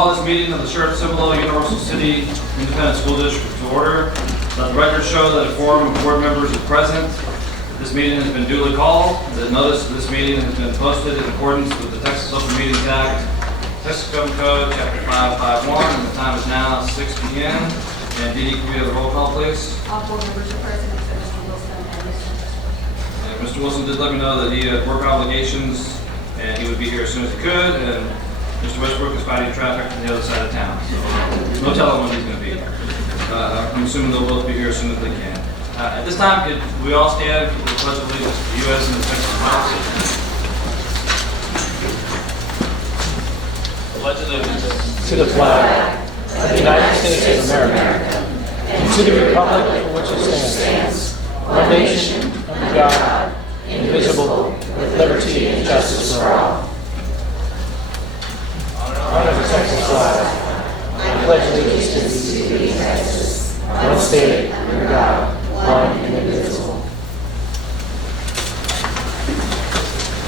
call this meeting of the Sheriff Cibolo Universal City Independent School District to order. Let the record show that a quorum of board members is present. This meeting has been duly called. The notice of this meeting has been posted in accordance with the Texas Open Meetings Act, Texas Government Code, Chapter 551, and the time is now 6 p.m. And Dee Dee, can we have a roll call, please? All board members are present except Mr. Wilson and Mr. Mr. Wilson did let me know that he had work obligations and he would be here as soon as he could. And Mr. Westbrook is fighting traffic from the other side of town, so no telling when he's going to be here. I'm assuming they'll both be here as soon as they can. At this time, could we all stand for the Pledge of Allegiance to the U.S. and the Texas flag? Pledge allegiance to the flag of the United States of America and to the republic for which it stands, one nation, under God, indivisible, with liberty and justice for all. Honor the Texas flag. I pledge allegiance to the Texas, one state, under God, one and indivisible.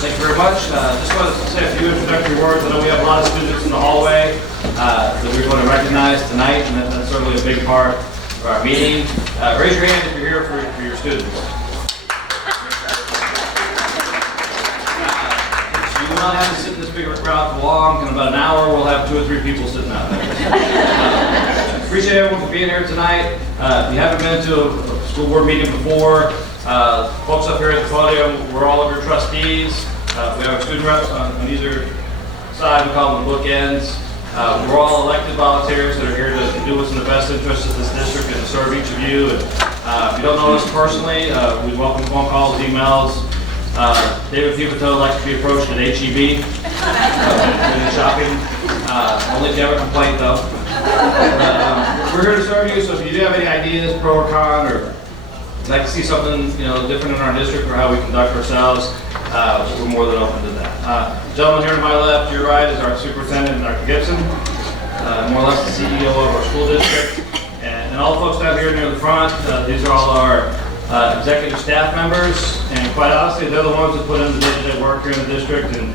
Thank you very much. Just wanted to say a few introductory words. I know we have a lot of students in the hallway that we're going to recognize tonight, and that's certainly a big part of our meeting. Raise your hand if you're here for your students. You will not have to sit in this big crowd for long. In about an hour, we'll have 2 or 3 people sitting out there. Appreciate everyone for being here tonight. If you haven't been to a school board meeting before, folks up here at the podium, we're all of your trustees. We have our student reps on either side. We call them bookends. We're all elected volunteers that are here to do what's in the best interest of this district and to serve each of you. And if you don't know us personally, we welcome phone calls, emails. David Fibito likes to be approached at HEB doing shopping. Only if you have a complaint, though. We're here to serve you, so if you do have any ideas, pro or con, or like to see something different in our district or how we conduct ourselves, we're more than open to that. The gentleman here to my left, to your right, is our superintendent, Dr. Gibson, more or less the CEO of our school district. And all the folks down here near the front, these are all our executive staff members, and quite honestly, they're the ones that put in the day-to-day work here in the district. And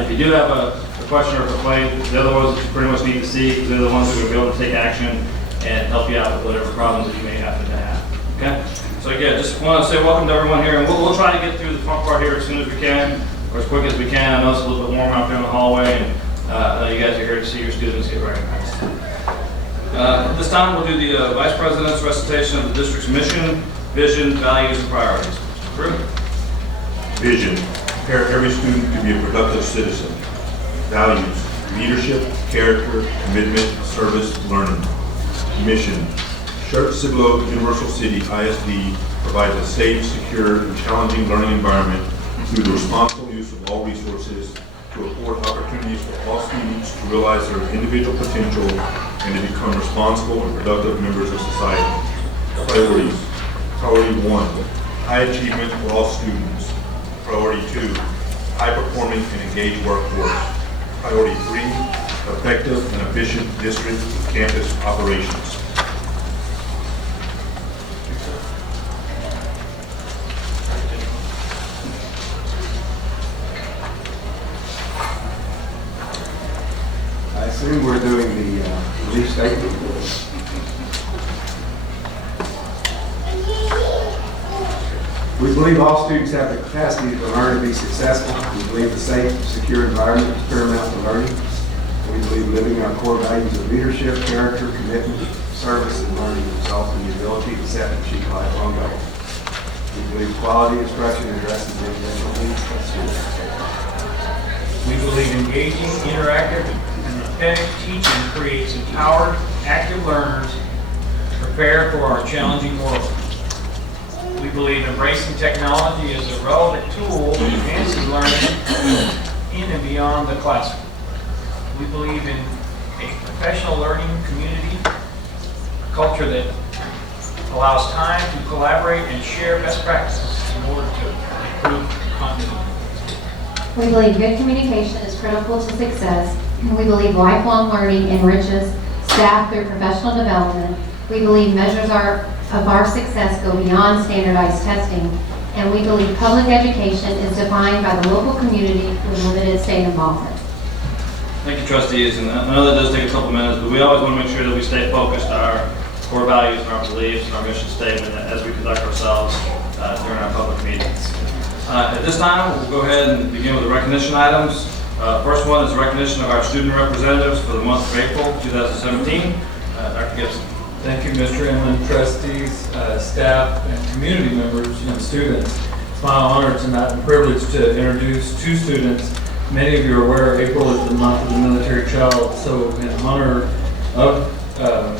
if you do have a question or a complaint, they're the ones that you pretty much need to see, because they're the ones that are going to be able to take action and help you out with whatever problems that you may happen to have. Okay? So again, just want to say welcome to everyone here, and we'll try to get through the front part here as soon as we can, or as quick as we can. I know it's a little bit warm out there in the hallway, and I know you guys are here to see your students get recognized. At this time, we'll do the Vice President's recitation of the district's mission, vision, values, and priorities. Mr. Crew? Vision: prepare every student to be a productive citizen. Values: leadership, character, commitment, service, learning. Mission: Sheriff Cibolo Universal City ISD provides a safe, secure, and challenging learning environment through the responsible use of all resources to afford opportunities for all students to realize their individual potential and to become responsible and productive members of society. Priorities: Priority 1, high achievement for all students. Priority 2, high performing and engaged workforce. Priority 3, effective and efficient district campus operations. I assume we're doing the relief statement. We believe all students have the capacity to learn and be successful. We believe a safe, secure environment is paramount to learning. We believe living our core values of leadership, character, commitment, service, and learning result in the ability to set and achieve lifelong goals. We believe quality instruction addresses the individual needs of students. We believe engaging, interactive, and authentic teaching creates empowered, active learners to prepare for our challenging world. We believe embracing technology is a relevant tool that enhances learning in and beyond the classroom. We believe in a professional learning community, a culture that allows time to collaborate and share best practices in order to improve continuity. We believe good communication is critical to success, and we believe lifelong learning enriches staff through professional development. We believe measures of our success go beyond standardized testing, and we believe public education is defined by the local community with limited state involvement. Thank you, trustees, and I know that does take a couple minutes, but we always want to make sure that we stay focused on our core values and our beliefs and our mission statement as we conduct ourselves during our public meetings. At this time, we'll go ahead and begin with the recognition items. First one is the recognition of our student representatives for the month of April 2017. Dr. Gibson. Thank you, Mr. Inman, trustees, staff, and community members and students. It's my honor tonight and privilege to introduce two students. Many of you are aware April is the month of the military child, so in honor of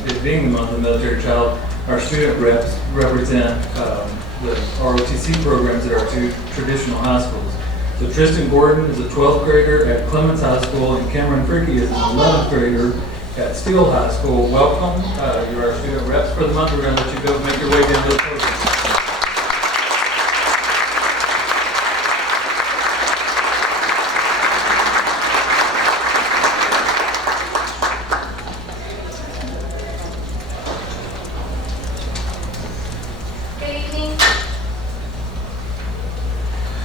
it being the month of the military child, our student reps represent the ROTC programs at our two traditional high schools. So Tristan Gordon is a 12th grader at Clements High School, and Cameron Fricky is an 11th grader at Steele High School. Welcome. You're our student reps for the month. We're going to let you go make your way down to the podium.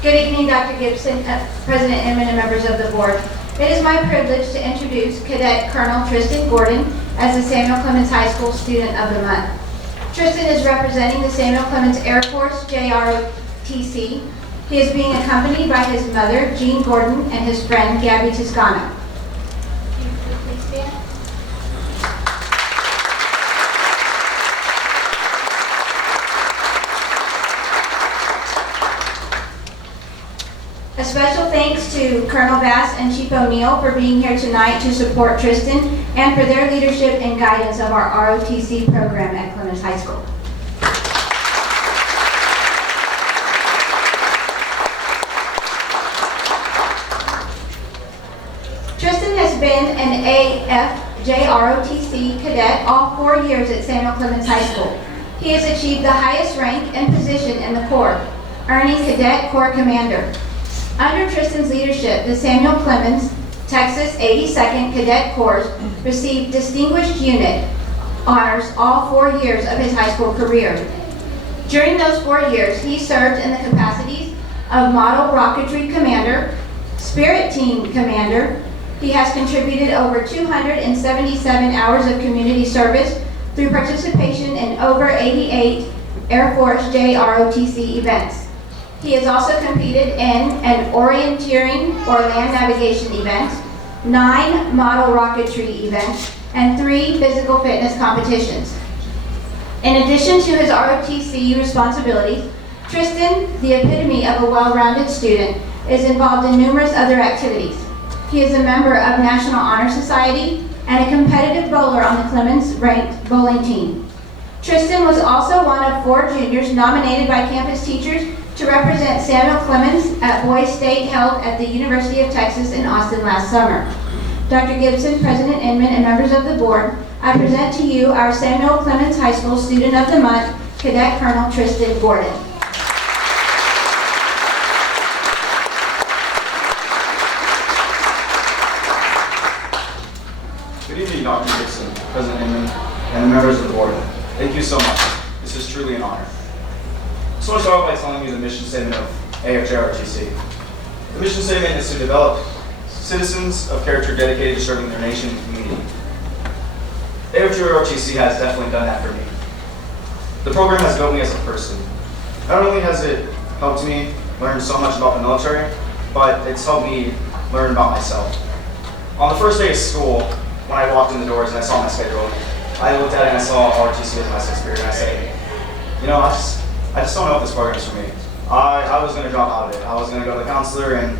Good evening, Dr. Gibson, President Inman, and members of the board. It is my privilege to introduce Cadet Colonel Tristan Gordon as the Samuel Clemens High School Student of the Month. Tristan is representing the Samuel Clemens Air Force JROTC. He is being accompanied by his mother, Jean Gordon, and his friend, Gabby Toscano. Please stand. A special thanks to Colonel Bass and Chief O'Neill for being here tonight to support Tristan and for their leadership and guidance of our ROTC program at Clemens High School. Tristan has been an AFJROTC cadet all 4 years at Samuel Clemens High School. He has achieved the highest rank and position in the Corps, earning Cadet Corps Commander. Under Tristan's leadership, the Samuel Clemens, Texas 82nd Cadet Corps received Distinguished Unit honors all 4 years of his high school career. During those 4 years, he served in the capacities of Model Rocketry Commander, Spirit Team Commander. He has contributed over 277 hours of community service through participation in over 88 Air Force JROTC events. He has also competed in an orienteering or land navigation event, 9 model rocketry events, and 3 physical fitness competitions. In addition to his ROTC responsibilities, Tristan, the epitome of a well-rounded student, is involved in numerous other activities. He is a member of National Honor Society and a competitive bowler on the Clemens-ranked bowling team. Tristan was also one of 4 juniors nominated by campus teachers to represent Samuel Clemens at Boys State held at the University of Texas in Austin last summer. Dr. Gibson, President Inman, and members of the board, I present to you our Samuel Clemens High School Student of the Month, Cadet Colonel Tristan Gordon. Good evening, Dr. Gibson, President Inman, and the members of the board. Thank you so much. This is truly an honor. So I want to start by telling you the mission statement of AFJROTC. The mission statement is to develop citizens of character dedicated to serving their nation and community. AFJROTC has definitely done that for me. The program has built me as a person. Not only has it helped me learn so much about the military, but it's helped me learn about myself. On the first day of school, when I walked in the doors and I saw my schedule, I looked at it and I saw ROTC as my 6th period, and I said, you know, I just don't know if this program is for me. I was going to drop out of it. I was going to go to the counselor and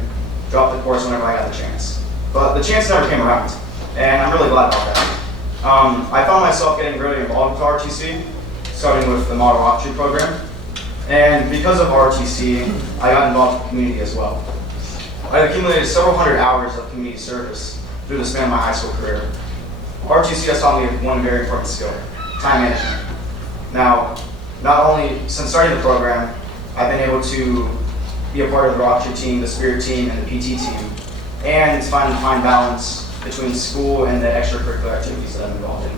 drop the course whenever I got the chance. But the chance never came around, and I'm really glad about that. I found myself getting really involved with ROTC, starting with the Model Rocketry program. And because of ROTC, I got involved with the community as well. I accumulated several hundred hours of community service through the span of my high school career. ROTC has taught me one very important skill, time management. Now, not only since starting the program, I've been able to be a part of the rocketry team, the spirit team, and the PT team, and to find balance between school and the extracurricular activities that I'm involved in.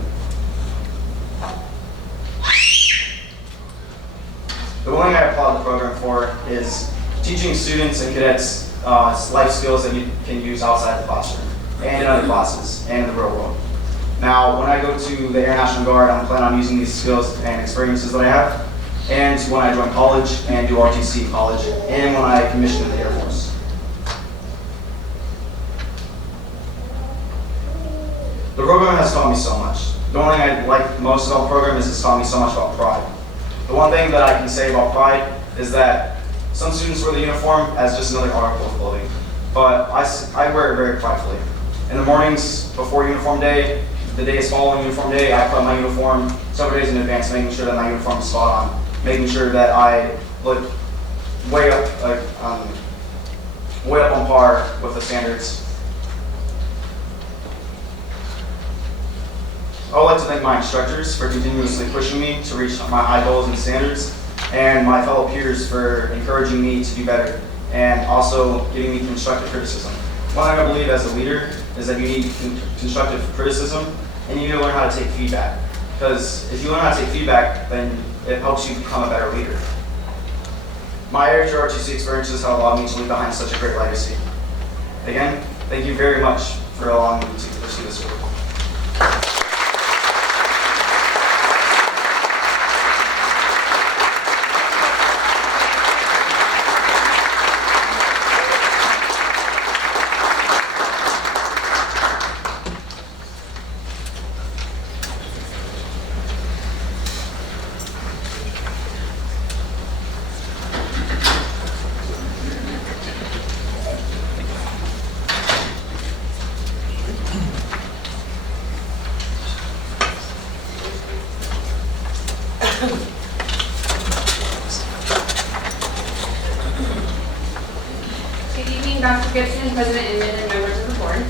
The one thing I applaud the program for is teaching students and cadets life skills that you can use outside the classroom. and in other classes, and in the real world. Now, when I go to the Air National Guard, I'm planning on using these skills and experiences that I have, and when I join college and do RTC college, and when I commission in the Air Force. The program has taught me so much. The only thing I like most about the program is it's taught me so much about pride. The one thing that I can say about pride is that some students wear the uniform as just another article of clothing, but I wear it very pridefully. In the mornings before uniform day, the days following uniform day, I put on my uniform several days in advance, making sure that my uniform is spot on, making sure that I look way up on par with the standards. I would like to thank my instructors for continuously pushing me to reach my high goals and standards, and my fellow peers for encouraging me to do better, and also giving me constructive criticism. One thing I believe as a leader is that you need constructive criticism, and you need to learn how to take feedback. Because if you learn how to take feedback, then it helps you become a better leader. My RTC experiences have allowed me to leave behind such a great legacy. Again, thank you very much for allowing me to pursue this work. Good evening, Dr. Gibson, President Inman, and members of the board.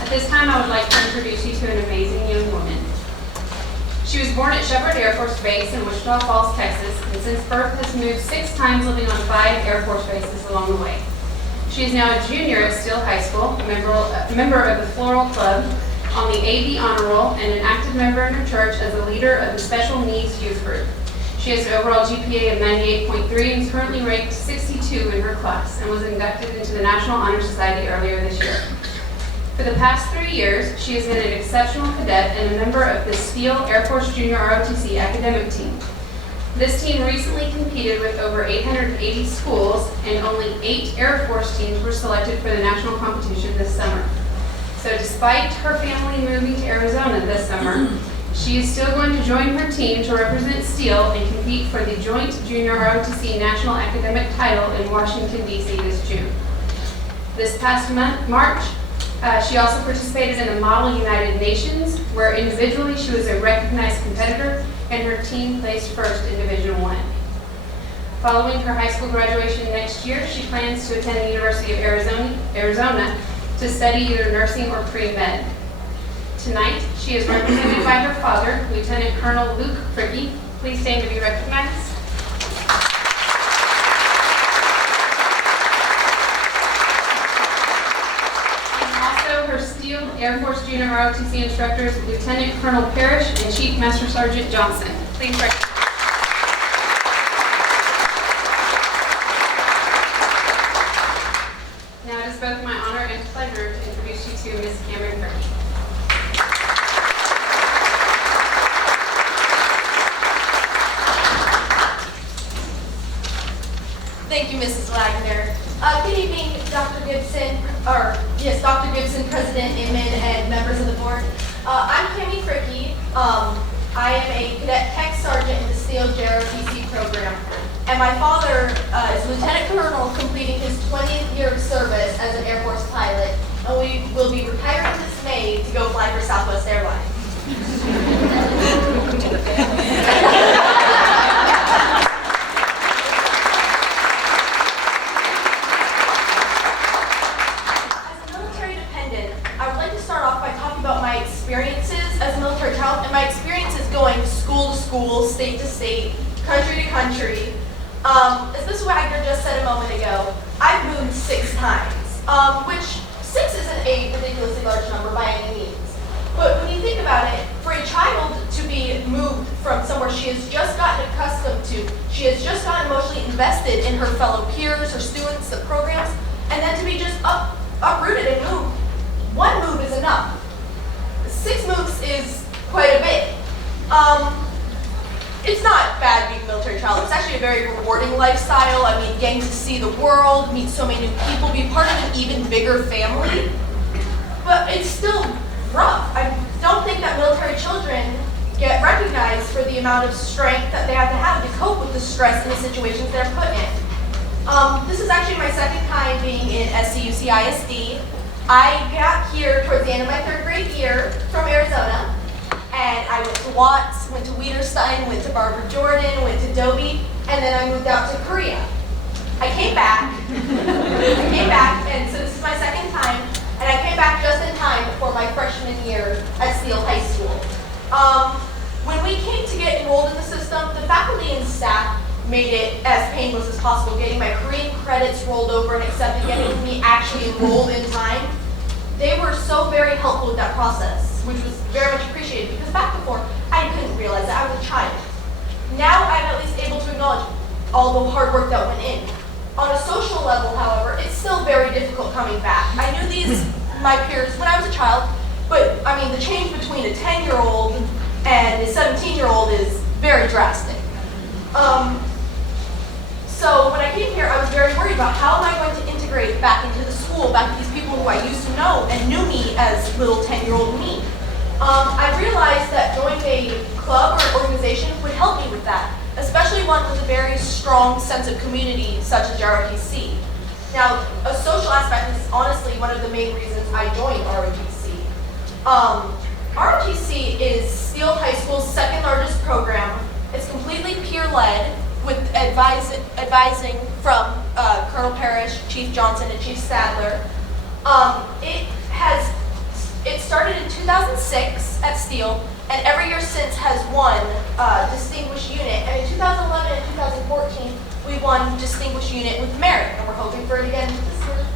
At this time, I would like to introduce you to an amazing young woman. She was born at Shepherd Air Force Base in Wichita Falls, Texas, and since birth has moved 6 times, living on 5 Air Force bases along the way. She is now a junior at Steele High School, a member of the Floral Club, on the AV Honor Roll, and an active member in her church as a leader of the Special Needs Youth Group. She has an overall GPA of 98.3 and is currently ranked 62 in her class and was inducted into the National Honor Society earlier this year. For the past 3 years, she has been an exceptional cadet and a member of the Steele Air Force Junior ROTC academic team. This team recently competed with over 880 schools, and only 8 Air Force teams were selected for the national competition this summer. So despite her family moving to Arizona this summer, she is still going to join her team to represent Steele and compete for the Joint Junior ROTC National Academic Title in Washington, D.C. this June. This past March, she also participated in the Model United Nations, where individually she was a recognized competitor and her team placed first in Division I. Following her high school graduation next year, she plans to attend the University of Arizona to study either nursing or pre-med. Tonight, she is represented by her father, Lieutenant Colonel Luke Fricke. Please stand to be recognized. And also her Steele Air Force Junior ROTC instructors, Lieutenant Colonel Parrish and Chief Master Sergeant Johnson. Please recognize. Now it is both my honor and pleasure to introduce you to Ms. Cameron Fricke. Thank you, Mrs. Wagner. Good evening, Dr. Gibson, Dr. Gibson, President Inman, and members of the board. I'm Cammie Fricke. I am a cadet tech sergeant in the Steele JROTC program, and my father is Lieutenant Colonel, completing his 20th year of service as an Air Force pilot, and we will be retiring this May to go fly for Southwest Airlines. As a military child, and my experiences going school to school, state to state, country to country. As Ms. Wagner just said a moment ago, I've moved 6 times, which 6 isn't a ridiculously large number by any means. But when you think about it, for a child to be moved from somewhere she has just gotten accustomed to, she has just gotten emotionally invested in her fellow peers, her students, the programs, and then to be just uprooted and moved one move is enough. 6 moves is quite a bit. It's not bad being a military child. It's actually a very rewarding lifestyle. I mean, getting to see the world, meet so many new people, be part of an even bigger family. But it's still rough. I don't think that military children get recognized for the amount of strength that they have to cope with the stress and the situations they're put in. This is actually my second time being in SCUC ISD. I got here towards the end of my 3rd grade year from Arizona, and I went to Watts, went to Wieterstein, went to Barbara Jordan, went to Dobie, and then I moved out to Korea. I came back, and so this is my second time, and I came back just in time for my freshman year at Steele High School. When we came to get enrolled in the system, the faculty and staff made it as painless as possible, getting my Korean credits rolled over and accepted, getting me actually enrolled in time. They were so very helpful with that process, which was very much appreciated, because back before, I couldn't realize that I was a child. Now I'm at least able to acknowledge all the hard work that went in. On a social level, however, it's still very difficult coming back. I knew my peers, when I was a child, but I mean, the change between a 10-year-old and a 17-year-old is very drastic. So when I came here, I was very worried about how am I going to integrate back into the school, back to these people who I used to know and knew me as little 10-year-old me. I realized that joining a club or organization would help me with that, especially one with a very strong sense of community, such as ROTC. Now, a social aspect is honestly one of the main reasons I joined ROTC. ROTC is Steele High School's 2nd largest program. It's completely peer-led, with advising from Colonel Parrish, Chief Johnson, and Chief Sadler. It started in 2006 at Steele, and every year since has won Distinguished Unit. And in 2011 and 2014, we won Distinguished Unit with merit, and we're hoping for it again this year.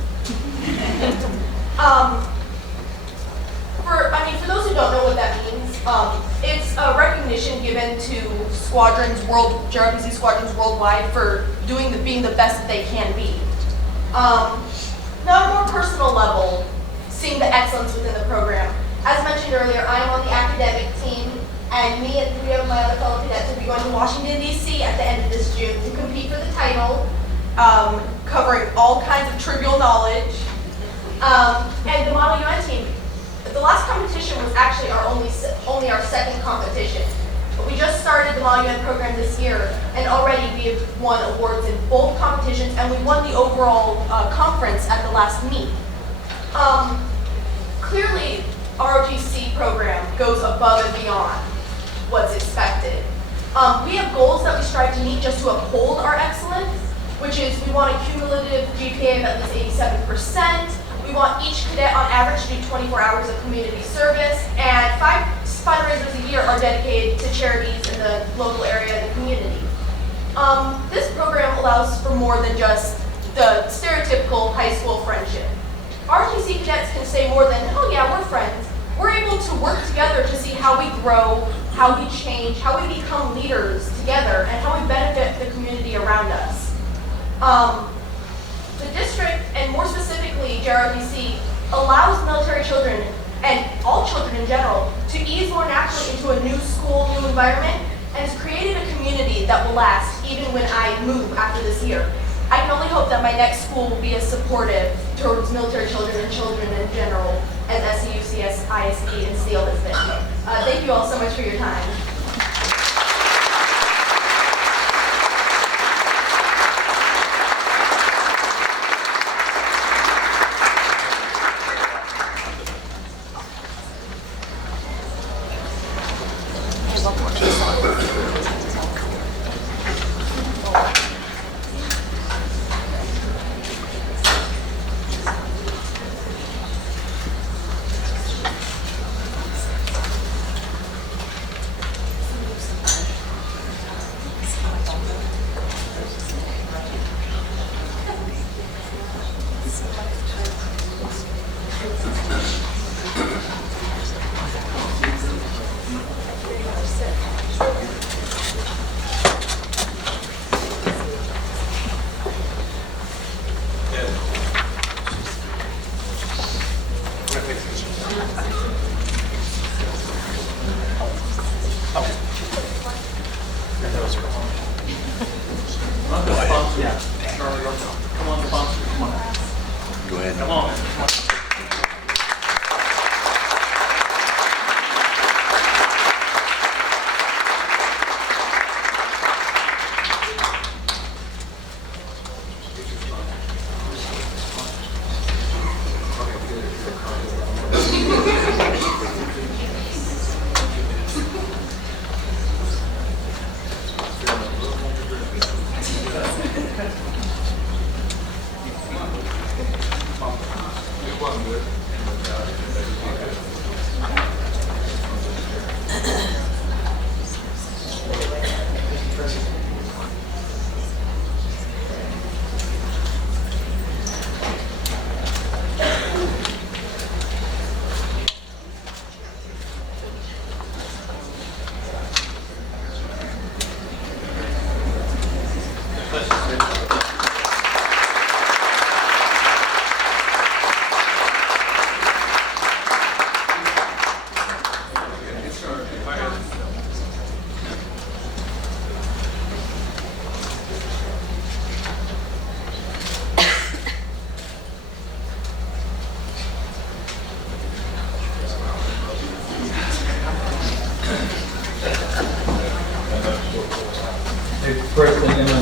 For those who don't know what that means, it's a recognition given to JROTC squadrons worldwide for being the best that they can be. Now, on a more personal level, seeing the excellence within the program. As mentioned earlier, I am on the academic team, and me and 3 of my other fellow cadets will be going to Washington, D.C. at the end of this June to compete for the title, covering all kinds of trivial knowledge. And the Model UN team, the last competition was actually only our 2nd competition. But we just started the Model UN program this year, and already we have won awards in both competitions, and we won the overall conference at the last meet. Clearly, ROTC program goes above and beyond what's expected. We have goals that we strive to meet just to uphold our excellence, which is we want a cumulative GPA of at least 87%. We want each cadet on average to do 24 hours of community service, and 5 fundraisers a year are dedicated to charities in the local area and the community. This program allows for more than just the stereotypical high school friendship. ROTC cadets can say more than, oh yeah, we're friends. We're able to work together to see how we grow, how we change, how we become leaders together, and how we benefit the community around us. The district, and more specifically JROTC, allows military children, and all children in general, to ease more naturally into a new school, new environment, and has created a community that will last even when I move after this year. I can only hope that my next school will be as supportive towards military children and children in general as SCUC, ISD, and Steele has been. Thank you all so much for your time.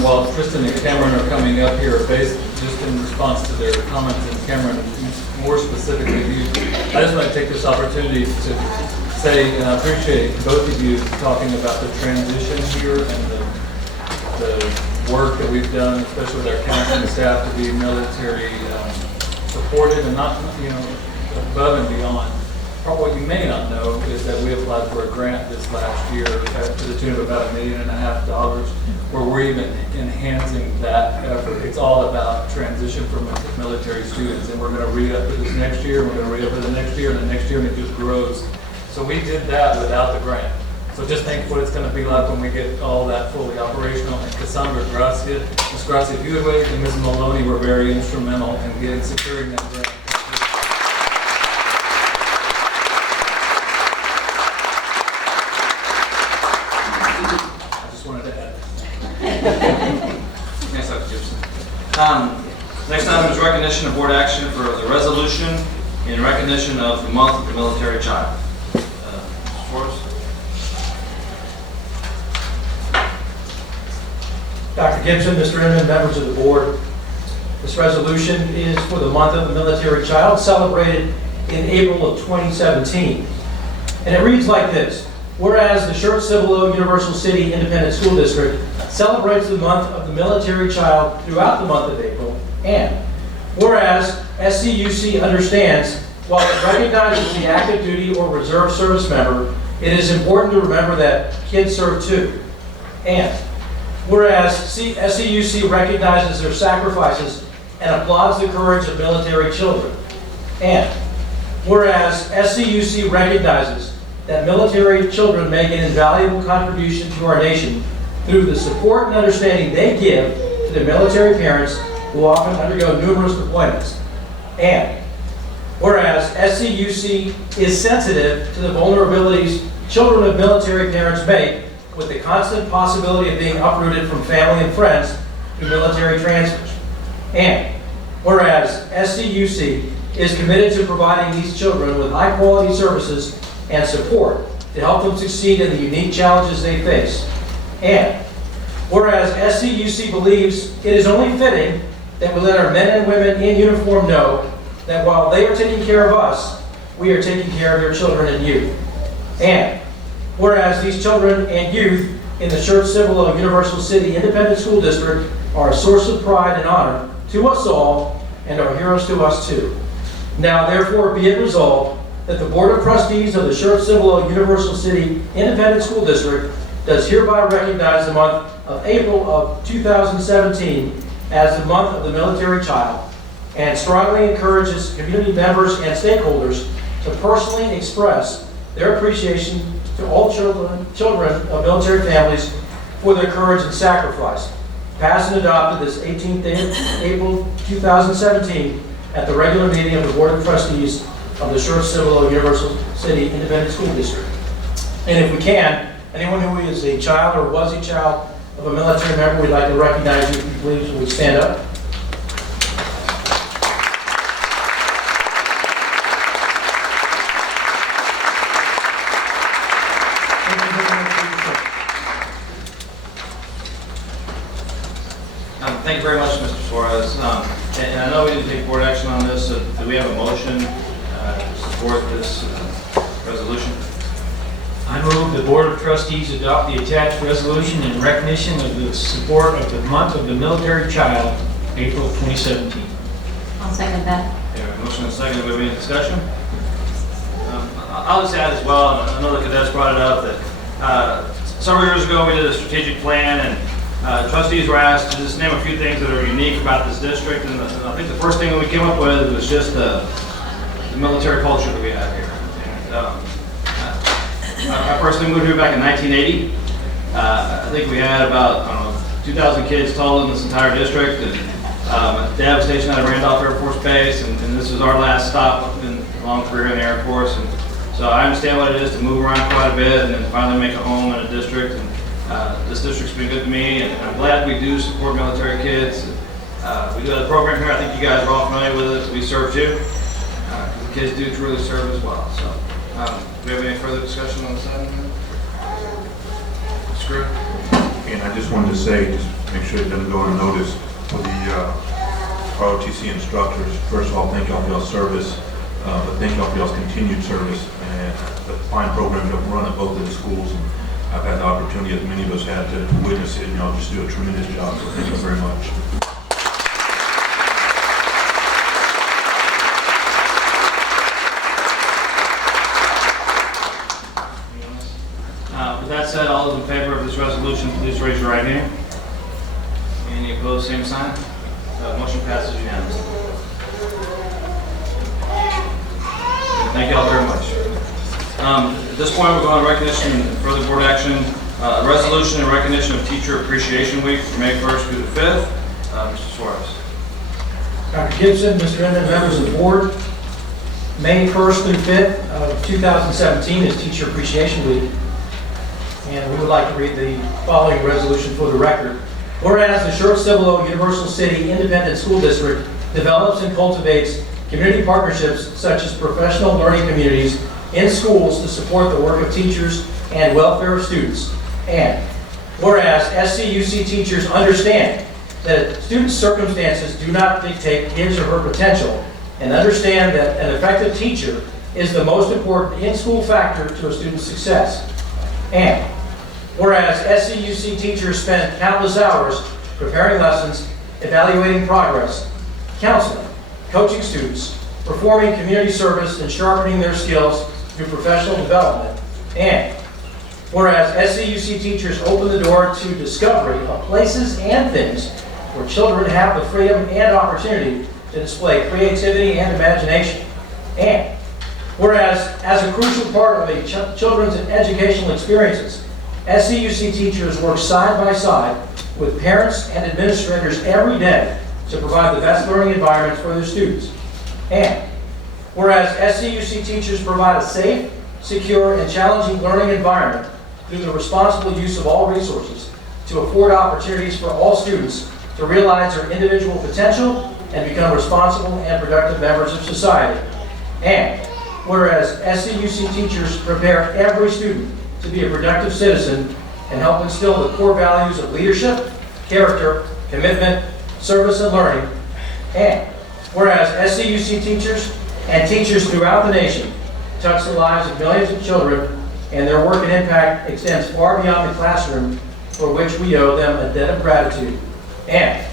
while Tristan and Cameron are coming up here, based just in response to their comments, and Cameron, more specifically you, I just want to take this opportunity to say, and I appreciate both of you talking about the transition here and the work that we've done, especially with our counseling staff, to be military supported and not, above and beyond. What you may not know is that we applied for a grant this last year to the tune of about $1.5 million, where we're even enhancing that effort. It's all about transition from military students, and we're going to re-up for this next year, and we're going to re-up for the next year, and the next year, and it just grows. So we did that without the grant. So just think what it's going to be like when we get all that fully operational. And Cassandra Gracia, Ms. Gracia, if you would wait, and Ms. Maloney were very instrumental in securing that grant. Thanks, Dr. Gibson. Next item is recognition of board action for the resolution in recognition of the month of the military child. Mr. Forrest? Dr. Gibson, Mr. Inman, members of the board, this resolution is for the month of the military child, celebrated in April of 2017. And it reads like this. Whereas the Schertz-Cibolo Universal City Independent School District celebrates the month of the military child throughout the month of April, and whereas SCUC understands, while it recognizes the active duty or reserve service member, it is important to remember that kids serve too. And whereas SCUC recognizes their sacrifices and applauds the courage of military children, and whereas SCUC recognizes that military children make an invaluable contribution to our nation through the support and understanding they give to their military parents who often undergo numerous deployments. And whereas SCUC is sensitive to the vulnerabilities children of military parents make with the constant possibility of being uprooted from family and friends through military transfers. And whereas SCUC is committed to providing these children with high-quality services and support to help them succeed in the unique challenges they face. And whereas SCUC believes it is only fitting that we let our men and women in uniform know that while they are taking care of us, we are taking care of their children and youth. And whereas these children and youth in the Schertz-Cibolo Universal City Independent School District are a source of pride and honor to us all and are heroes to us too. Now therefore be it resolved that the Board of Trustees of the Schertz-Cibolo Universal City Independent School District does hereby recognize the month of April of 2017 as the month of the military child, and strongly encourages community members and stakeholders to personally express their appreciation to all children of military families for their courage and sacrifice. Passed and adopted this 18th day of April 2017 at the regular meeting of the Board of Trustees of the Schertz-Cibolo Universal City Independent School District. And if we can, anyone who is a child or was a child of a military member, we'd like to recognize you. If you please, would stand up. Thank you very much, Mr. Suarez. And I know we didn't take board action on this, so do we have a motion to support this resolution? I move the Board of Trustees adopt the attached resolution in recognition of the support of the month of the military child, April 2017. I'll second that. Yeah, motion and second. Do we have any discussion? I'll just add as well, and I know the cadets brought it up, that several years ago we did a strategic plan, and trustees were asked to just name a few things that are unique about this district, and I think the first thing that we came up with was just the military culture that we have here. And, I personally moved here back in 1980. I think we had about, 2,000 kids total in this entire district, and my dad was stationed out of Randolph Air Force Base, and this was our last stop in a long career in the Air Force. And so I understand what it is to move around quite a bit and then finally make a home in a district. And this district's been good to me, and I'm glad we do support military kids. We do have a program here. I think you guys are all familiar with it. We serve too. The kids do truly serve as well. So, do we have any further discussion on this item? Screw. And I just wanted to say, just make sure it doesn't go unnoticed. For the ROTC instructors, first of all, thank y'all for y'all's service, but thank y'all for y'all's continued service and the fine program you run at both of the schools. And I've had the opportunity, as many of us had, to witness it, and y'all just do a tremendous job, so thank you very much. With that said, all those in favor of this resolution, please raise your right hand. Any opposed, same sign. Motion passes unanimously. Thank you all very much. At this point, we're going to recognition and further board action. A resolution in recognition of Teacher Appreciation Week from May 1st through the 5th. Mr. Suarez. Dr. Gibson, Mr. Inman, members of the board, May 1st through 5th of 2017 is Teacher Appreciation Week. And we would like to read the following resolution for the record. Whereas the Schertz-Cibolo Universal City Independent School District develops and cultivates community partnerships such as professional learning communities in schools to support the work of teachers and welfare of students. And whereas SCUC teachers understand that students' circumstances do not dictate his or her potential and understand that an effective teacher is the most important in-school factor to a student's success. And whereas SCUC teachers spend countless hours preparing lessons, evaluating progress, counseling, coaching students, performing community service, and sharpening their skills through professional development. And whereas SCUC teachers open the door to discovery of places and things where children have the freedom and opportunity to display creativity and imagination. And whereas as a crucial part of a children's educational experiences, SCUC teachers work side by side with parents and administrators every day to provide the best learning environments for their students. And whereas SCUC teachers provide a safe, secure, and challenging learning environment through the responsible use of all resources to afford opportunities for all students to realize their individual potential and become responsible and productive members of society. And whereas SCUC teachers prepare every student to be a productive citizen and help instill the core values of leadership, character, commitment, service, and learning. And whereas SCUC teachers and teachers throughout the nation touch the lives of millions of children, and their work and impact extends far beyond the classroom, for which we owe them a debt of gratitude. And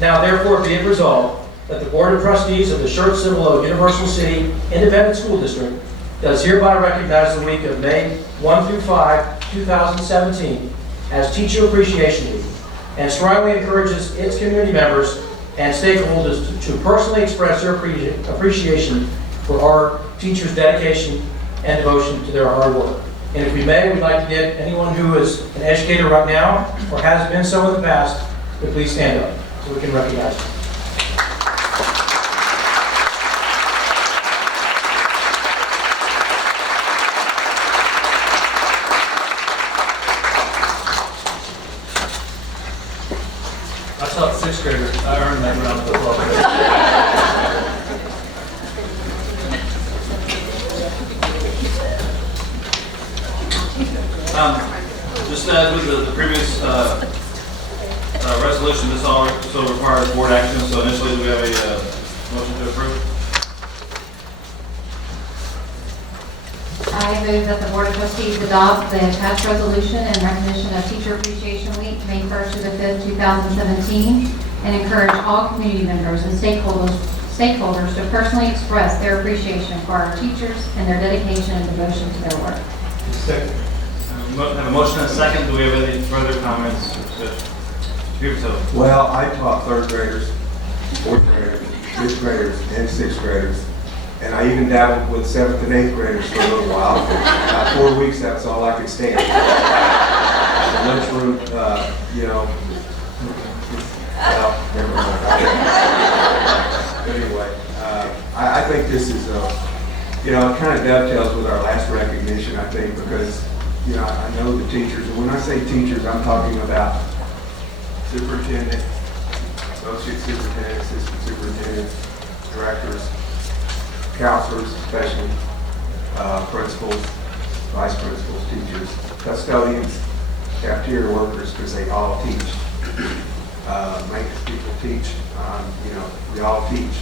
now therefore be it resolved that the Board of Trustees of the Schertz-Cibolo Universal City Independent School District does hereby recognize the week of May 1 through 5, 2017 as Teacher Appreciation Week, and strongly encourages its community members and stakeholders to personally express their appreciation for our teachers' dedication and devotion to their hard work. And if we may, we'd like to get anyone who is an educator right now or has been so in the past to please stand up so we can recognize them. I taught sixth graders. I earned that round of applause. Just as with the previous resolution, this also requires board action. So initially, do we have a motion to approve? I move that the Board of Trustees adopt the attached resolution in recognition of Teacher Appreciation Week, May 1st to the 5th, 2017, and encourage all community members and stakeholders to personally express their appreciation for our teachers and their dedication and devotion to their work. Second. Have a motion and a second. Do we have any further comments? Well, I taught third graders, fourth graders, fifth graders, and sixth graders. And I even dabbled with 7th and 8th graders for a little while. 4 weeks, that's all I could stand. The lunchroom, well, never mind. But anyway, I think this is, it kind of dovetails with our last recognition, I think, because, I know the teachers, and when I say teachers, I'm talking about superintendent, associate superintendent, assistant superintendent, directors, counselors, especially principals, vice principals, teachers, custodians, cafeteria workers, because they all teach. makes people teach. We all teach.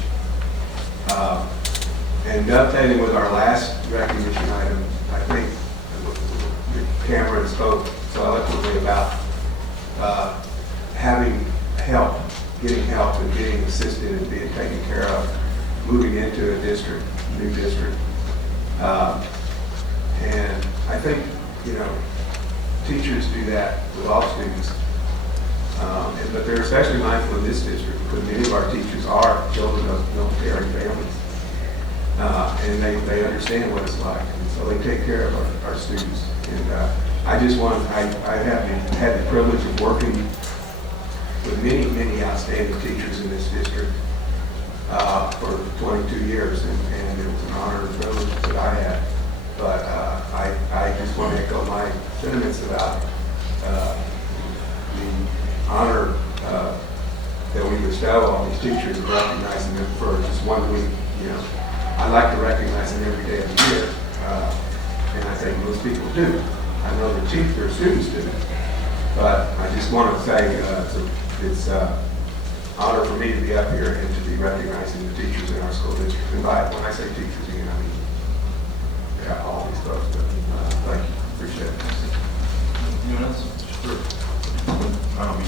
And dovetailing with our last recognition item, I think Cameron spoke so eloquently about having help, getting help and being assisted and being taken care of, moving into a district, new district. And I think, teachers do that with all students. But they're especially mindful in this district because many of our teachers are children of military families. And they understand what it's like. And so they take care of our students. And I have had the privilege of working with many outstanding teachers in this district for 22 years. And it was an honor and privilege that I had. But I just want to echo my sentiments about the honor that we bestow on these teachers and recognizing them for just 1 week. I like to recognize them every day of the year, and I think most people do. I know their students do. But I just want to say it's an honor for me to be up here and to be recognizing the teachers in our school district. And when I say teachers, again, I mean all these folks. But thank you. Appreciate it. Anyone else? Sure.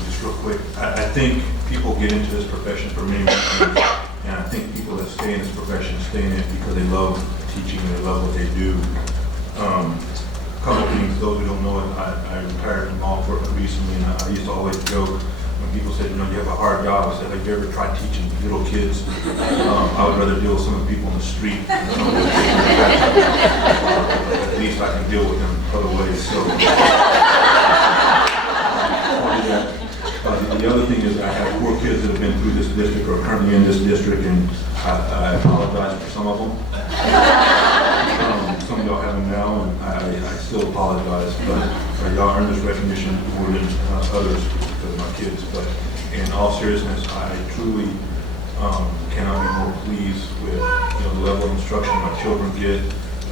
Just real quick. I think people get into this profession for many reasons, and I think people that stay in this profession stay in it because they love teaching and they love what they do. A couple of things, those who don't know it, I retired from law enforcement recently, and I used to always joke when people said, you have a hard job. I said, have you ever tried teaching little kids? I would rather deal with some of the people on the street. At least I can deal with them other ways. So. The other thing is I have 4 kids that have been through this district or are currently in this district, and I apologize for some of them. Some of y'all have them now, and I still apologize, but y'all earn this recognition more than others because of my kids. But in all seriousness, I truly cannot be more pleased with the level of instruction my children get.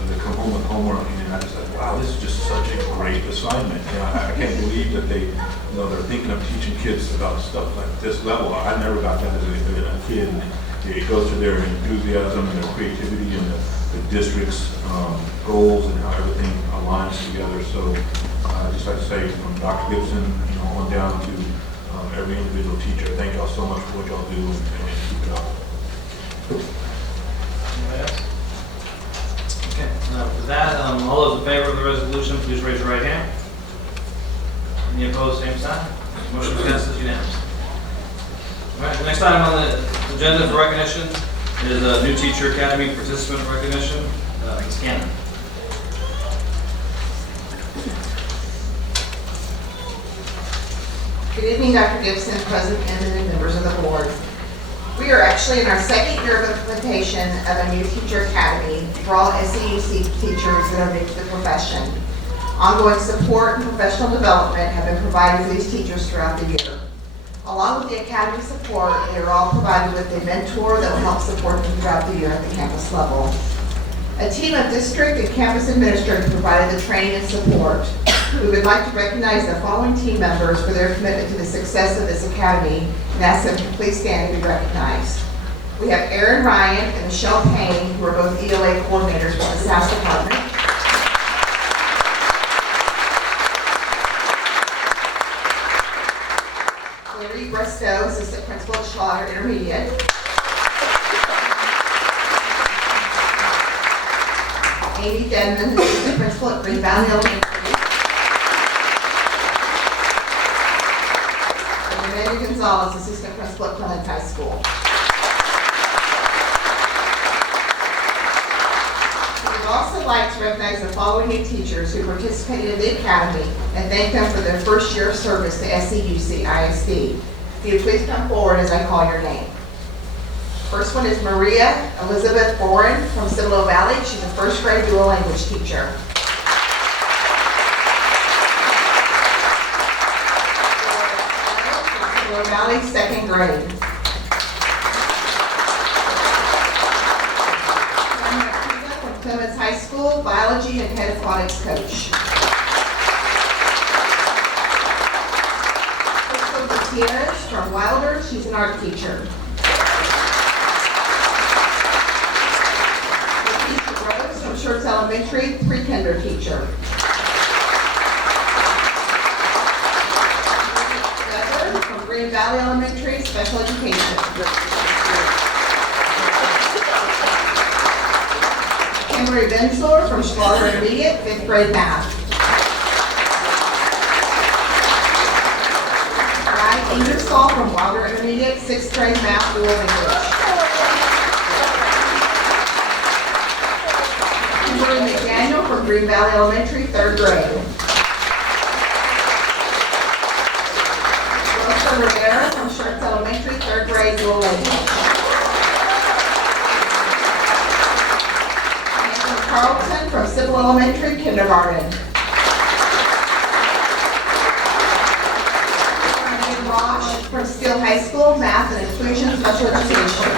They come home with homework, and I just like, wow, this is just such a great assignment. I can't believe that they're thinking of teaching kids about stuff like this level. I never got that as a kid. And it goes to their enthusiasm and their creativity and the district's goals and how everything aligns together. So I just like to say from Dr. Gibson, on down to every individual teacher, thank y'all so much for what y'all do and keep it up. Anybody else? Okay, with that, all those in favor of the resolution, please raise your right hand. Any opposed, same sign. Motion passes unanimously. All right, the next item on the agenda for recognition is a new Teacher Academy participant recognition. Ms. Cannon. Good evening, Dr. Gibson, President Inman, and members of the board. We are actually in our 2nd year of implementation of a new Teacher Academy for all SEAC teachers that are new to the profession. Ongoing support and professional development have been provided for these teachers throughout the year. Along with the Academy support, they are all provided with a mentor that will help support them throughout the year at the campus level. A team of district and campus administrators provided the training and support. We would like to recognize the following team members for their commitment to the success of this academy and ask them to please stand to be recognized. We have Aaron Ryan and Michelle Payne, who are both ELA coordinators for the SAS Department. Larry Bristow, Assistant Principal at Schlotter Intermediate. Amy Denman, Assistant Principal at Green Valley Elementary. And Amanda Gonzalez, Assistant Principal at Clemens High School. We would also like to recognize the following new teachers who participated in the Academy and thank them for their first year of service to SCUC ISD. If you please come forward as I call your name. First one is Maria Elizabeth Boren from Cibolo Valley. She's a 1st grade dual language teacher. Cibolo Valley, 2nd grade. From Clemens High School, biology and head aquatics coach. Crystal Gutierrez from Wilder, she's an art teacher. Leticia Rose from Schertz Elementary, pre-kinder teacher. Becker from Green Valley Elementary, special education. Kimberly Bensler from Schwaller Intermediate, 5th grade math. Ryan Ingersoll from Wilder Intermediate, 6th grade math, dual English. Kimberly McDaniel from Green Valley Elementary, 3rd grade. Rosa Rivera from Schertz Elementary, 3rd grade, dual English. Carlton from Civil Elementary, kindergarten. Ryan Rosh from Steele High School, math and inclusion, special education.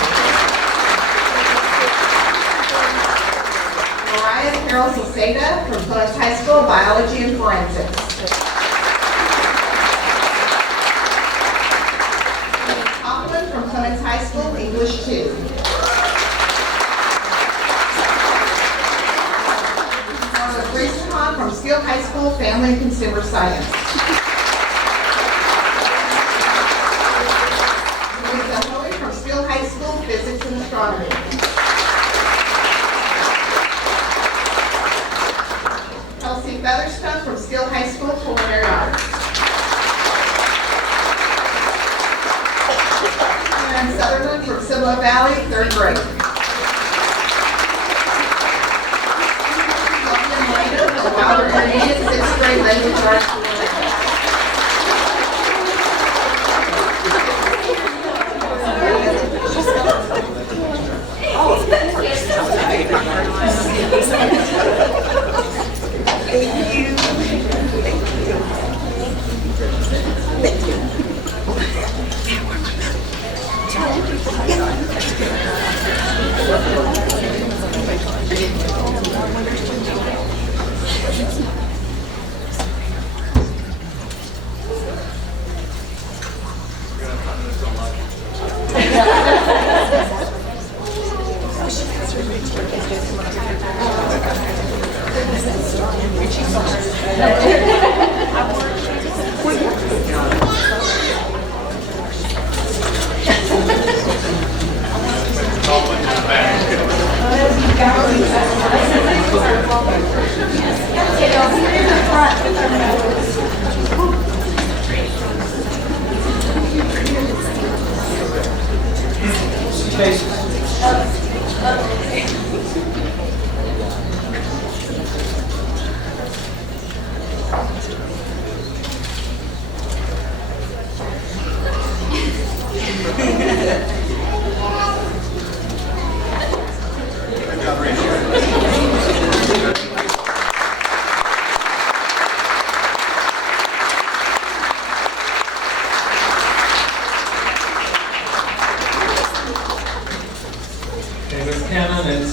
Mariah Carol Saceda from Clemens High School, biology and forensics. Amy Coughlin from Clemens High School, English 2. From Steele High School, Family and Consumer Science. Lisa Hoey from Steele High School, Physics and Astronomy. Kelsey Featherstone from Steele High School, Culinary Arts. Karen Sutherland from Cibola Valley, 3rd grade. Wilder Intermediate, 6th grade, language arts.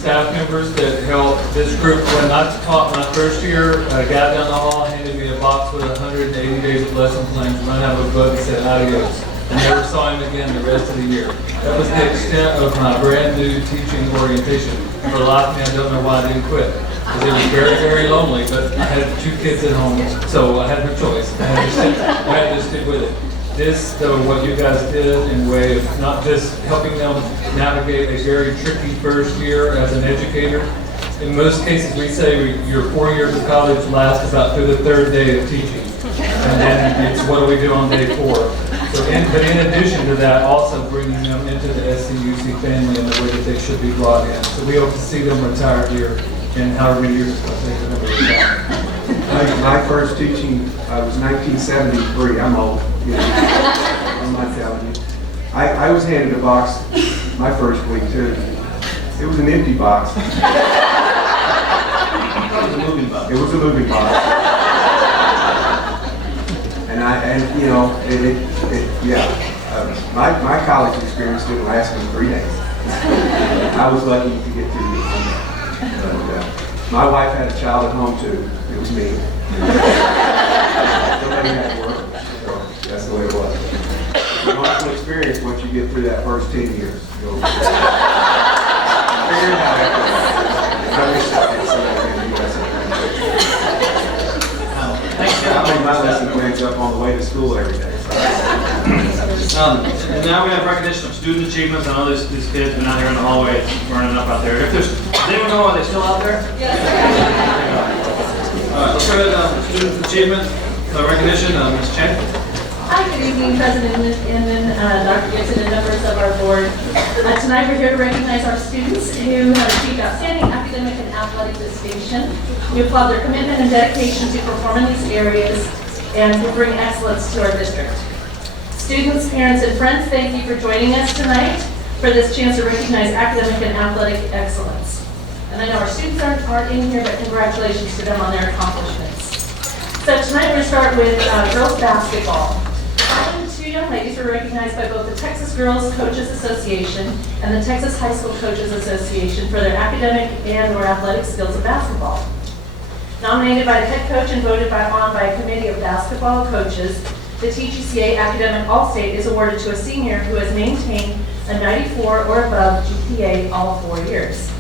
Staff members that helped this group when I taught my first year, a guy down the hall handed me a box with 180 days of lesson plans, run out of a book and said adios, and never saw him again the rest of the year. That was the extent of my brand new teaching orientation. For the life of me, I don't know why I didn't quit, because it was very, very lonely, but I had 2 kids at home, so I had no choice. I had to stick with it. This, though, what you guys did in a way of not just helping them navigate a very tricky first year as an educator. In most cases, we say your 4 years of college lasts about through the 3rd day of teaching. And then it's what do we do on day 4? So, but in addition to that, also bringing them into the SCUC family in the way that they should be brought in. So we hope to see them retired here in however many years it's going to take them to retire. My first teaching was 1973. I'm old. You know, I'm not telling you. I was handed a box my first week too. It was an empty box. It was a moving box. It was a moving box. My college experience didn't last but 3 days. I was lucky to get through it. But my wife had a child at home too. It was me. Somebody had to work. So that's the way it was. You'll also experience once you get through that first 10 years. You'll figure it out after that. I wish I could say that in the US. I make my lesson plans up on the way to school every day. And now we have recognition of student achievements. I know these kids have been out here in the hallway burning up out there. Does anyone know, are they still out there? Yes. All right, let's go to student achievement recognition. Ms. Chen. Hi, good evening, President Inman, Dr. Gibson, and members of our board. Tonight we're here to recognize our students who have achieved outstanding academic and athletic distinction. We applaud their commitment and dedication to perform in these areas and to bring excellence to our district. Students, parents, and friends, thank you for joining us tonight for this chance to recognize academic and athletic excellence. And I know our students aren't in here, but congratulations to them on their accomplishments. So tonight we're going to start with girls basketball. Two young ladies were recognized by both the Texas Girls Coaches Association and the Texas High School Coaches Association for their academic and/or athletic skills in basketball. Nominated by the head coach and voted on by a committee of basketball coaches, the TGCA Academic All-State is awarded to a senior who has maintained a 94 or above GPA all 4 years.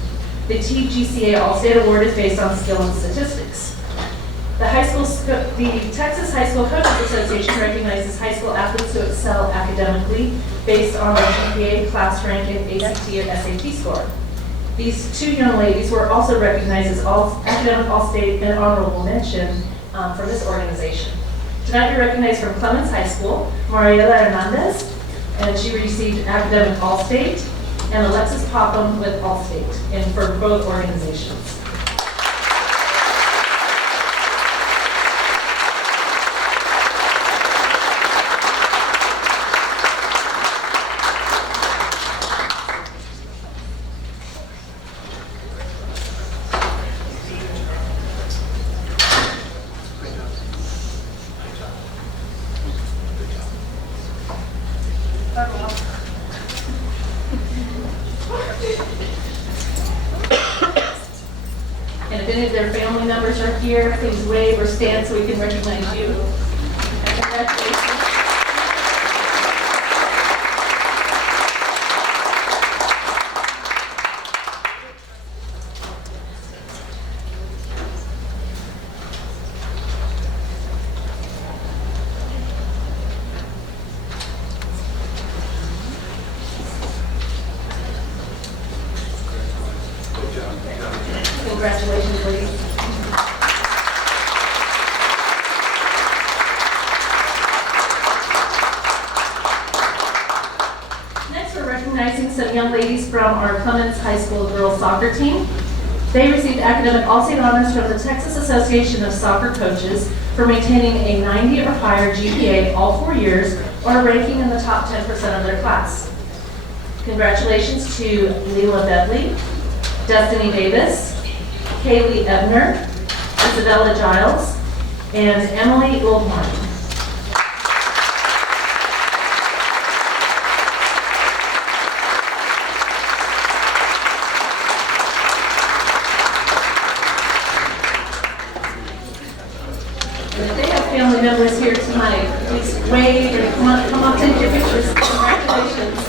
The TGCA All-State Award is based on skill and statistics. The Texas High School Coaches Association recognizes high school athletes who excel academically based on their GPA, class rank, and ACT or SAT score. These two young ladies were also recognized as academic All-State and honorable mention from this organization. Tonight we recognize from Clemens High School, Mariela Hernandez, and she received academic All-State, and Alexis Popham with All-State, and for both organizations. And if any of their family members are here, please wave or stand so we can recognize you. And congratulations. Congratulations, ladies. Next, we're recognizing some young ladies from our Clemens High School girls soccer team. They received academic All-State honors from the Texas Association of Soccer Coaches for maintaining a 90 or higher GPA all 4 years or ranking in the top 10% of their class. Congratulations to Leila Bedley, Destiny Davis, Kaylee Ebner, Isabella Giles, and Emily Goldmark. And if they have family members here tonight, please wave and come up, take your pictures. Congratulations.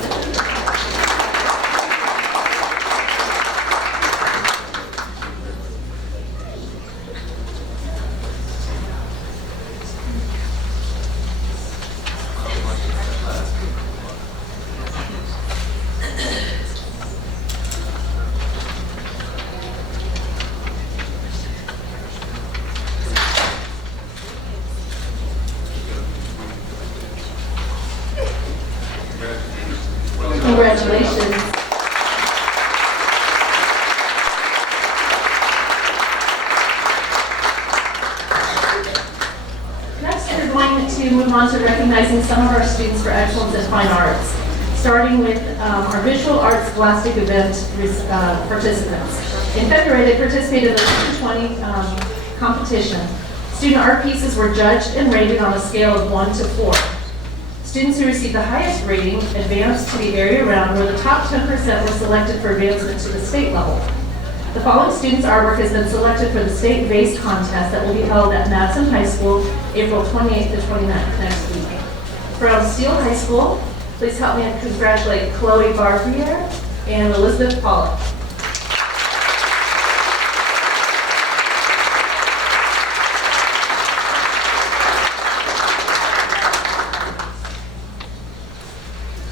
Congratulations. Next, we're going to move on to recognizing some of our students for excellence in fine arts, starting with our visual arts scholastic event participants. In February, they participated in the 2020 competition. Student art pieces were judged and rated on a scale of 1 to 4. Students who received the highest rating advanced to the area round, where the top 10% were selected for advancement to the state level. The following students' artwork has been selected for the state-based contest that will be held at Madison High School, April 28th to 29th next week. From Steele High School, Please help me congratulate Chloe Barbier and Elizabeth Pollock.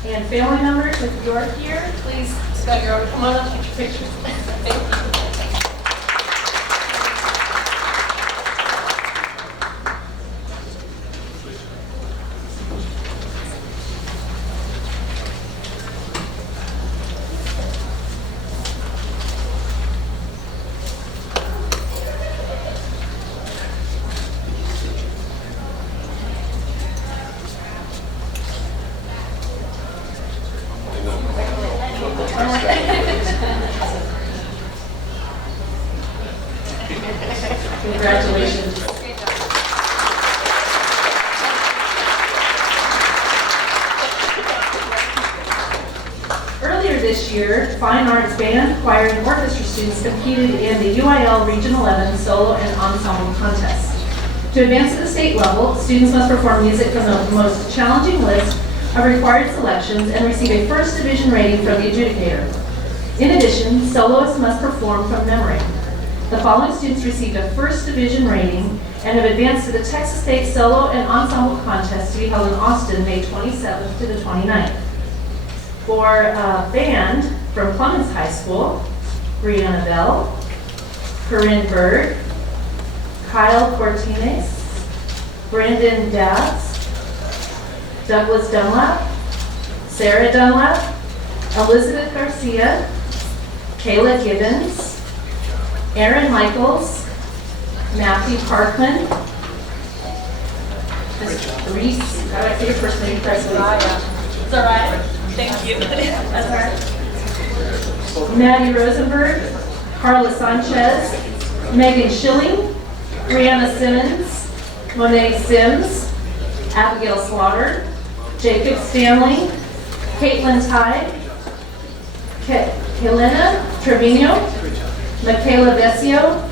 And family members, if you're here, please step your over. Come on up, take your pictures. Thank you. Congratulations. Earlier this year, Fine Arts Band, Choir, and Orchestra students competed in the UIL Region 11 Solo and Ensemble Contest. To advance to the state level, students must perform music from the most challenging list of required selections and receive a first division rating from the adjudicator. In addition, soloists must perform from memory. The following students received a first division rating and have advanced to the Texas State Solo and Ensemble Contest to be held in Austin, May 27th to the 29th. For band from Clemens High School, Brianna Bell, Corinne Berg, Kyle Cortines, Brandon Dabbs, Douglas Dunlap, Sarah Dunlap, Elizabeth Garcia, Kayla Gibbons, Aaron Michaels, Matthew Parkman, Reese, how do I say your first name correctly? It's all right. Thank you. That's all right. Maddie Rosenberg, Carla Sanchez, Megan Schilling, Brianna Simmons, Monet Sims, Abigail Slaughter, Jacob Stanley, Caitlin Tide, Helena Trevino, Michaela Vesio,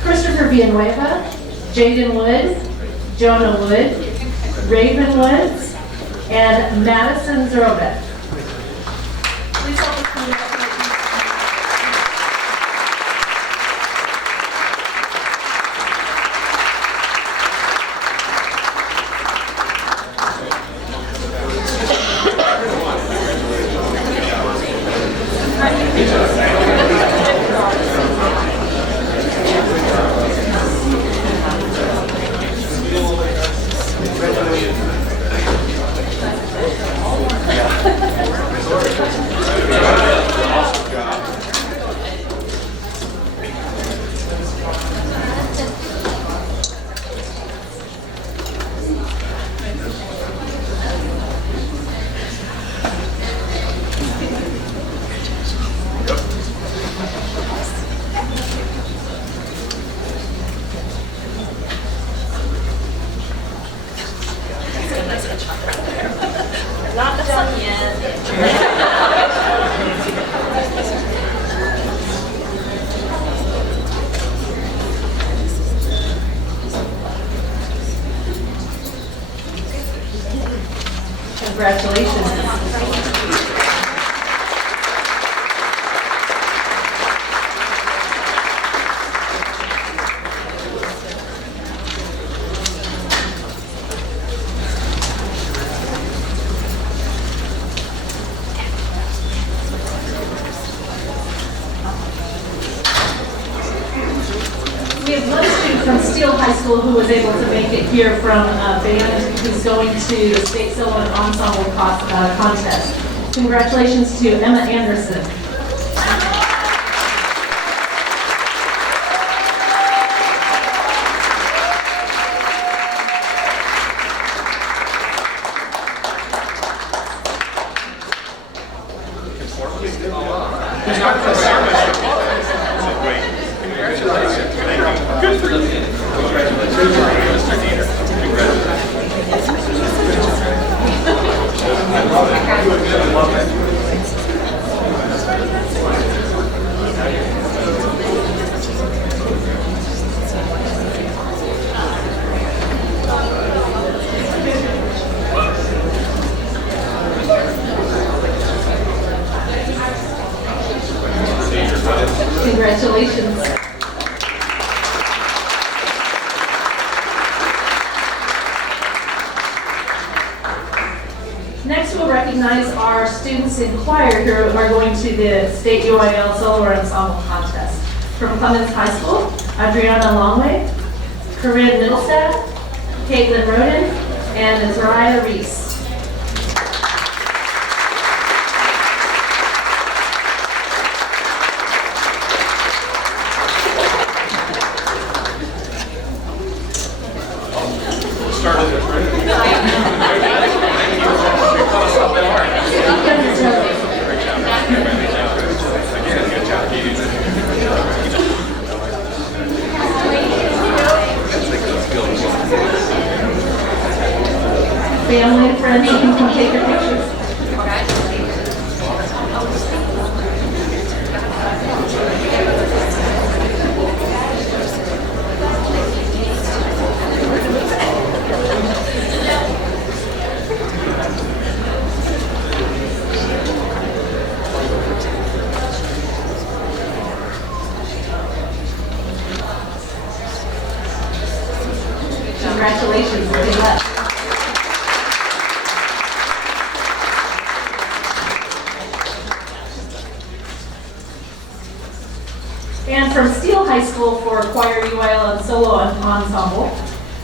Christopher Villanueva, Jaden Wood, Jonah Wood, Raven Woods, and Madison Zrobeck. Please help us congratulate. Not done yet. Congratulations. We have one student from Steele High School who was able to make it here from band, who's going to the State Solo and Ensemble Contest. Congratulations to Emma Anderson. Congratulations. Next, we'll recognize our students in choir who are going to the State UIL Solo Ensemble Contest. From Clemens High School, Adriana Longway, Corinne Middlestad, Caitlin Roden, and Zariah Reese. Family and friends, you can come take your pictures. Congratulations, good luck. And from Steele High School for choir, UIL, and solo ensemble,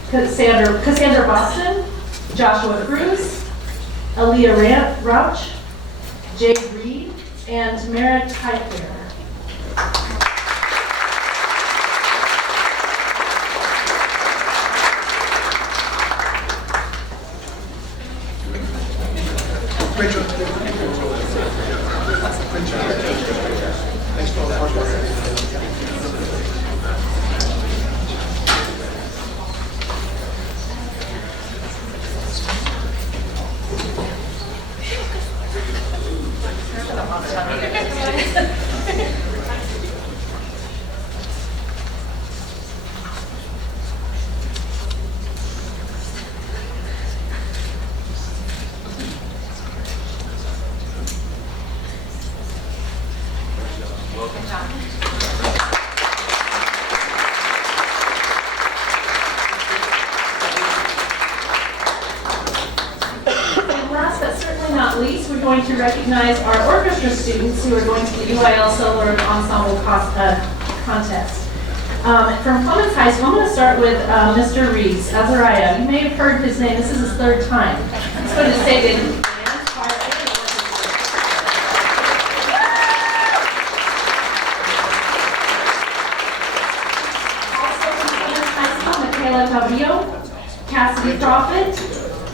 Cassandra Boston, Joshua Cruz, Aaliyah Rauch, Jay Reed, and Tamara Teichler. Not least, we're going to recognize our orchestra students who are going to the UIL Solo Ensemble Contest. From Clemens High School, I'm going to start with Mr. Reese, Azariah. You may have heard his name. This is his third time. He's going to say that Michaela Cabrillo, Cassidy Prophet,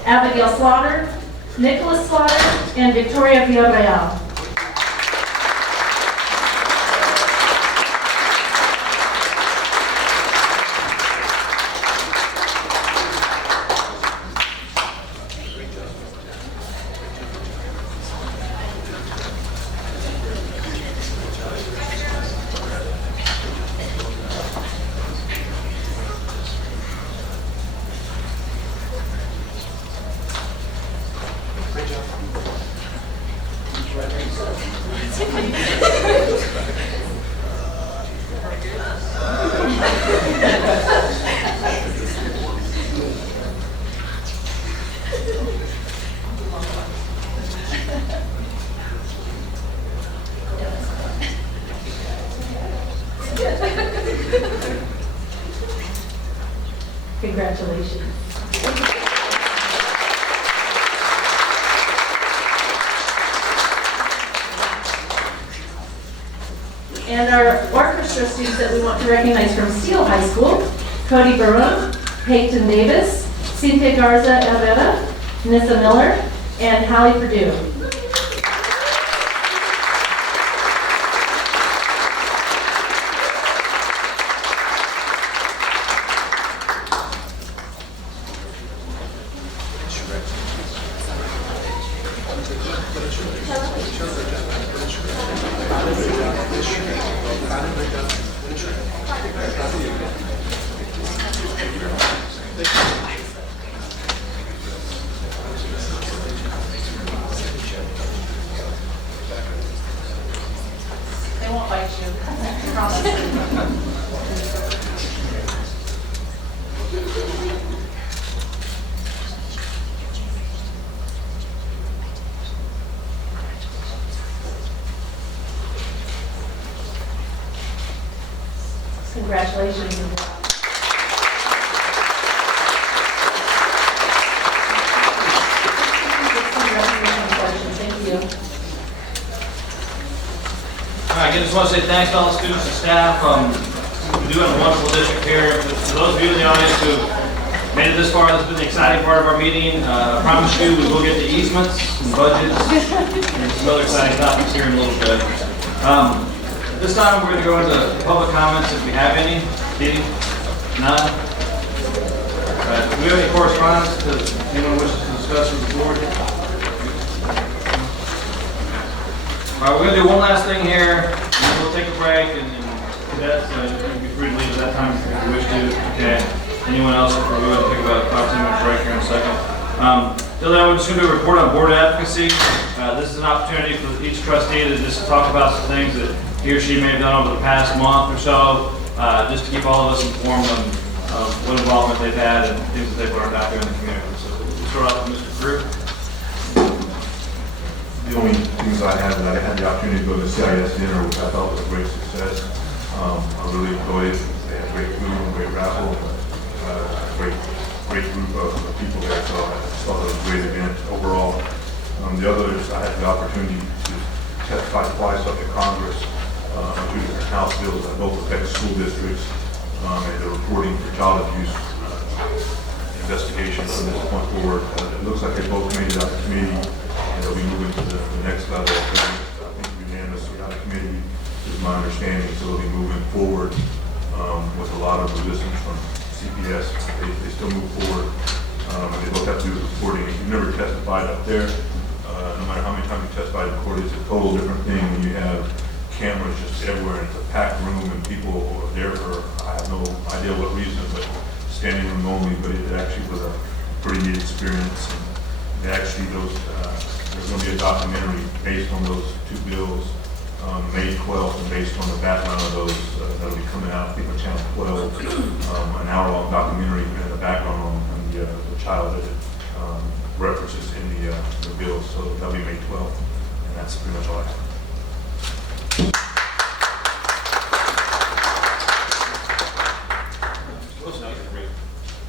Abigail Slaughter, Nicholas Slaughter, and Victoria Villarreal. Congratulations. And our orchestra students that we want to recognize from Steele High School, Cody Barone, Peyton Davis, Cynthia Garza Herrera, Nissa Miller, and Hallie Perdue. They won't bite you. Congratulations. Thank you. All right, again, just want to say thanks to all the students and staff. We do have a wonderful district here. For those of you in the audience who made it this far, this has been the exciting part of our meeting. I promise you, we will get to easements and budgets and some other exciting topics here in a little bit. This time, we're going to go into public comments if we have any. Katie? None? All right, do we have any correspondence that anyone wishes to discuss with the board? All right, we're going to do one last thing here, and then we'll take a break, and cadets, you can be free to leave at that time if you wish to. Okay. Anyone else, we're going to take about a 5-10 minute break here in a second. The other one, we're just going to do a report on board advocacy. This is an opportunity for each trustee to just talk about some things that he or she may have done over the past month or so, just to keep all of us informed of what involvement they've had and things that they've learned out there in the community. So we'll start off with Mr. Drew. The only things I had, that I had the opportunity to go to the CIS dinner, which I thought was a great success. I really enjoyed it. They had great food, great raffle, great group of people there. So I thought it was a great event overall. The other is I had the opportunity to testify twice up in Congress on 2 different House bills that both affect school districts and the reporting for child abuse investigations from this point forward. It looks like they both made it out of committee, and they'll be moving to the next level. I think unanimously out of committee is my understanding, so they'll be moving forward with a lot of resistance from CPS. They still move forward, and they both have to do with reporting. If you've never testified up there, no matter how many times you testified in court, it's a total different thing when you have cameras just everywhere, and it's a packed room, and people are there for, I have no idea what reason, but standing room only, but it actually was a pretty neat experience. And they actually, there's going to be a documentary based on those 2 bills, May 12th, and based on the background of those, that'll be coming out, I think on Channel 12, an hour-long documentary and the background on the child that it references in the bill, so that'll be May 12th, and that's pretty much all I have.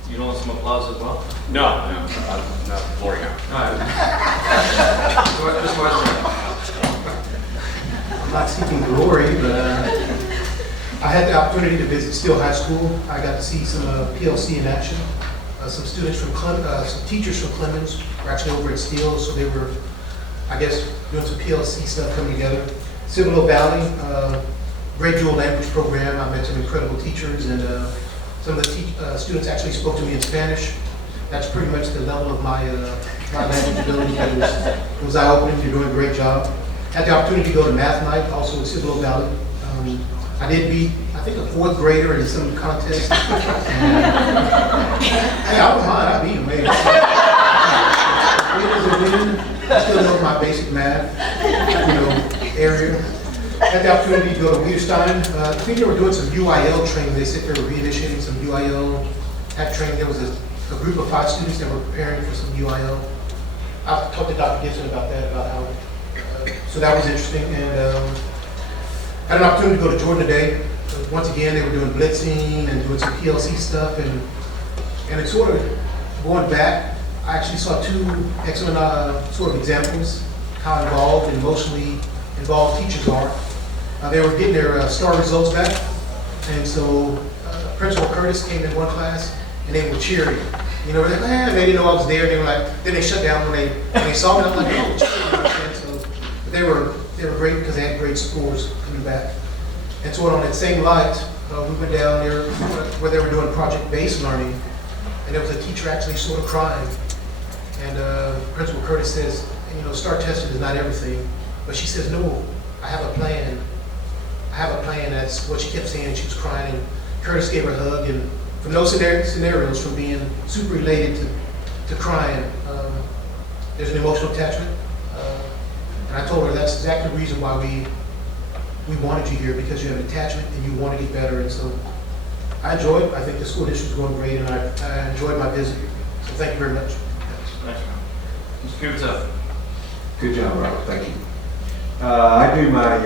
You don't want some applause as well? No, I'm not boring out. All right. Mr. Westbrook. I'm not seeking glory, but I had the opportunity to visit Steele High School. I got to see some PLC in action. Some students from some teachers from Clemens were actually over at Steele, so they were, I guess, doing some PLC stuff coming together. Cibolo Valley, great dual language program. I met some incredible teachers, and some of the students actually spoke to me in Spanish. That's pretty much the level of my language ability. It was eye-opening. You're doing a great job. Had the opportunity to go to math night, also at Cibolo Valley. I did beat, I think, a 4th grader in some contest. Hey, I don't mind. I beat him. Hey. It was a win. I still know my basic math, area. Had the opportunity to go to Weirstein. I think they were doing some UIL training. They said they were reinitiating some UIL training. There was a group of 5 students that were preparing for some UIL. I talked to Dr. Gibson about that, about how, so that was interesting. And had an opportunity to go to Jordan today. Once again, they were doing blitzing and doing some PLC stuff. And it's sort of going back, I actually saw 2 excellent sort of examples, how involved and emotionally involved teachers are. They were getting their STAR results back, and so Principal Curtis came in one class, and they were cheering. They didn't know I was there. They were like, then they shut down when they saw me. I'm like, oh, cheering. So they were great because they had great scores coming back. And so on that same light, we went down there where they were doing project-based learning, and there was a teacher actually sort of crying. And Principal Curtis says, STAR testing is not everything. But she says, no, I have a plan. I have a plan. That's what she kept saying. She was crying, and Curtis gave her a hug. And from those scenarios, from being super related to crying, there's an emotional attachment. And I told her that's exactly the reason why we wanted you here because you have an attachment and you want to get better. And so I enjoyed it. I think the school district is going great, and I enjoyed my visit here. So thank you very much. Thanks, man. Mr. Kubica. Good job, Robert, thank you. I do my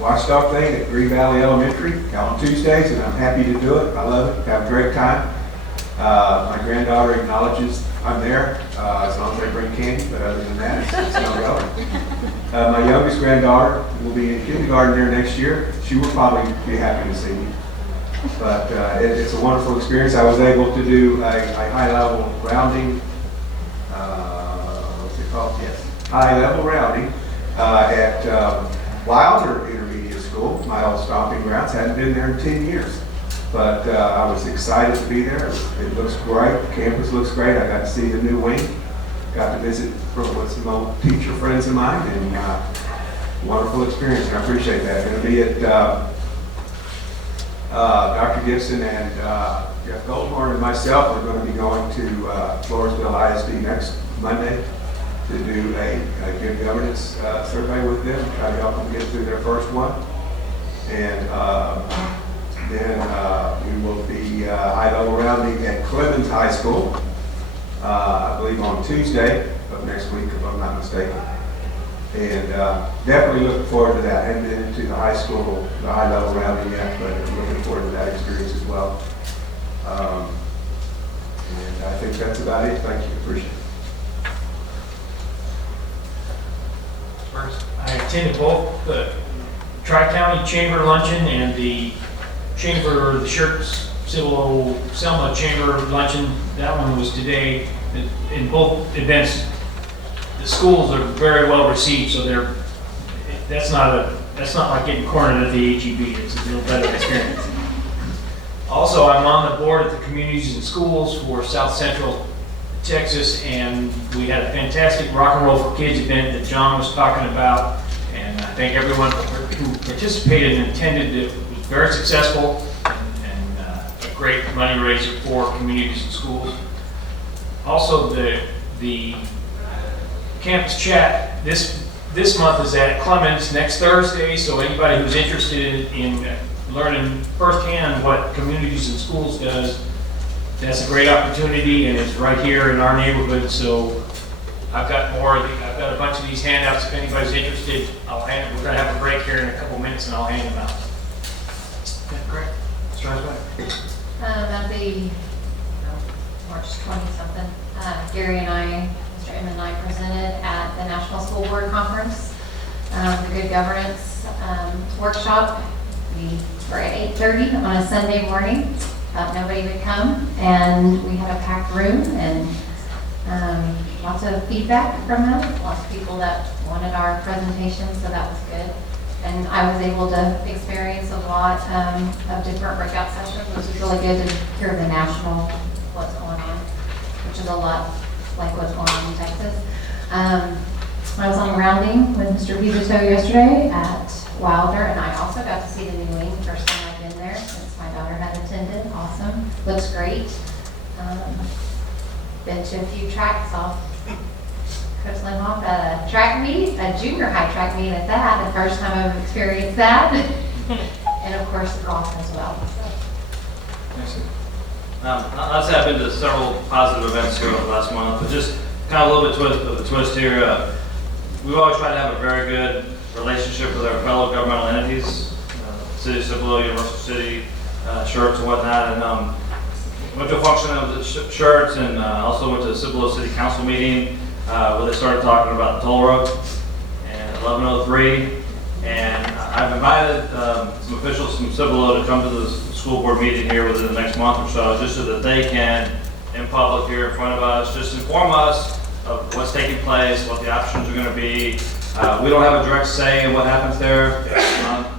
watchdog thing at Green Valley Elementary on Tuesdays, and I'm happy to do it. I love it, have a great time. My granddaughter acknowledges I'm there, as long as I bring candy, but other than that, it's not relevant. My youngest granddaughter will be in kindergarten here next year. She will probably be happy to see me. But it's a wonderful experience. I was able to do a high-level rounding, what's it called? Yes, high-level rounding at Wilder Intermediate School, my old stomping grounds. Hadn't been there in 10 years. But I was excited to be there. It looks great. The campus looks great. I got to see the new wing. Got to visit with some old teacher friends of mine, and wonderful experience, and I appreciate that. Going to be at Dr. Gibson and Jeff Goldhorn and myself are going to be going to Floresville ISD next Monday to do a good governance survey with them, try to help them get through their first one. And then we will be high-level rounding at Clemens High School, I believe on Tuesday of next week, if I'm not mistaken. And definitely looking forward to that. I haven't been into the high school, the high-level rounding yet, but I'm looking forward to that experience as well. And I think that's about it. Thank you. Appreciate it. I attended both the Tri-County Chamber Luncheon and the Chamber, the Shirts, Civil Selma Chamber Luncheon. That one was today. In both events, the schools are very well received, so that's not like getting cornered at the HEB. It's a real better experience. Also, I'm on the board at the Communities and Schools for South Central Texas, and we had a fantastic Rock and Roll for Kids event that John was talking about, and I thank everyone who participated and attended. It was very successful and a great money raiser for communities and schools. Also, the campus chat this month is at Clemens next Thursday, so anybody who's interested in learning firsthand what Communities and Schools does, that's a great opportunity, and it's right here in our neighborhood. So I've got a bunch of these handouts. If anybody's interested, we're going to have a break here in a couple minutes, and I'll hand them out. Okay, great. Let's try this back. That'll be March 20-something. Gary and I, Mr. Emmett and I presented at the National School Board Conference, the Good Governance workshop. We were at 8:30 on a Sunday morning. Thought nobody would come, and we had a packed room, and lots of feedback from them. Lots of people that wanted our presentation, so that was good. And I was able to experience a lot of different breakout sessions, which was really good to hear the national what's going on, which is a lot like what's going on in Texas. I was on rounding with Mr. Pizzuto yesterday at Wilder, and I also got to see the new wing. First time I've been there since my daughter had attended. Awesome. Looks great. Been to a few tracks off Coach Lindhoff at a track meet, a junior high track meet at that. The first time I've experienced that. And of course the golf as well. Thanks. I'd say I've been to several positive events here over the last month, but just kind of a little bit of a twist here. We've always tried to have a very good relationship with our fellow governmental entities, City of Cibolo, University City, Shirts and whatnot, and went to a function that was at Shirts, and also went to the Cibolo City Council meeting where they started talking about the toll road and 1103, and I've invited some officials from Cibolo to come to the school board meeting here within the next month or so, just so that they can, in public here in front of us, just inform us of what's taking place, what the options are going to be. We don't have a direct say in what happens there,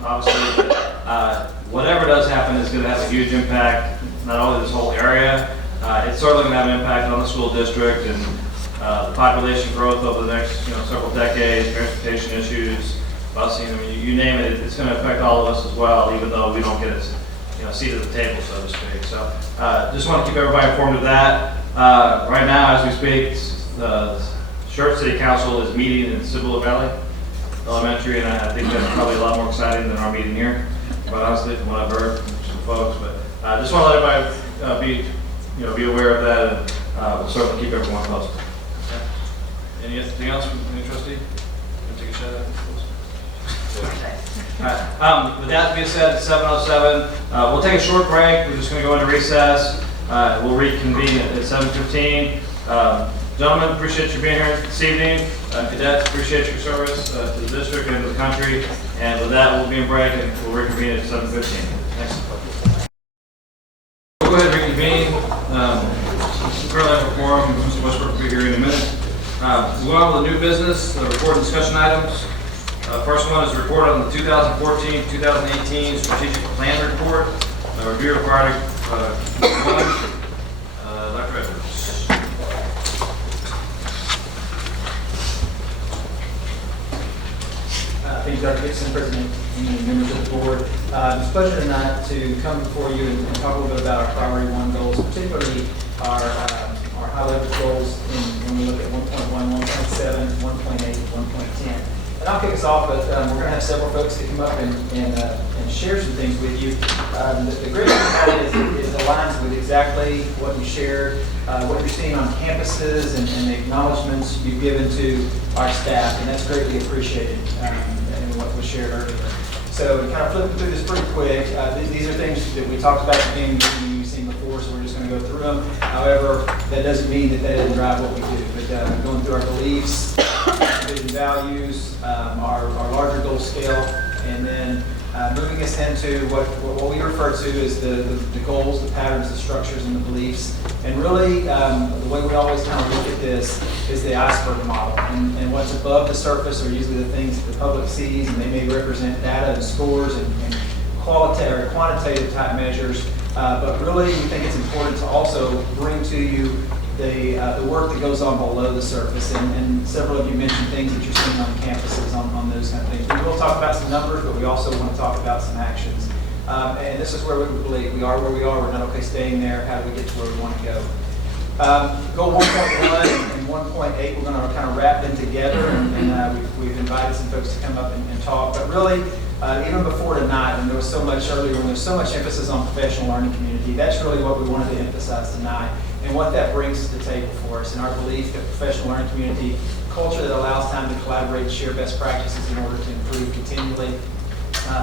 obviously, but whatever does happen is going to have a huge impact, not only this whole area, it's certainly going to have an impact on the school district and the population growth over the next several decades, transportation issues, busing, I mean, you name it, it's going to affect all of us as well, even though we don't get a seat at the table, so to speak. So just want to keep everybody informed of that. Right now, as we speak, the Sheriff City Council is meeting in Cibolo Valley Elementary, and I think that's probably a lot more exciting than our meeting here, quite honestly, from what I've heard from some folks. But I just want to let everybody be aware of that, and we'll certainly keep everyone posted. Okay. Anything else from any trustee? Take a shot at it. All right. With that being said, it's 7:07. We'll take a short break. We're just going to go into recess. We'll reconvene at 7:15. Gentlemen, appreciate you being here this evening. Cadets, appreciate your service to the district and to the country. And with that, we'll be in break and we'll reconvene at 7:15. Thanks. We'll go ahead and reconvene. Currently have a quorum. Mr. Westbrook will be here in a minute. We'll go on with the new business, the report and discussion items. First one is a report on the 2014-2018 strategic plan report. Review required. Dr. Edwards. Thank you, Dr. Gibson, President, and members of the board. It's a pleasure tonight to come before you and talk a little bit about our priority 1 goals, particularly our high-level goals when we look at 1.1, 1.7, 1.8, 1.10. And I'll kick us off, but we're going to have several folks to come up and share some things with you. The great thing about it is it aligns with exactly what you shared, what you're seeing on campuses and the acknowledgments you've given to our staff, and that's greatly appreciated in what was shared earlier. So kind of flipping through this pretty quick, these are things that we talked about at the beginning of the meeting you've seen before, so we're just going to go through them. However, that doesn't mean that doesn't drive what we do, but going through our beliefs, vision, values, our larger goal scale, and then moving us into what we refer to as the goals, the patterns, the structures, and the beliefs. And really, the way we always kind of look at this is the iceberg model. And what's above the surface are usually the things that the public sees, and they may represent data and scores and qualitative or quantitative type measures. But really, we think it's important to also bring to you the work that goes on below the surface, and several of you mentioned things that you're seeing on campuses on those kind of things. We will talk about some numbers, but we also want to talk about some actions. And this is where we believe we are where we are. We're not okay staying there. How do we get to where we want to go? Goal 1.1 and 1.8, we're going to kind of wrap them together, and we've invited some folks to come up and talk. But really, even before tonight, when there was so much earlier, when there's so much emphasis on professional learning community, that's really what we wanted to emphasize tonight, and what that brings to the table for us, and our belief that professional learning community, culture that allows time to collaborate and share best practices in order to improve continually.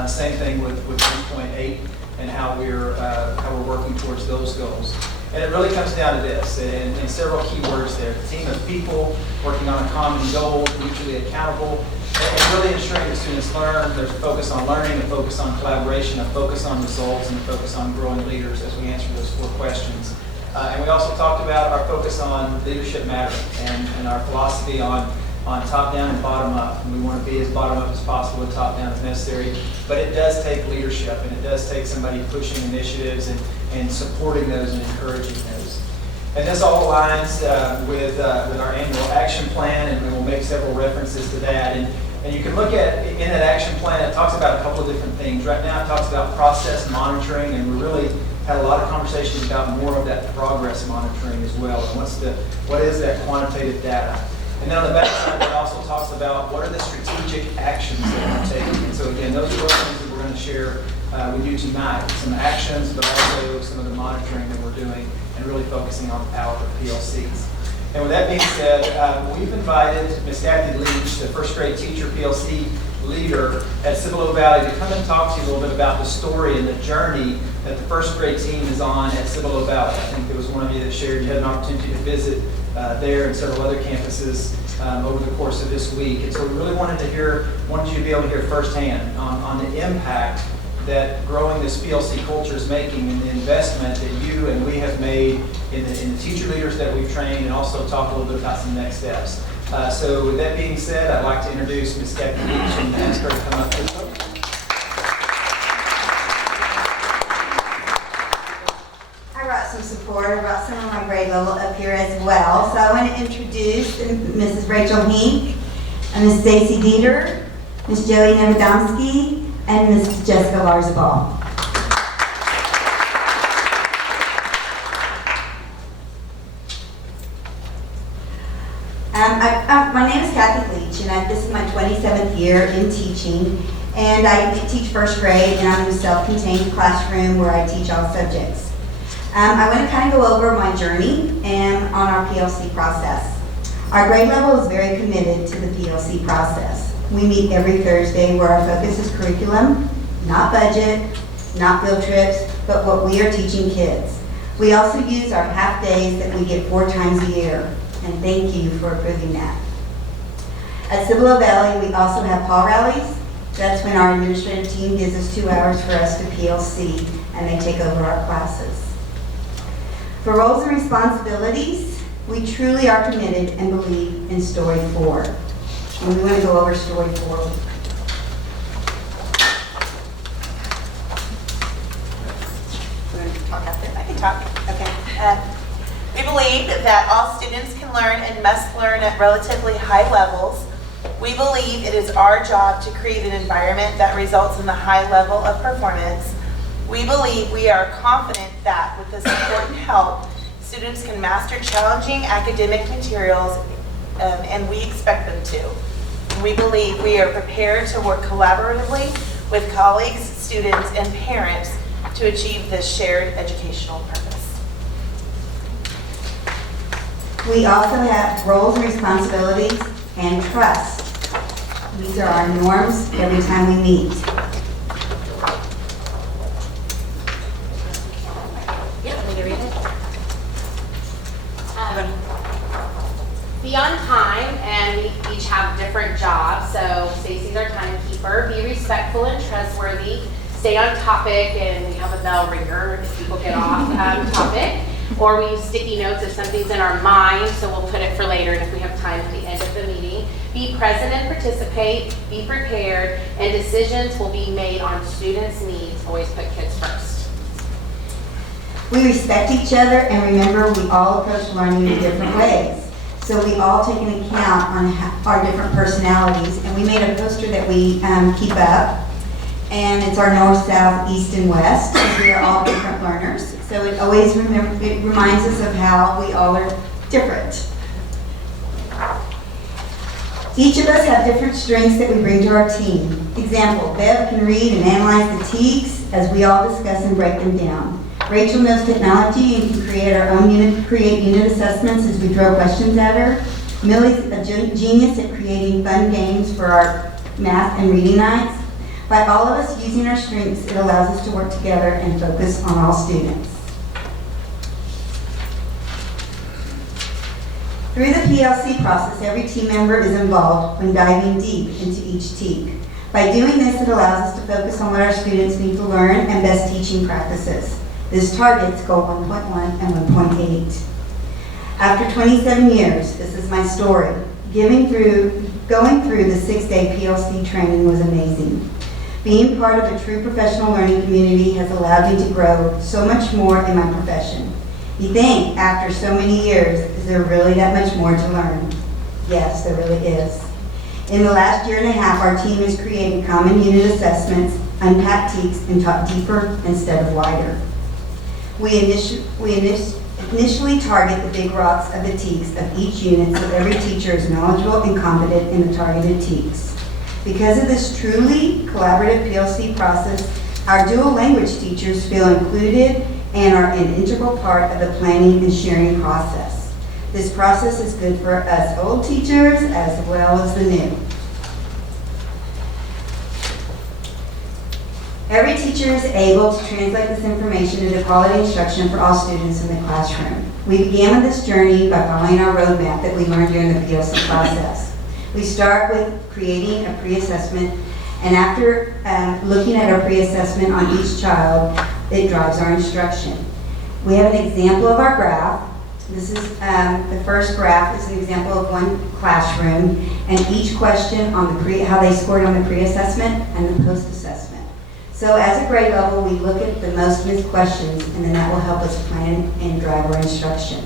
Same thing with 1.8 and how we're working towards those goals. And it really comes down to this, and several key words there. A team of people working on a common goal, mutually accountable, and really ensuring that students learn. There's a focus on learning, a focus on collaboration, a focus on results, and a focus on growing leaders as we answer those 4 questions. And we also talked about our focus on leadership mattering and our philosophy on top-down and bottom-up. And we want to be as bottom-up as possible and top-down as necessary. But it does take leadership, and it does take somebody pushing initiatives and supporting those and encouraging those. And this all aligns with our annual action plan, and we'll make several references to that. And you can look at, in that action plan, it talks about a couple of different things. Right now it talks about process monitoring, and we really had a lot of conversations about more of that progress monitoring as well. And what is that quantitative data? And then on the back side, it also talks about what are the strategic actions that we're taking. And so again, those are those things that we're going to share with you tonight. Some actions, but also some of the monitoring that we're doing and really focusing on the power of PLCs. And with that being said, we've invited Ms. Kathy Leach, the first grade teacher PLC leader at Cibolo Valley, to come and talk to you a little bit about the story and the journey that the first grade team is on at Cibolo Valley. I think there was one of you that shared you had an opportunity to visit there and several other campuses over the course of this week. And so we really wanted you to be able to hear firsthand on the impact that growing this PLC culture is making and the investment that you and we have made in the teacher leaders that we've trained, and also talk a little bit about some next steps. So with that being said, I'd like to introduce Ms. Kathy Leach and ask her to come up to the podium. I brought some support. I brought some of my grade level up here as well. So I want to introduce Mrs. Rachel Hink, Ms. Stacy Dieter, Ms. Joey Nevedomsky, and Ms. Jessica Larsball. My name is Kathy Leach, and this is my 27th year career in teaching, and I teach first grade, and I'm in a self-contained classroom where I teach all subjects. I want to kind of go over my journey and on our PLC process. Our grade level is very committed to the PLC process. We meet every Thursday where our focus is curriculum, not budget, not field trips, but what we are teaching kids. We also use our half days that we get 4 times a year, and thank you for approving that. At Cibolo Valley, we also have Paul rallies. That's when our administrative team gives us 2 hours for us to PLC, and they take over our classes. For roles and responsibilities, we truly are committed and believe in Story 4. And we want to go over Story 4. I can talk. Okay. We believe that all students can learn and must learn at relatively high levels. We believe it is our job to create an environment that results in the high level of performance. We believe we are confident that with the support and help, students can master challenging academic materials, and we expect them to. We believe we are prepared to work collaboratively with colleagues, students, and parents to achieve this shared educational purpose. We also have roles and responsibilities and trust. These are our norms every time we meet. Beyond time, and we each have different jobs, so Stacy's our timekeeper. Be respectful and trustworthy. Stay on topic, and we have a bell ringer if people get off topic. Or we use sticky notes if something's in our mind, so we'll put it for later and if we have time at the end of the meeting. Be present and participate, be prepared, and decisions will be made on students' needs. Always put kids first. We respect each other and remember we all approach learning in different ways. So we all take an account on our different personalities, and we made a poster that we keep up. And it's our north, south, east, and west, because we are all different learners. So it always reminds us of how we all are different. Each of us have different strengths that we bring to our team. Example, Bev can read and analyze the TEKS as we all discuss and break them down. Rachel knows technology and can create unit assessments as we throw questions at her. Millie's a genius at creating fun games for our math and reading nights. By all of us using our strengths, it allows us to work together and focus on all students. Through the PLC process, every team member is involved when diving deep into each TEK. By doing this, it allows us to focus on what our students need to learn and best teaching practices. This targets goal 1.1 and 1.8. After 27 years, this is my story. Going through the 6-day PLC training was amazing. Being part of a true professional learning community has allowed me to grow so much more in my profession. You think, after so many years, is there really that much more to learn? Yes, there really is. In the last year and a half, our team has created common unit assessments, unpacked TEKS, and taught deeper instead of wider. We initially target the big rocks of the TEKS of each unit so every teacher is knowledgeable and competent in the targeted TEKS. Because of this truly collaborative PLC process, our dual language teachers feel included and are an integral part of the planning and sharing process. This process is good for us old teachers as well as the new. Every teacher is able to translate this information into quality instruction for all students in the classroom. We began with this journey by following our roadmap that we learned during the PLC process. We start with creating a pre-assessment, and after looking at our pre-assessment on each child, it drives our instruction. We have an example of our graph. This is the first graph is an example of one classroom, and each question on the how they scored on the pre-assessment and the post-assessment. So as a grade level, we look at the most missed questions, and then that will help us plan and drive our instruction.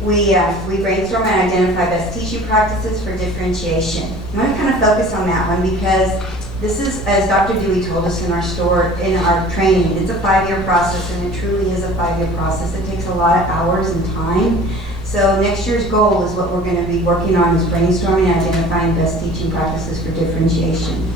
We brainstorm and identify best teaching practices for differentiation. I'm going to kind of focus on that one because This is, as Dr. Dewey told us in our training, it's a 5-year process, and it truly is a 5-year process. It takes a lot of hours and time. So next year's goal is what we're going to be working on is brainstorming and identifying best teaching practices for differentiation.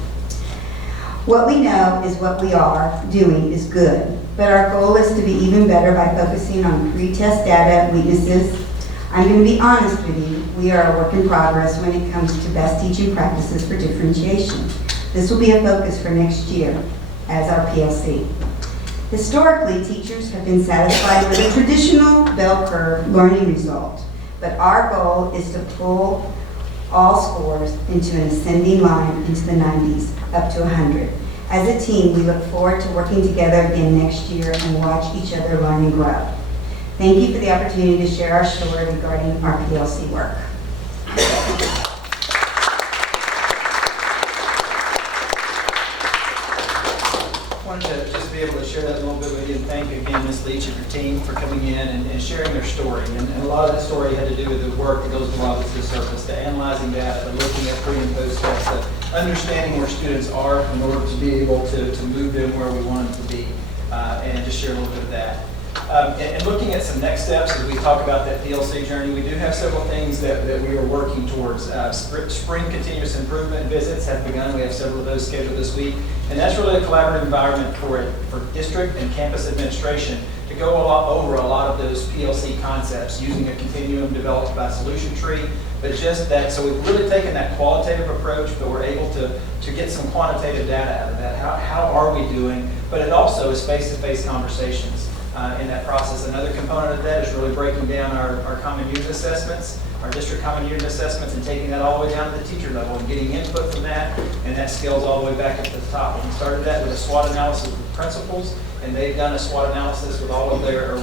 What we know is what we are doing is good, but our goal is to be even better by focusing on pre-test data weaknesses. I'm going to be honest with you, we are a work in progress when it comes to best teaching practices for differentiation. This will be a focus for next year as our PLC. Historically, teachers have been satisfied with a traditional bell curve learning result, but our goal is to pull all scores into an ascending line into the 90s, up to 100. As a team, we look forward to working together again next year and watch each other learn and grow. Thank you for the opportunity to share our story regarding our PLC work. I wanted to just be able to share that a little bit with you and thank again Ms. Leach and her team for coming in and sharing their story. And a lot of that story had to do with the work that goes below the surface, the analyzing data, the looking at pre and post tests, the understanding where students are in order to be able to move them where we want them to be, and just share a little bit of that. And looking at some next steps as we talk about that PLC journey, we do have several things that we are working towards. Spring continuous improvement visits have begun. We have several of those scheduled this week. And that's really a collaborative environment for district and campus administration to go over a lot of those PLC concepts using a continuum developed by Solution Tree. But just that, so we've really taken that qualitative approach, but we're able to get some quantitative data out of that. How are we doing? But it also is face-to-face conversations. In that process. Another component of that is really breaking down our common unit assessments, our district common unit assessments, and taking that all the way down to the teacher level and getting input from that, and that scales all the way back up to the top. And we started that with a SWOT analysis with principals, and they've done a SWOT analysis with all of their,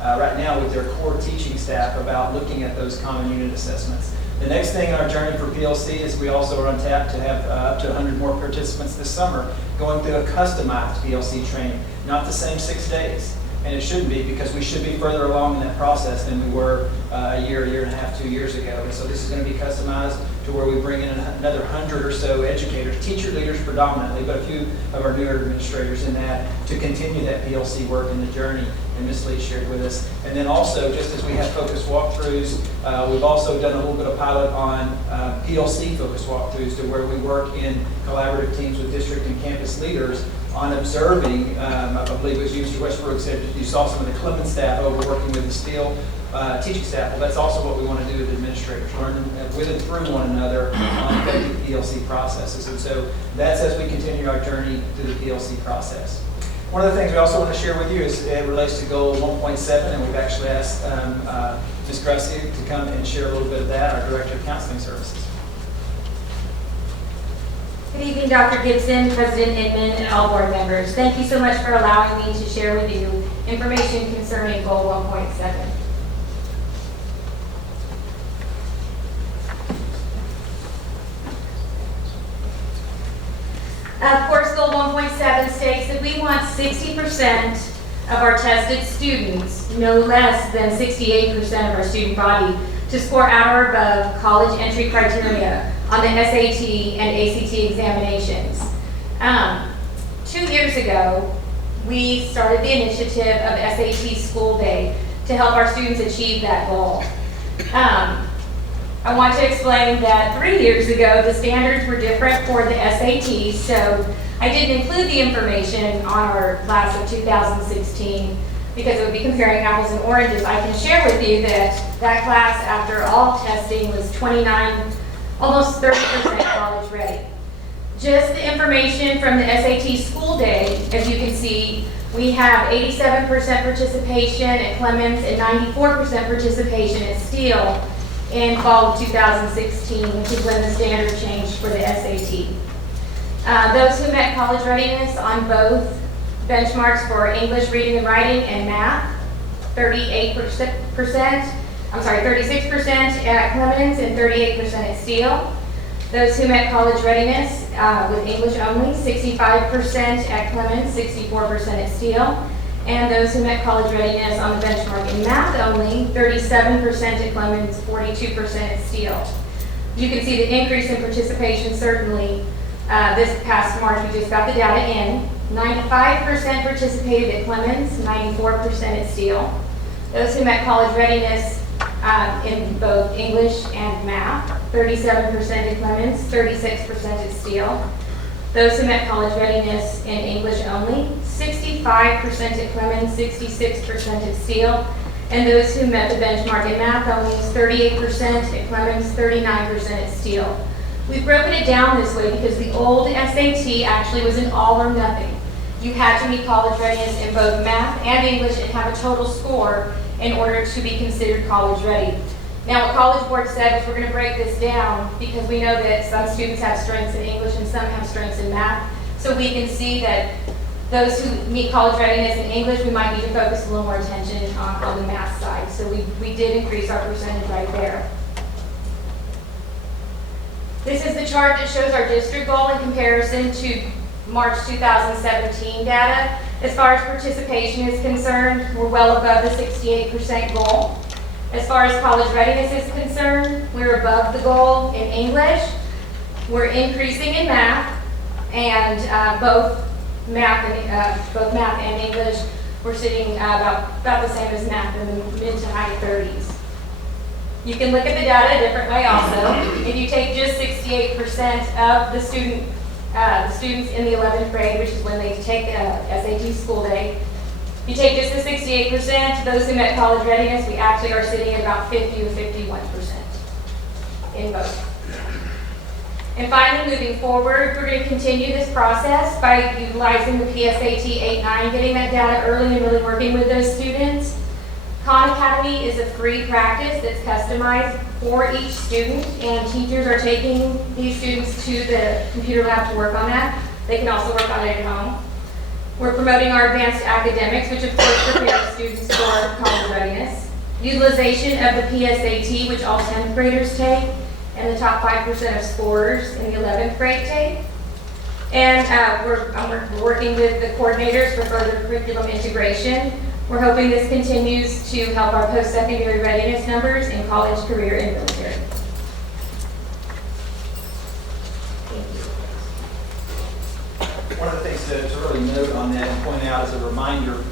right now with their core teaching staff about looking at those common unit assessments. The next thing in our journey for PLC is we also are on tap to have up to 100 more participants this summer going through a customized PLC training, not the same 6 days. And it shouldn't be, because we should be further along in that process than we were a year and a half, 2 years ago. And so this is going to be customized to where we bring in another 100 or so educators, teacher leaders predominantly, but a few of our newer administrators in that to continue that PLC work in the journey and Ms. Lee shared with us. And then also, just as we have focused walkthroughs, we've also done a little bit of pilot on PLC focused walkthroughs to where we work in collaborative teams with district and campus leaders on observing, I believe it was you, Mr. Westbrook said you saw some of the Clemens staff over working with the Steele teaching staff. Well, that's also what we want to do with administrators, learn with and through one another on effective PLC processes. And so that's as we continue our journey through the PLC process. One of the things we also want to share with you is it relates to goal 1.7, and we've actually asked Ms. Grassi to come and share a little bit of that, our Director of Counseling Services. Good evening, Dr. Gibson, President Inman, and all board members. Thank you so much for allowing me to share with you information concerning Goal 1.7. Of course, Goal 1.7 states that we want 60% of our tested students, no less than 68% of our student body, to score at or above college entry criteria on the SAT and ACT examinations. 2 years ago, we started the initiative of SAT School Day to help our students achieve that goal. I want to explain that 3 years ago, the standards were different for the SAT, so I didn't include the information on our class of 2016 because it would be comparing apples and oranges. I can share with you that that class, after all testing, was 29, almost 30% college ready. Just the information from the SAT School Day, as you can see, we have 87% participation at Clemens and 94% participation at Steele in fall of 2016, which is when the standard changed for the SAT. Those who met college readiness on both benchmarks for English reading and writing and math, 36% at Clemens and 38% at Steele. Those who met college readiness with English only, 65% at Clemens, 64% at Steele. And those who met college readiness on the benchmark in math only, 37% at Clemens, 42% at Steele. You can see the increase in participation certainly This past March, we just got the data in. 95% participated at Clemens, 94% at Steele. Those who met college readiness in both English and math, 37% at Clemens, 36% at Steele. Those who met college readiness in English only, 65% at Clemens, 66% at Steele. And those who met the benchmark in math only is 38% at Clemens, 39% at Steele. We've broken it down this way because the old SAT actually was an all or nothing. You had to meet college readiness in both math and English and have a total score in order to be considered college ready. Now, what College Board said is we're going to break this down because we know that some students have strengths in English and some have strengths in math. So we can see that those who meet college readiness in English, we might need to focus a little more attention on the math side. So we did increase our percentage right there. This is the chart that shows our district goal in comparison to March 2017 data. As far as participation is concerned, we're well above the 68% goal. As far as college readiness is concerned, we're above the goal in English. We're increasing in math, and both math and English, we're sitting about the same as math in the mid to high 30s. You can look at the data a different way also. If you take just 68% of the students in the 11th grade, which is when they take SAT school day, if you take just the 68%, those who met college readiness, we actually are sitting at about 50 to 51% in both. And finally, moving forward, we're going to continue this process by utilizing the PSAT 8-9, getting that data early and really working with those students. Khan Academy is a free practice that's customized for each student, and teachers are taking these students to the computer lab to work on that. They can also work on it at home. We're promoting our advanced academics, which of course prepares students for college readiness. Utilization of the PSAT, which all 10th graders take, and the top 5% of scorers in the 11th grade take. And we're working with the coordinators for further curriculum integration. We're hoping this continues to help our post-secondary readiness numbers in college, career, and military. One of the things to really note on that and point out as a reminder,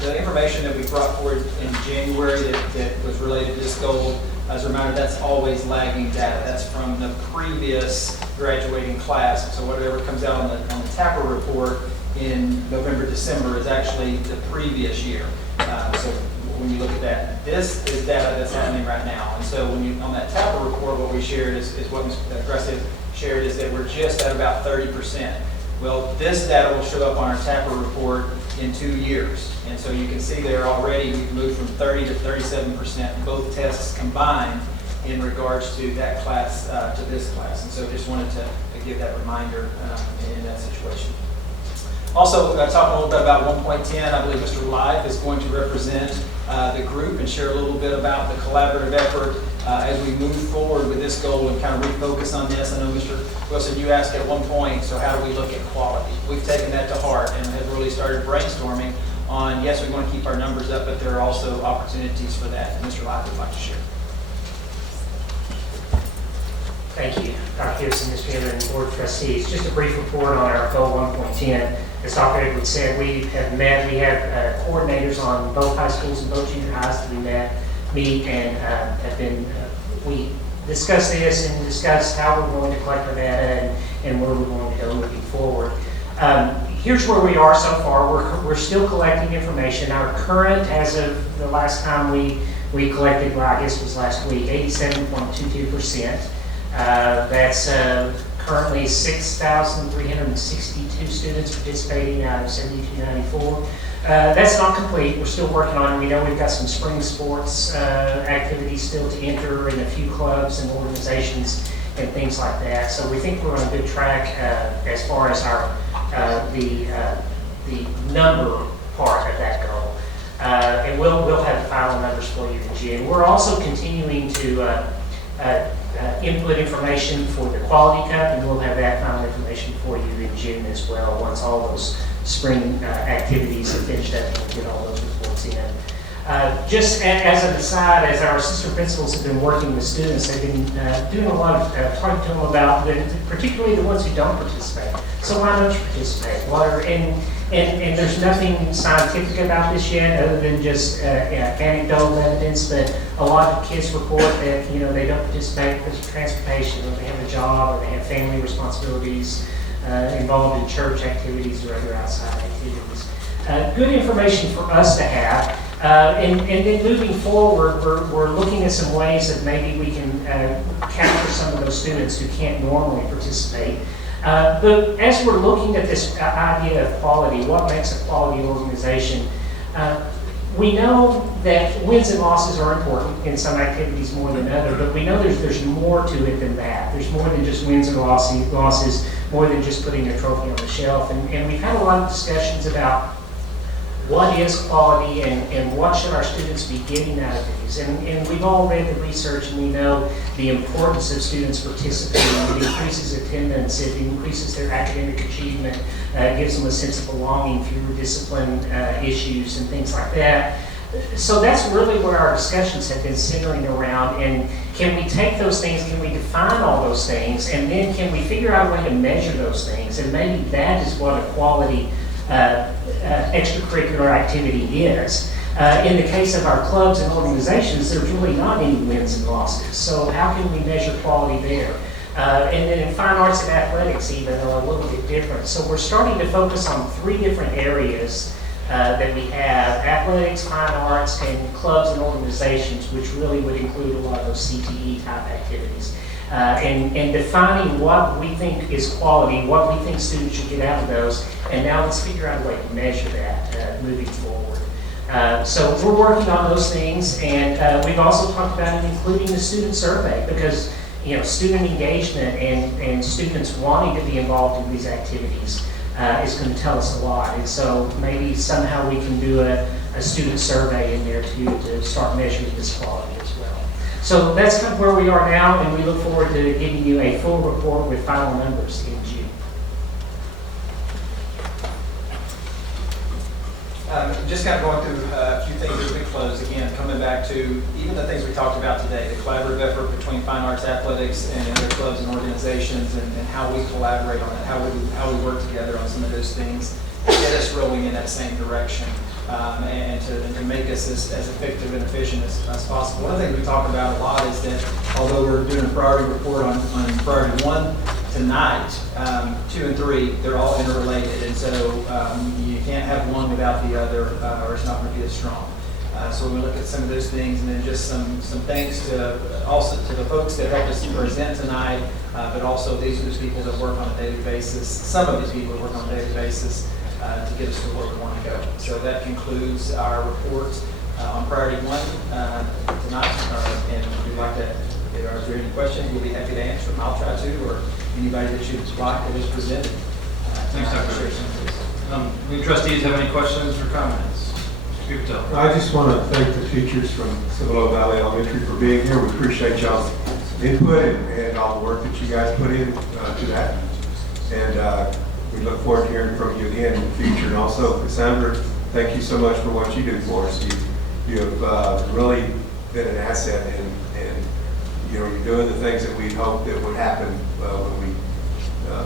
the information that we brought forward in January that was related to this goal, as a reminder, that's always lagging data. That's from the previous graduating class. So whatever comes out on the TAPR report in November, December is actually the previous year. So when you look at that, this is data that's happening right now. And so when you on that TAPR report, what we shared is what Ms. Gressitt shared is that we're just at about 30%. Well, this data will show up on our TAPR report in 2 years. And so you can see there already we've moved from 30 to 37%, both tests combined, in regards to that class to this class. And so just wanted to give that reminder in that situation. Also, talking a little bit about 1.10, I believe Mr. Live is going to represent the group and share a little bit about the collaborative effort as we move forward with this goal and kind of refocus on this. I know Mr. Wilson, you asked at one point, so how do we look at quality? We've taken that to heart and have really started brainstorming on, yes, we want to keep our numbers up, but there are also opportunities for that. And Mr. Live would like to share. Thank you, Dr. Gibson, Mr. Chairman, and Board of Trustees. Just a brief report on our goal 1.10. As Dr. Edwards said, we have coordinators on both high schools and both junior highs that meet and we discuss this and discuss how we're going to collect our data and where we're going to go moving forward. Here's where we are so far. We're still collecting information. Our current, as of the last time we collected, well, I guess was last week, 87.22%. That's currently 6,362 students participating out of 7,294. That's not complete. We're still working on it. We know we've got some spring sports activities still to enter in a few clubs and organizations and things like that. So we think we're on a good track as far as our the number part of that goal. And we'll have the final numbers for you in June. We're also continuing to input information for the Quality Cup, and we'll have that final information for you in June as well once all those spring activities are finished up and we'll get all those reports in. Just as an aside, as our assistant principals have been working with students, they've been doing a lot of talking to them about, particularly the ones who don't participate. So why don't you participate? And there's nothing scientific about this yet, other than just anecdotal evidence. But a lot of kids report that they don't participate because of transportation, or they have a job, or they have family responsibilities, involved in church activities or other outside activities. Good information for us to have. And then moving forward, we're looking at some ways that maybe we can capture some of those students who can't normally participate. But as we're looking at this idea of quality, what makes a quality organization, we know that wins and losses are important in some activities more than others, but we know there's more to it than that. There's more than just wins and losses, more than just putting a trophy on the shelf. And we've had a lot of discussions about what is quality and what should our students be getting out of these. And we've all read the research, and we know the importance of students participating. It increases attendance, it increases their academic achievement, gives them a sense of belonging, fewer discipline issues and things like that. So that's really where our discussions have been centering around. And can we take those things, can we define all those things, and then can we figure out a way to measure those things? And maybe that is what a quality extracurricular activity is. In the case of our clubs and organizations, there's really not any wins and losses. So how can we measure quality there? And then in fine arts and athletics even are a little bit different. So we're starting to focus on 3 different areas that we have: athletics, fine arts, and clubs and organizations, which really would include a lot of those CTE type activities. And defining what we think is quality, what we think students should get out of those, and now let's figure out a way to measure that moving forward. So we're working on those things, and we've also talked about including the student survey, because student engagement and students wanting to be involved in these activities is going to tell us a lot. And so maybe somehow we can do a student survey in there too, to start measuring this quality as well. So that's kind of where we are now, and we look forward to giving you a full report with final numbers in June. Just kind of going through a few things as we close. Again, coming back to even the things we talked about today, the collaborative effort between fine arts, athletics, and other clubs and organizations, and how we collaborate on it, how we work together on some of those things, get us rolling in that same direction, and to make us as effective and efficient as possible. One of the things we talk about a lot is that although we're doing a priority report on priority 1 tonight, 2 and 3, they're all interrelated, and so you can't have one without the other, or it's not going to be as strong. So we look at some of those things, and then just some thanks to the folks that helped us present tonight, but also these are the people that work on a daily basis. Some of these people that work on a daily basis to get us to where we want to go. So that concludes our report on priority 1 tonight. And if you'd like to, if there are any questions, we'll be happy to answer them. I'll try to, or anybody that you'd like that is presented. Thanks, Dr. Any trustees have any questions or comments? Mr. Gupta. I just want to thank the teachers from Cibolo Valley Elementary for being here. We appreciate y'all's input and all the work that you guys put in to that. And we look forward to hearing from you again in the future. And also, Cassandra, thank you so much for what you do for us. You have really been an asset, and you're doing the things that we hoped that would happen when we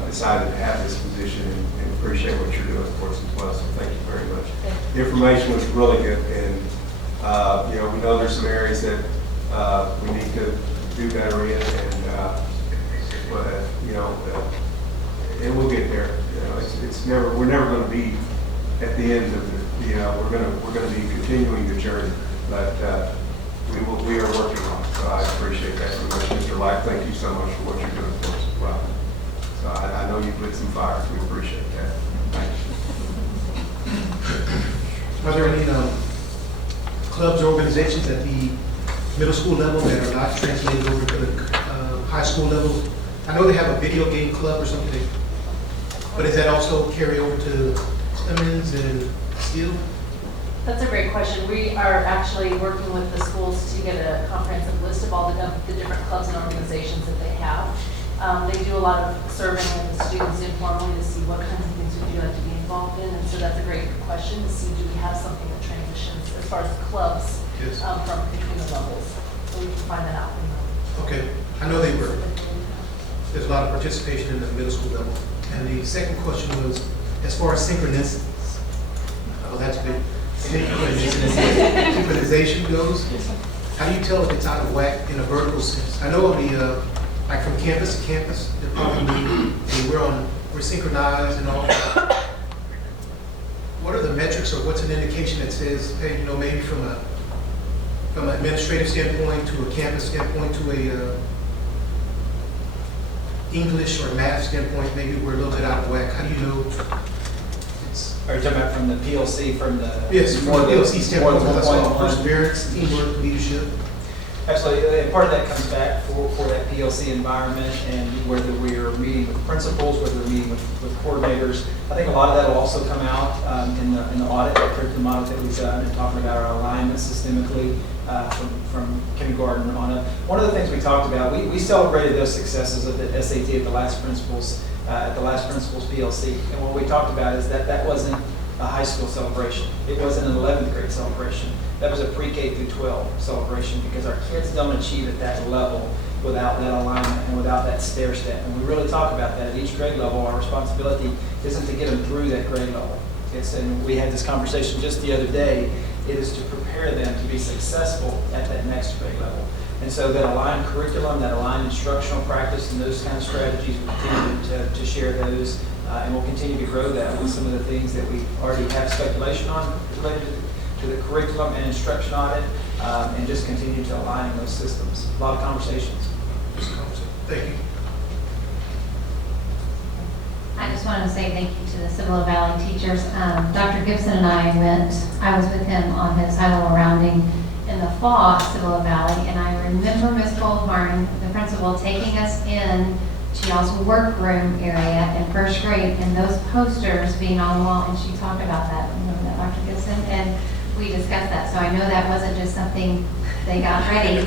decided to have this position, and appreciate what you're doing for us as well. So thank you very much. The information was really good, and we know there's some areas that we need to do better in, and we'll get there. We're never going to be at the end of it. We're going to be continuing the journey, but we are working on it. So I appreciate that so much, Mr. Light. Thank you so much for what you're doing for us as well. So I know you lit some fires. We appreciate that. Thank you. Are there any clubs or organizations at the middle school level that are not translated over to the high school level? I know they have a video game club or something, but does that also carry over to Clemens and Steele? That's a great question. We are actually working with the schools to get a comprehensive list of all the different clubs and organizations that they have. They do a lot of surveying of the students informally to see what kinds of things would you like to be involved involved in, and so that's a great question to see, do we have something that transitions as far as clubs Yes. from between the levels? So we can find that out. Okay, I know there's a lot of participation in the middle school level. And the second question was, as far as synchronicity, oh, that's big. Synchronization goes, how do you tell if it's out of whack in a vertical sense? I know on the, like from campus to campus, they're probably moving, and we're synchronized and all. What are the metrics, or what's an indication that says, hey, you know, maybe from an administrative standpoint to a campus standpoint to a English or math standpoint, maybe we're a little bit out of whack? How do you know? Are you talking about from the PLC, from the? Yes, from the PLC standpoint, more than that's all 1.1? perseverance, teamwork, leadership. Absolutely, and part of that comes back for that PLC environment, and whether we are meeting with principals, whether we're meeting with coordinators. I think a lot of that will also come out in the audit, the curriculum audit that we've done, and talking about our alignment systemically from kindergarten on up. One of the things we talked about, we celebrated those successes of the SAT at the last principal's PLC, and what we talked about is that wasn't a high school celebration. It wasn't an 11th grade celebration. That was a pre-K through 12 celebration, because our kids don't achieve at that level without that alignment and without that stair step. And we really talk about that at each grade level. Our responsibility isn't to get them through that grade level. And we had this conversation just the other day. It is to prepare them to be successful at that next grade level. And so that aligned curriculum, that aligned instructional practice, and those kind of strategies, we continue to share those, and we'll continue to grow that with some of the things that we already have speculation on related to the curriculum and instruction audit, and just continue to align in those systems. A lot of conversations. Thank you. I just wanted to say thank you to the Cibolo Valley teachers. Dr. Gibson and I was with him on his high-level rounding in the fall at Cibolo Valley, and I remember Ms. Goldbarn, the principal, taking us in to y'all's workroom area in first grade, and those posters being on the wall, and she talked about that. Remember that, Dr. Gibson? And we discussed that, so I know that wasn't just something they got ready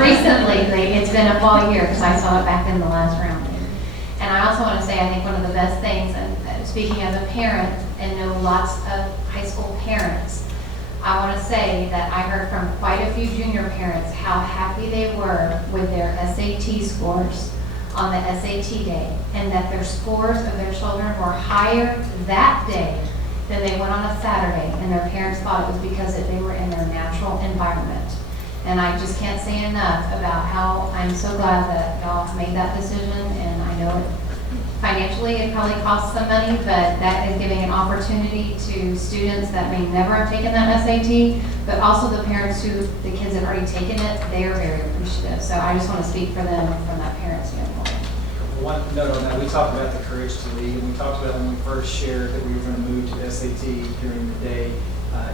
recently. It's been a fall year, because I saw it back in the last round. And I also want to say, I think one of the best things, and speaking as a parent and know lots of high school parents, I want to say that I heard from quite a few junior parents how happy they were with their SAT scores on the SAT day, and that their scores of their children were higher that day than they went on a Saturday, and their parents thought it was because they were in their natural environment. And I just can't say enough about how I'm so glad that y'all made that decision, and I know financially it probably costs some money, but that is giving an opportunity to students that may never have taken that SAT, but also the parents who, the kids have already taken it, they are very appreciative. So I just want to speak for them from that parent standpoint. One note on that, we talked about the courage to lead, and we talked about when we first shared that we were going to move to SAT during the day.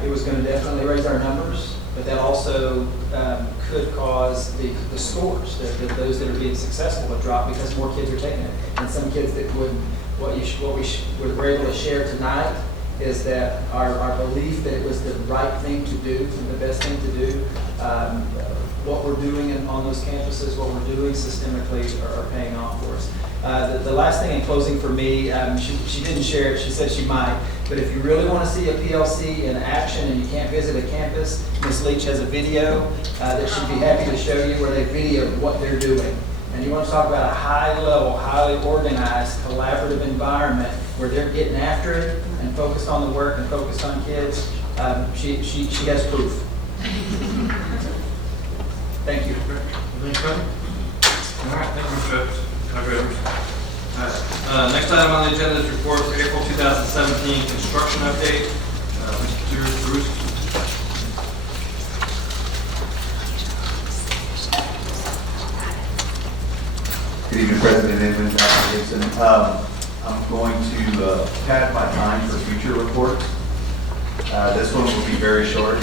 It was going to definitely raise our numbers, but that also could cause the scores, those that are being successful to drop because more kids are taking it. And some kids that would, what we were able to share tonight is that our belief that it was the right thing to do, and the best thing to do, what we're doing on those campuses, what we're doing systemically are paying off for us. The last thing in closing for me, she didn't share it, she said she might, but if you really want to see a PLC in action and you can't visit a campus, Ms. Leach has a video that she'd be happy to show you where they video what they're doing. And you want to talk about a high-level, highly organized, collaborative environment where they're getting after it and focused on the work and focused on kids, she has proof. Thank you. All right, thank you, Mr. Evers. Next item on the agenda is report for April 2017 construction update. Mr. Bruce. Good evening, President Inman, Dr. Gibson. I'm going to pad my time for future reports. This one will be very short,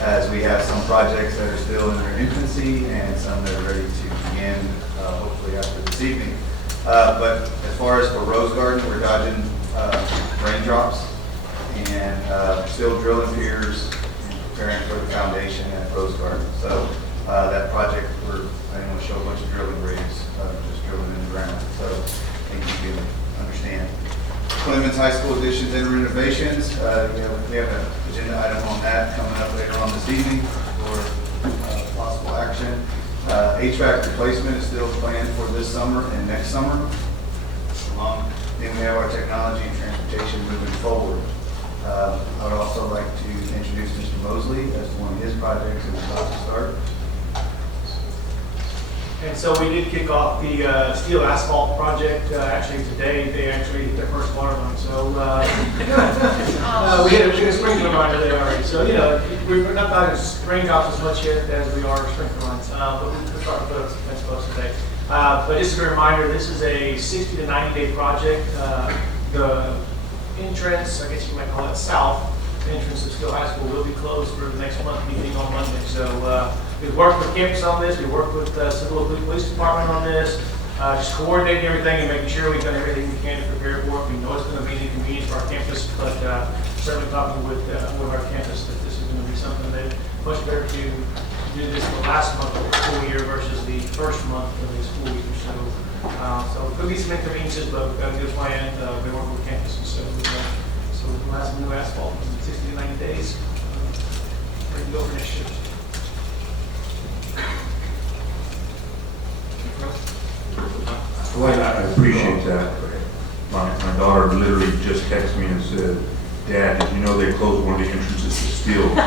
as we have some projects that are still in their infancy and some that are ready to begin, hopefully after this evening. But as far as for Rose Garden, we're dodging raindrops and still drilling piers and preparing for the foundation at Rose Garden. So that project, I didn't want to show a bunch of drilling rigs, just drilling in the ground. So I think you can understand. Clemens High School additions and renovations. We have an agenda item on that coming up later on this evening for possible action. HVAC replacement is still planned for this summer and next summer. Then we have our technology and transportation moving forward. I would also like to introduce Mr. Mosley as to one of his projects that is about to start. And so we did kick off the steel asphalt project, actually today, they actually hit their first water line, so we had a sprinkler line today already. So, you know, we're not about raindrops as much yet as we are sprinkler lines, but we're starting to put up some fence posts today. But just a reminder, this is a 60 to 90 day project. The entrance, I guess you might call it south, entrance of Skill High School will be closed for the next month meeting on Monday. So we've worked with campus on this, we worked with Civil Police Department on this, just coordinating everything and making sure we've done everything we can to prepare for it. We know it's going to be an inconvenience for our campus, but certainly talking with our campus that this is going to be something that much better to do this the last month of the school year versus the first month of the school year. So it could be some inconveniences, but we've got a good plan. We work with campuses, so we'll have some new asphalt in 60 to 90 days. Ready to go for next year. Well, I appreciate that. My daughter literally just texted me and said, "Dad, did you know they closed one of the entrances to Steel?" And I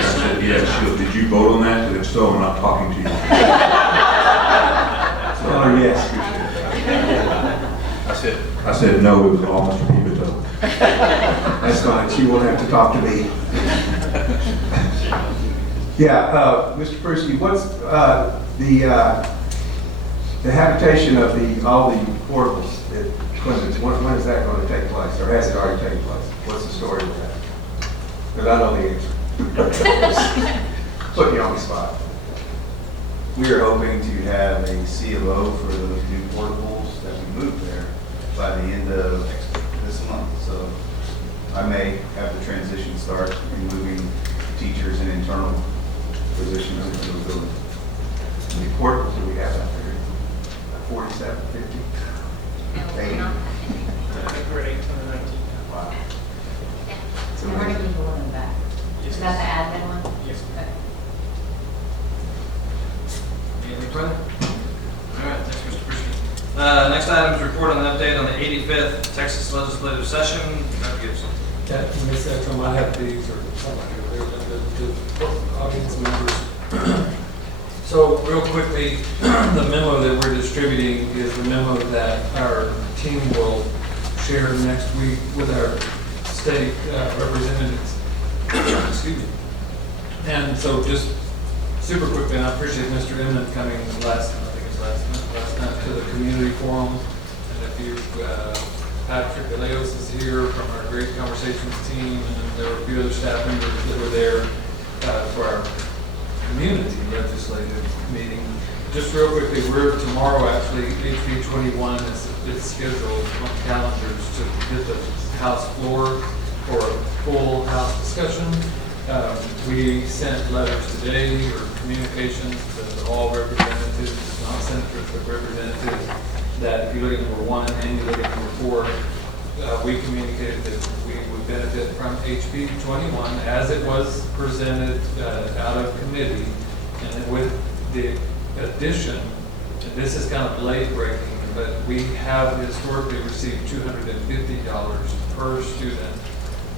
said, "Yeah." She goes, "Did you vote on that? Because if so, I'm not talking to you." Oh, yes. I said, "No, it was all Mr. Pivot." That's fine, she won't have to talk to me. Yeah, Mr. Persky, what's the habitation of all the portables at Clemens? When is that going to take place, or has it already taken place? What's the story with that? Because I know the answer. Put you on the spot. We are hoping to have a CLO for those new portables that we moved there by the end of this month. So I may have the transition start in moving teachers and internal positions into the building. How many portables do we have out there? 47, 50? 80? Great. Wow. So we're going to be more than that. Is that the admin one? Yes. Okay. Anything further? All right, thanks, Mr. Christian. Next item is report on the update on the 85th Texas Legislative Session. Dr. Gibson. Yeah, Ms. Ekstrom, I have these, or somebody over there, the audience members. So real quickly, the memo that we're distributing is the memo that our team will share next week with our state representatives. Excuse me. And so just super quickly, and I appreciate Mr. Emmett coming last night to the community forum. And if you, Patrick Aleos is here from our Great Conversations team, and there were a few other staff members that were there for our community legislative meeting. Just real quickly, we're tomorrow actually, HB 21 is scheduled on calendars to hit the House floor for a full House discussion. We sent letters today or communications to all representatives, not senators, but representatives, that if you look at number 1 and you look at number 4, we communicated that we would benefit from HB 21 as it was presented out of committee, and with the addition, and this is kind of late breaking, but we have historically received $250 per student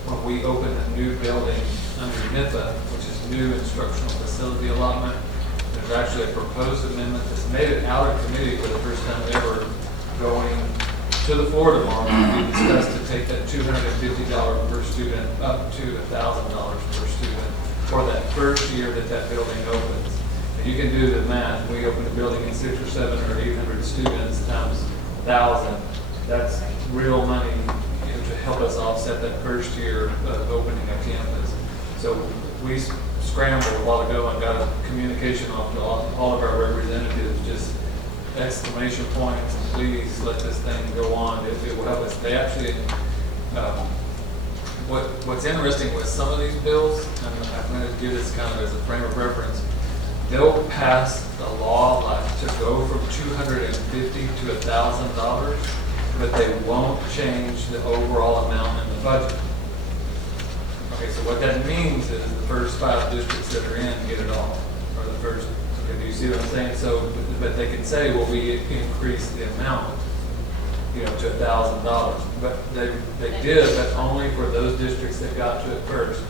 when we open a new building under NIPA, which is new instructional facility allotment. There's actually a proposed amendment that's made it out of committee for the first time ever, going to the floor tomorrow to be discussed to take that $250 per student up to $1,000 per student for that first year that building opens. And you can do the math. We open a building in 600 or 700 or 800 students times 1,000. That's real money to help us offset that first year of opening a campus. So we scrambled a while ago and got a communication off to all of our representatives, just exclamation points, and please let this thing go on. It will help us. They actually, what's interesting with some of these bills, and I'm going to give this kind of as a frame of reference, they'll pass a law like to go from $250 to $1,000 but they won't change the overall amount in the budget. Okay, so what that means is the first 5 districts that are in get it all, or the first, okay, do you see what I'm saying? So, but they can say, well, we increased the amount, you know, to $1,000, but they did, but only for those districts that got to it first.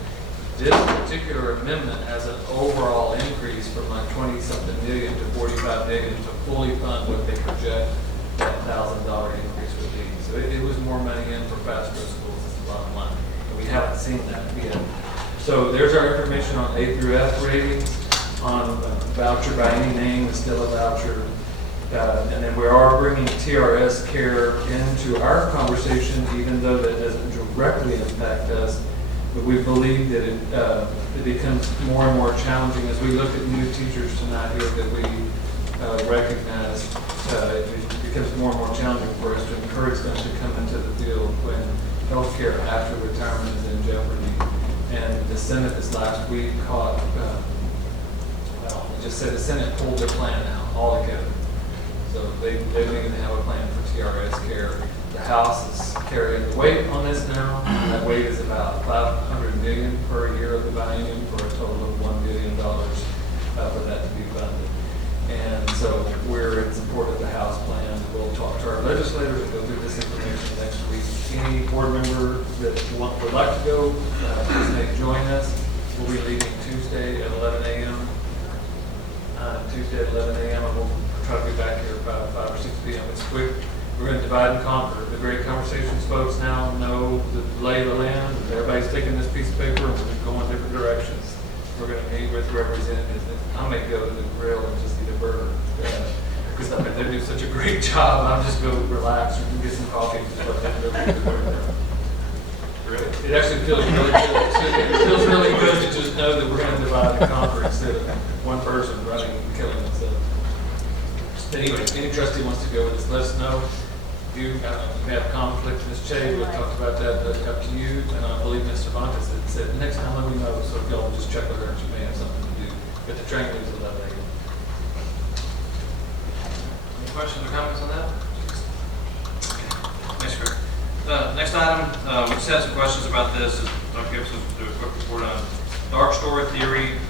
This particular amendment has an overall increase from like 20-something million to 45 million to fully fund what they project that $1,000 increase would be. So it was more money in for fast growth schools, is the bottom line. And we haven't seen that yet. So there's our information on A through F ratings, on a voucher by any name is still a voucher. And then we are bringing TRS care into our conversation, even though that doesn't directly impact us. But we believe that it becomes more and more challenging as we look at new teachers tonight here that we recognize. It becomes more and more challenging for us to encourage them to come into the field when healthcare after retirement is in jeopardy. And the Senate this last week caught, well, just said the Senate pulled their plan out altogether. So they don't even have a plan for TRS care. The House is carrying the weight on this now. That weight is about $500 million per year of the biennium for a total of $1 billion for that to be funded. And so we're in support of the House plan. We'll talk to our legislators and go through this information next week. Any board member that would like to go, please may join us. We'll be leaving Tuesday at 11 a.m. Tuesday at 11 a.m. and we'll try to be back here about 5 or 6 p.m. It's quick. We're going to divide and conquer. The Great Conversations folks now know the lay of the land. Everybody's taking this piece of paper and we're going different directions. We're going to meet with representatives. I may go to the grill and just eat a burger because I mean, they do such a great job. I'll just go relax or get some coffee and just let them really do the work. It actually feels really good. It feels really good to just know that we're going to divide and conquer instead of one person running and killing themselves. Anyway, if any trustee wants to go with us, let us know. If you have conflict, Ms. Che, we talked about that, that's up to you. And I believe Ms. Cervantes had said, next time let me know, so if y'all just check with her, she may have something to do. But the train leaves at 11 a.m. Any questions or comments on that? Thanks, Greg. Next item, we just had some questions about this. Dr. Gibson will do a quick report on dark store theory and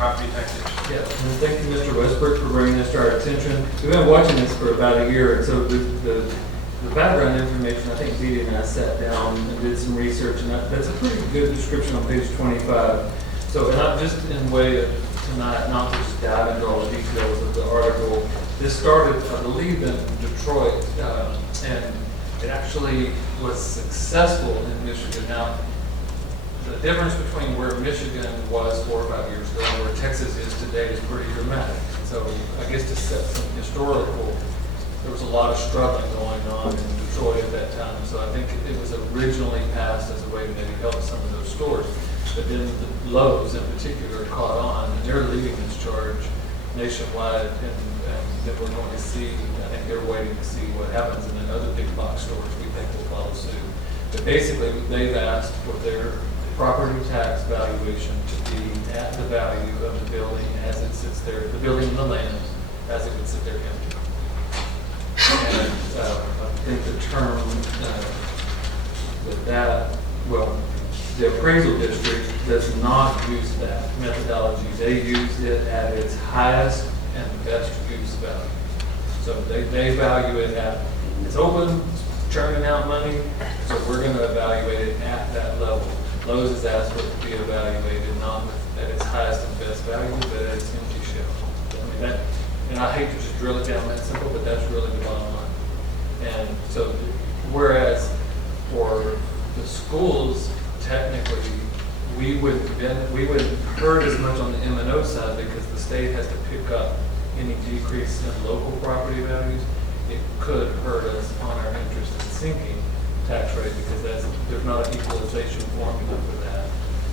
property taxation. Yeah, and thank you, Mr. Westbrook, for bringing this to our attention. We've been watching this for about a year, and so the background information, I think Dee and I sat down and did some research, and that's a pretty good description on page 25. So, and I'm just in way of tonight, not to just dive into all the details of the article. This started, I believe, in Detroit, and it actually was successful in Michigan. Now, the difference between where Michigan was 4 or 5 years ago and where Texas is today is pretty dramatic. So I guess to set some historical, there was a lot of struggling going on in Detroit at that time. So I think it was originally passed as a way to maybe help some of those stores. But then the Lowe's in particular caught on, and they're leading this charge nationwide. And then we're going to see, I think they're waiting to see what happens in the other big box stores. We think will follow suit. But basically, they've asked for their property tax valuation to be at the value of the building as it sits there, the building and the land as it would sit there empty. And I think the term the appraisal district does not use that methodology. They use it at its highest and best use value. So they value it at, it's open, it's churning out money, so we're going to evaluate it at that level. Lowe's has asked for it to be evaluated not at its highest and best value, but at its empty shell. I mean, that, and I hate to just drill it down that simple, but that's really the bottom line. And so, whereas for the schools, technically, we wouldn't hurt as much on the M&O side because the state has to pick up any decrease in local property values. It could hurt us on our interest in sinking tax rate because there's not an equalization formula for that.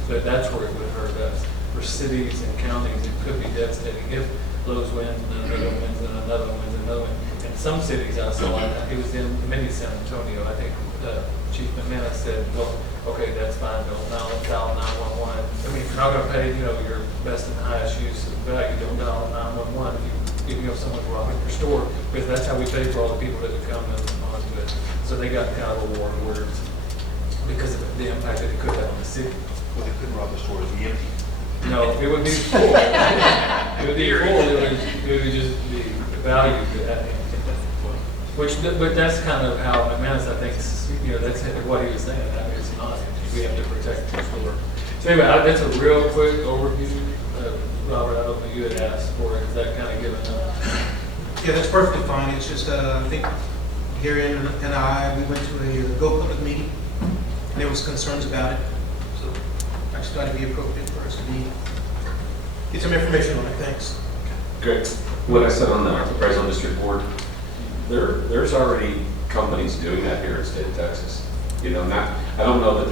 But that's where it would hurt us. For cities and counties, it could be devastating if Lowe's wins and another wins and another wins and another wins. In some cities I saw, it was in maybe San Antonio, I think Chief McManus said, well, okay, that's fine, don't dial 911. I mean, if you're not going to pay, your best and highest use of value, don't dial 911 if someone's robbing your store, because that's how we pay for all the people that have come and respond to it. So they got kind of a warning order because of the impact that it could have on the city. Well, they couldn't rob the stores, it'd be empty. No, it would be full. It would be full, it would just be valued at that. But that's kind of how McManus, I think, that's what he was saying. I mean, it's not, we have to protect the store. So anyway, that's a real quick overview. Robert, I don't think you had asked for it. Is that kind of given up? Yeah, that's perfectly fine. It's just, I think Gary and I, we went to a Go Public meeting, and there was concerns about it. So I just thought it'd be appropriate for us to get some information on it. Thanks. Great. What I said on the Fresno District Board, there's already companies doing that here in the state of Texas. I don't know that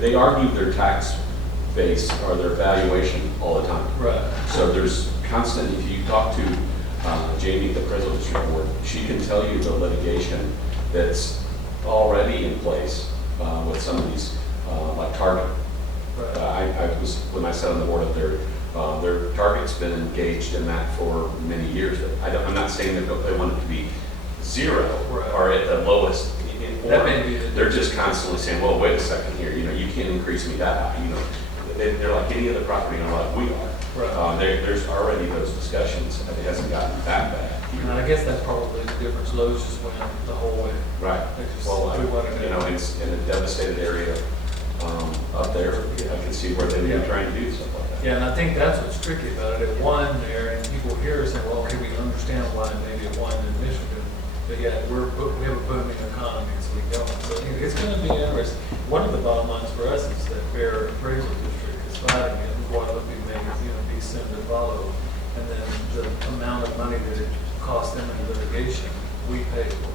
they argue their tax base or their valuation all the time. Right. So there's constant, if you talk to Jamie, the Fresno District Board, she can tell you the litigation that's already in place with some of these, like Target. When I sat on the board up there, their Target's been engaged in that for many years. I'm not saying that they want it to be zero or at the lowest. They're just constantly saying, well, wait a second here, you can't increase me that high. They're like any other property owner like we are. There's already those discussions, and it hasn't gotten that bad. And I guess that's probably the difference. Lowe's just went the whole way. Right. It's in a devastated area up there. I can see where they were trying to do stuff like that. Yeah, and I think that's what's tricky about it. It won there, and people here are saying, well, okay, we understand why maybe it won in Michigan. But yeah, we have a booming economy, so we don't. So it's going to be interesting. One of the bottom lines for us is that Fair Appraisal District is fighting it, and Guadalupe may be soon to follow. And then the amount of money that it costs them in litigation, we pay for,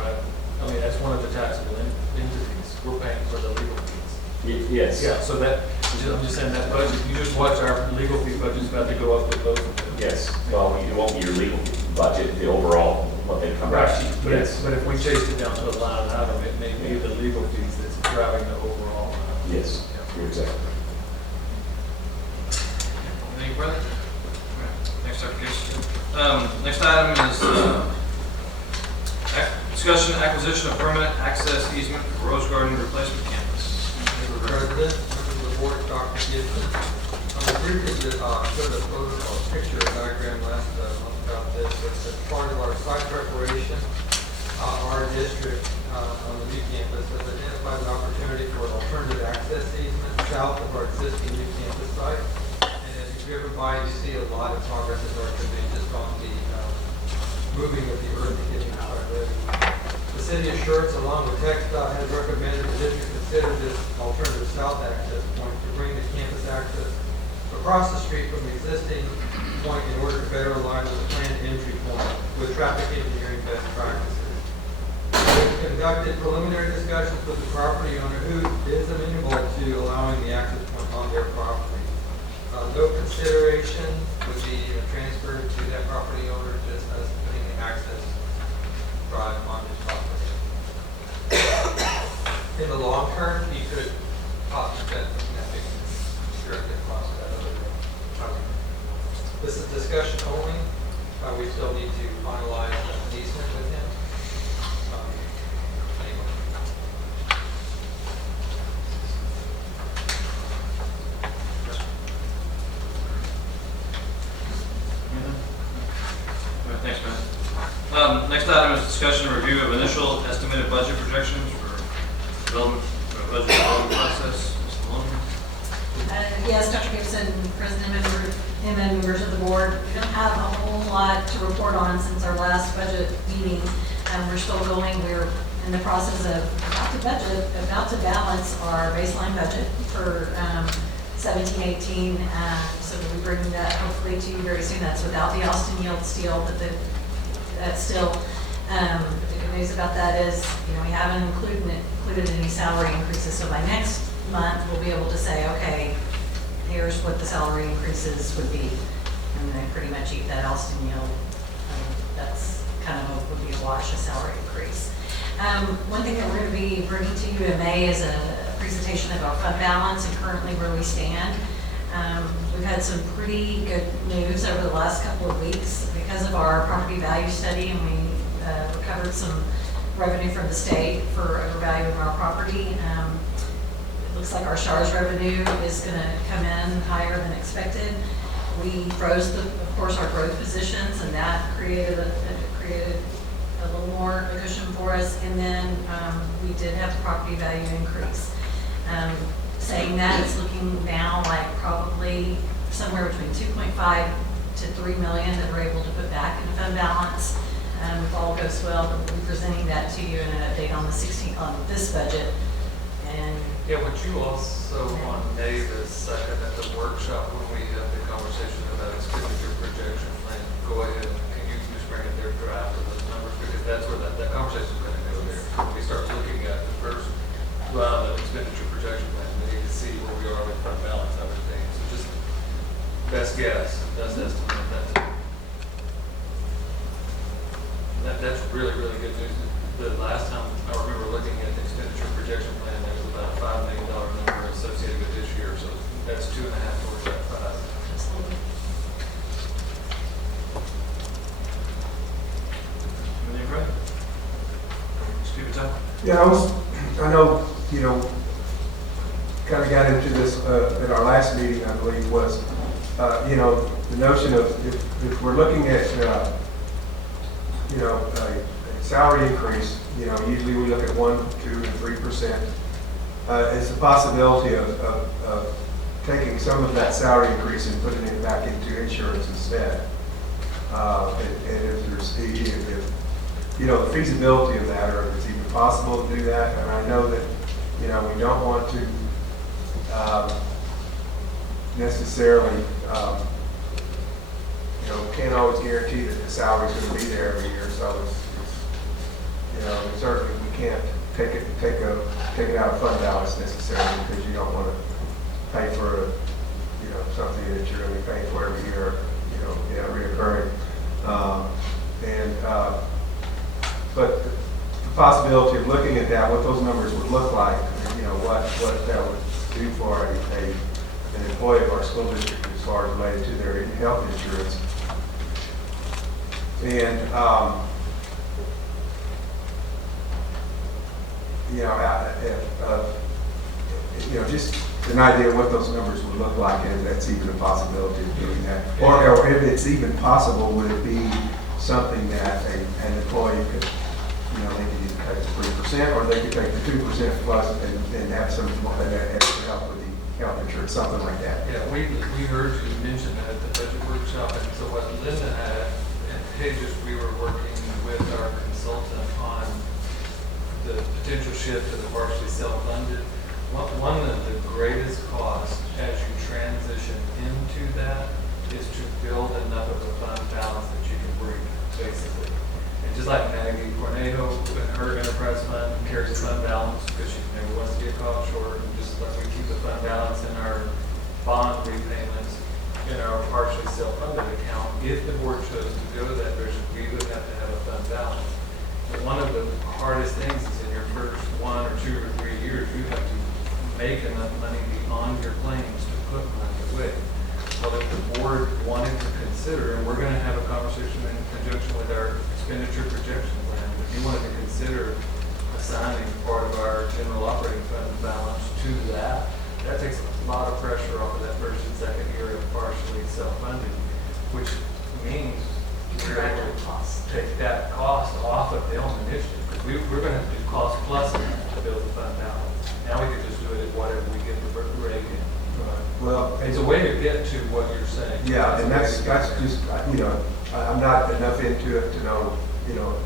right? I mean, that's one of the taxable entities. We're paying for the legal fees. Yes. Yeah, so I'm just saying that budget, you just watch our legal fee budget's about to go up with both of them. Yes. Well, it won't be your legal budget, the overall, what they come back to. But if we chase it down to a line item, it may be the legal fees that's driving the overall. Yes, you're exactly right. Any further? Next application. Next item is discussion acquisition of permanent access easement for Rose Garden replacement campus. President, members of the board, Dr. Gibson. Previously, showed a photo or picture diagram last month about this. It's part of our site preparation. Our district on the new campus has identified an opportunity for an alternative access easement south of our existing new campus site. And as you drive by, you see a lot of progress has already been made just on the moving of the earth and getting the site ready. The city of Schertz, along with TxDOT, has recommended the district consider this alternative south access point to bring the campus access across the street from the existing point in order to better align with the planned entry point with traffic engineering best practices. We've conducted preliminary discussions with the property owner who is amenable to allowing the access point on their property. No consideration would be transferred to that property owner, just as putting the access drive on his property. In the long term, you could possibly benefit from that being directly across that other road. This is discussion only. We still need to finalize an easement with him. Thanks, man. Next item is discussion and review of initial estimated budget projections for budget development process. Ms. Maloney? Yes, Dr. Gibson, President and members of the board. We don't have a whole lot to report on since our last budget meeting. We're still going. We're in the process of about to balance our baseline budget for 17-18. So we'll be bringing that hopefully to you very soon. That's without the Austin Yield Steel, but that's still. The good news about that is, we haven't included any salary increases. So by next month, we'll be able to say, okay, here's what the salary increases would be, and then pretty much eat that Austin Yield. That's kind of would be a wash, a salary increase. One thing that we're going to be bringing to you in May is a presentation of our fund balance and currently where we stand. We've had some pretty good news over the last couple of weeks because of our property value study, and we recovered some revenue from the state for overvaluing our property. It looks like our SHARS revenue is going to come in higher than expected. We froze, of course, our growth positions, and that created a little more cushion for us. And then we did have the property value increase. Saying that, it's looking now like probably somewhere between 2.5 to 3 million that we're able to put back into fund balance. If all goes well, we'll be presenting that to you in an update on the 16th on this budget. And yeah, would you also on May the 2nd at the workshop when we have the conversation about expenditure projection plan, go ahead, can you just bring in their draft of those numbers? Because that's where that conversation is going to go there. When we start looking at the first round of expenditure projection plan, we need to see where we are with fund balance and everything. So just best guess, best estimate. That's really, really good news. The last time I remember looking at the expenditure projection plan, there was about a $5 million number associated with this year. So that's 2.5 towards that 5. absolutely. Anything further? Steve, Yeah, I know, kind of got into this at our last meeting, I believe, was, the notion of if we're looking at, a salary increase, usually we look at 1%, 2%, and 3%. It's the possibility of taking some of that salary increase and putting it back into insurance instead. And if there's, the feasibility of that, or if it's even possible to do that. And I know that, we don't want to necessarily, can't always guarantee that the salary's going to be there every year. So certainly we can't take it out of fund balance necessarily, because you don't want to pay for something that you're going to be paying for every year, reoccurring. But the possibility of looking at that, what those numbers would look like, what that would do for an employee of our school district as far as related to their health insurance. And, just an idea of what those numbers would look like, and if that's even a possibility of doing that. Or if it's even possible, would it be something that an employee could, they could either take the 3%, or they could take the 2% plus and have some extra help with the health insurance, something like that. Yeah, we heard you mention that at the budget workshop, and so what Linda had, and Pages, we were working with our consultant on the potential shift to the partially self-funded. One of the greatest costs as you transition into that is to build enough of a fund balance that you can breathe, basically. And just like Maggie Cornejo and her enterprise fund carries a fund balance because she never wants to get caught short, and just like we keep the fund balance in our bond repayments in our partially self-funded account, if the board chose to go that direction, we would have to have a fund balance. But one of the hardest things is in your first 1 or 2 or 3 years, you have to make enough money beyond your claims to put money away. Well, if the board wanted to consider, and we're going to have a conversation in conjunction with our expenditure projection plan, if you wanted to consider assigning part of our general operating fund balance to that, that takes a lot of pressure off of that first and second year of partially self-funded, which means we're able to take that cost off of the Elm initiative, because we're going to have to do cost plus to build the fund balance. Now we can just do it at whatever we get the rate in. Well, it's a way to get to what you're saying. Yeah, and that's just, I'm not enough into it to know,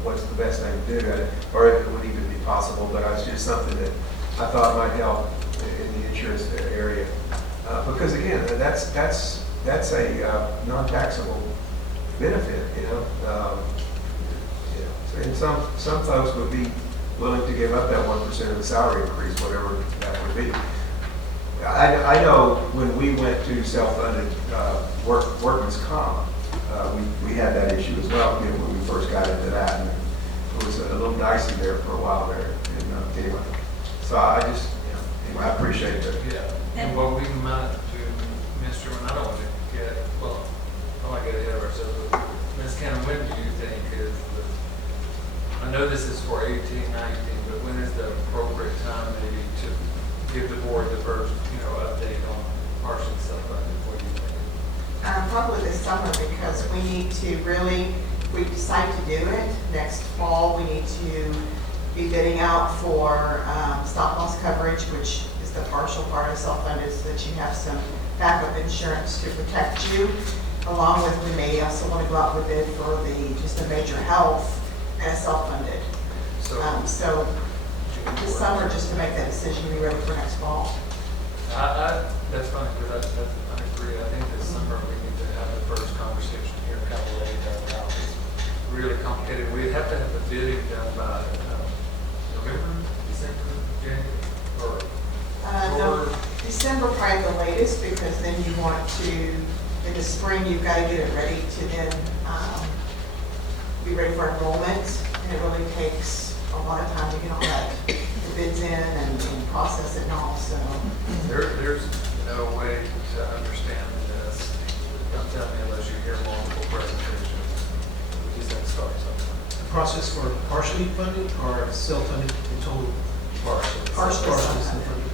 what's the best thing to do, or if it would even be possible, but it's just something that I thought might help in the insurance area. Because again, that's a non-taxable benefit, and some folks would be willing to give up that 1% of the salary increase, whatever that would be. I know when we went to self-funded workman's comp, we had that issue as well when we first got into that, and it was a little dicey there for a while there. And, anyway, so I just, I appreciate it. Yeah, and what we might do, Mr. and I don't want to get, well, I don't want to get ahead of ourselves, but Ms. Cannon, when do you think is I know this is for 18 probably this summer because we need to really, we decide to do it next fall, we need to be bidding out for stop loss coverage, which is the partial part of self-funded, so that you have some backup insurance to protect you. Along with, we may also want to go out for bid for just the major health as self-funded. So this summer, just to make that decision, be ready for next fall. That's funny, because I agree. I think this summer we need to have the first conversation here, kind of lay that out. It's really complicated. We'd have to have the bidding done by November, December, January, or No, December probably the latest, because then you want to, in the spring, you've got to get it ready to then be ready for enrollment, and it really takes a lot of time to get all that, the bids in and process it and all, so. There's no way to understand this. Don't tell me unless you hear multiple presentations. We just have to start somewhere. The process for partially funded or self-funded in total? Partially self-funded.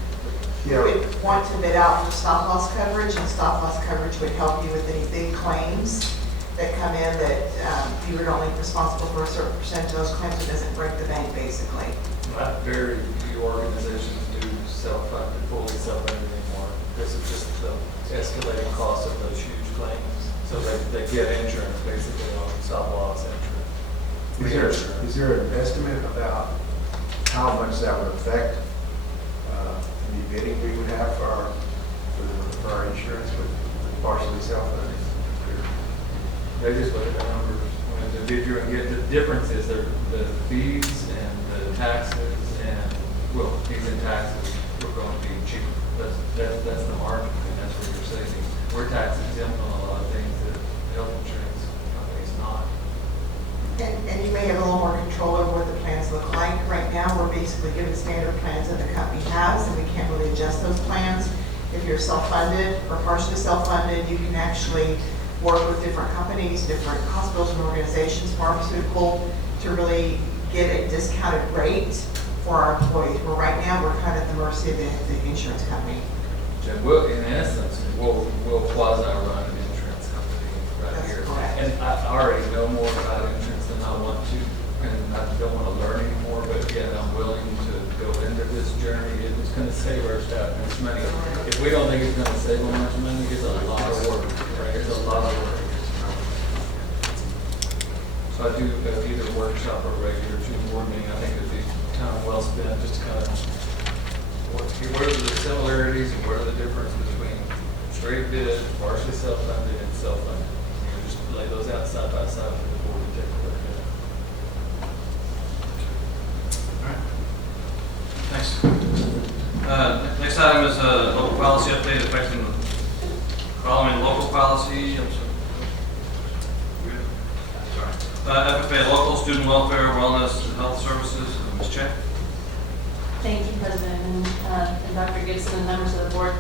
You would want to bid out for stop loss coverage, and stop loss coverage would help you with any big claims that come in that you are only responsible for a certain percentage of those claims. It doesn't break the bank, basically. Not very few organizations do self-funded, fully self-funded anymore. This is just the escalating cost of those huge claims. So they get insurance basically on stop loss insurance. Is there an estimate about how much that would affect any bidding we would have for our insurance with partially self-funded? They just look at the numbers. When the bid you're going to get, the difference is the fees and the taxes and, well, fees and taxes are going to be cheaper. That's the margin, and that's where you're saving. We're tax exempt on a lot of things that health insurance companies not. And you may have a little more control over what the plans look like. Right now, we're basically given standard plans that the company has, and we can't really adjust those plans. If you're self-funded or partially self-funded, you can actually work with different companies, different hospitals and organizations, pharmaceutical, to really get a discounted rate for our employees. Where right now, we're kind of at the mercy of the insurance company. And we'll, in essence, we'll quasi-run an insurance company right here. Correct. And I already know more about insurance than I want to, and I don't want to learn anymore, but yet I'm willing to go into this journey. It's going to save our staff much money. If we don't think it's going to save them much money, it's a lot of work, right? It's a lot of work. So I do either workshop or regular June board meeting. I think it'd be time well spent just to kind of what are the similarities and what are the difference between straight bid, partially self-funded, and self-funded. Just lay those out side by side for the board to take a look at. All right. Thanks. Next item is a local policy update affecting following local policy. I'm sorry. FFA local, student welfare, wellness, and health services. Ms. Chang. Thank you, President, and Dr. Gibson and members of the board.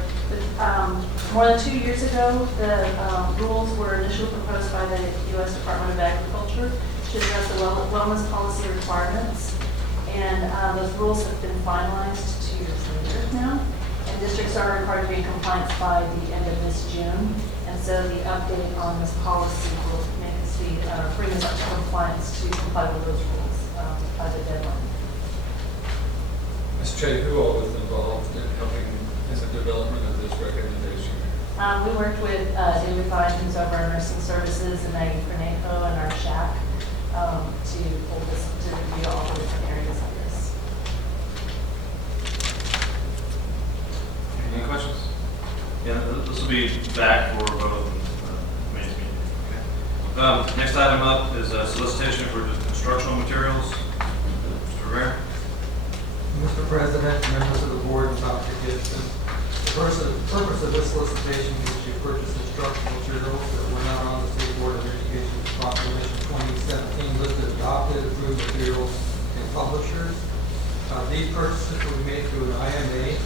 More than 2 years ago, the rules were initially proposed by the U.S. Department of Agriculture to address the wellness policy requirements. And those rules have been finalized 2 years later now. And districts are required to be in compliance by the end of this June. And so the update on this policy will make us bring us up to compliance to comply with those rules by the deadline. Ms. Che, who all was involved in helping in the development of this recommendation? We worked with David Fine, who's over our nursing services, and Maggie Fernejo and our SHAC to hold this, to review all the different areas of this. Any questions? Yeah, this will be back for a vote in May's meeting. Okay. Next item up is solicitation for instructional materials. Mr. Rivera. Mr. President, members of the board, and Dr. Gibson, the purpose of this solicitation is to purchase instructional materials that were not on the State Board of Education's Proclamation 2017 listed adopted approved materials and publishers. These purchases will be made through an IMA,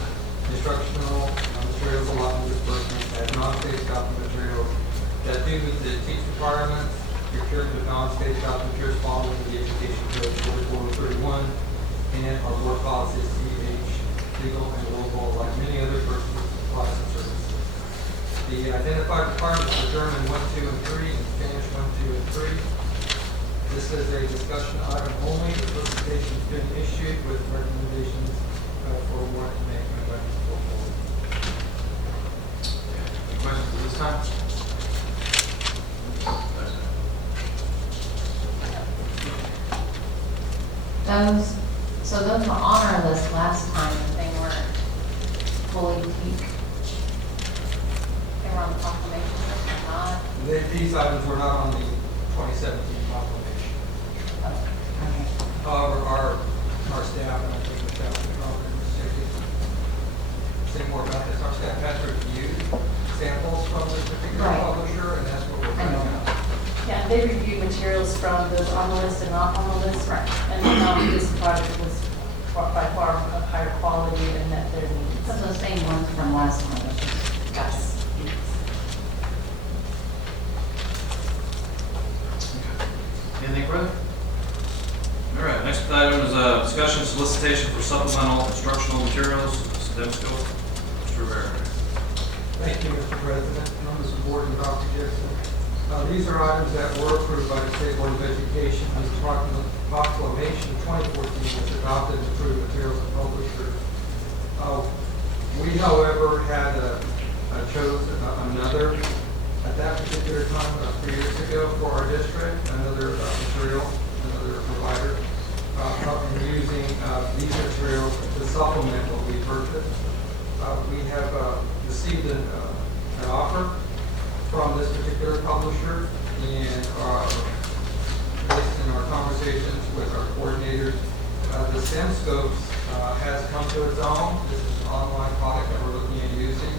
instructional materials allotment disbursement as non-state adopted materials that do meet the teach requirements, procured with non-state adopted materials following the Education Code 4431. And our board policies, CH, legal and local, like many other purchases, supplies, and services. The The identified requirements for German 1, 2, and 3, and Spanish 1, 2, and 3. This is a discussion item only. The solicitation has been issued with recommendations for warrant management by the school board. Any questions at this time? Those were on our list last time, but they weren't fully peaked. They were on the proclamation list or not? These items were not on the 2017 proclamation. Okay. However, our staff, and I think the staff will probably say more about this, our staff has reviewed samples from this particular publisher, and that's what we're putting out. Yeah, they reviewed materials from those on the list and not on the list. Right. And this project was by far of higher quality and met their needs. Some of the same ones from last time. Yes. Anything further? All right, next item is a discussion solicitation for supplemental instructional materials, STEM scope. Mr. Rivera. Thank you, Mr. President, members of the board, and Dr. Gibson. These are items that were approved by the State Board of Education. This proclamation 2014 was adopted and approved materials and publishers. We, however, had chose another, at that particular time, about 3 years ago, for our district, another material, another provider, and using these materials to supplement what we purchased. We have received an offer from this particular publisher, and based in our conversations with our coordinators, the STEM Scopes has come to its own. This is an online product that we're looking at using,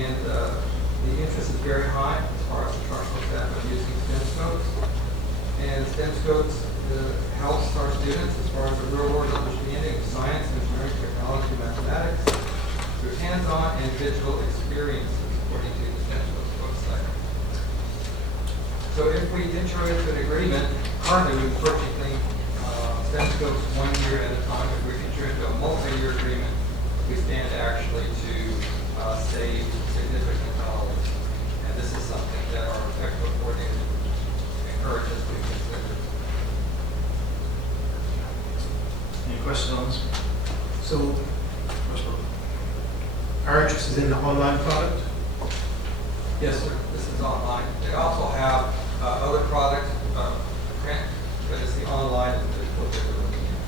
and the interest is very high as far as instructional staff are using STEM Scopes. And STEM Scopes helps our students as far as the real-world understanding of science, engineering, technology, mathematics, through hands-on and digital experiences, according to the STEM Scopes website. So if we enter into an agreement, currently we're purchasing STEM Scopes 1 year at a time. If we enter into a multi-year agreement, we stand actually to save significant dollars. And this is something that our technical coordinator encourages us to consider. Any questions on this? So, our interest is in the online product? Yes, sir. This is online. They also have other products, print, but it's the online is what they're looking at.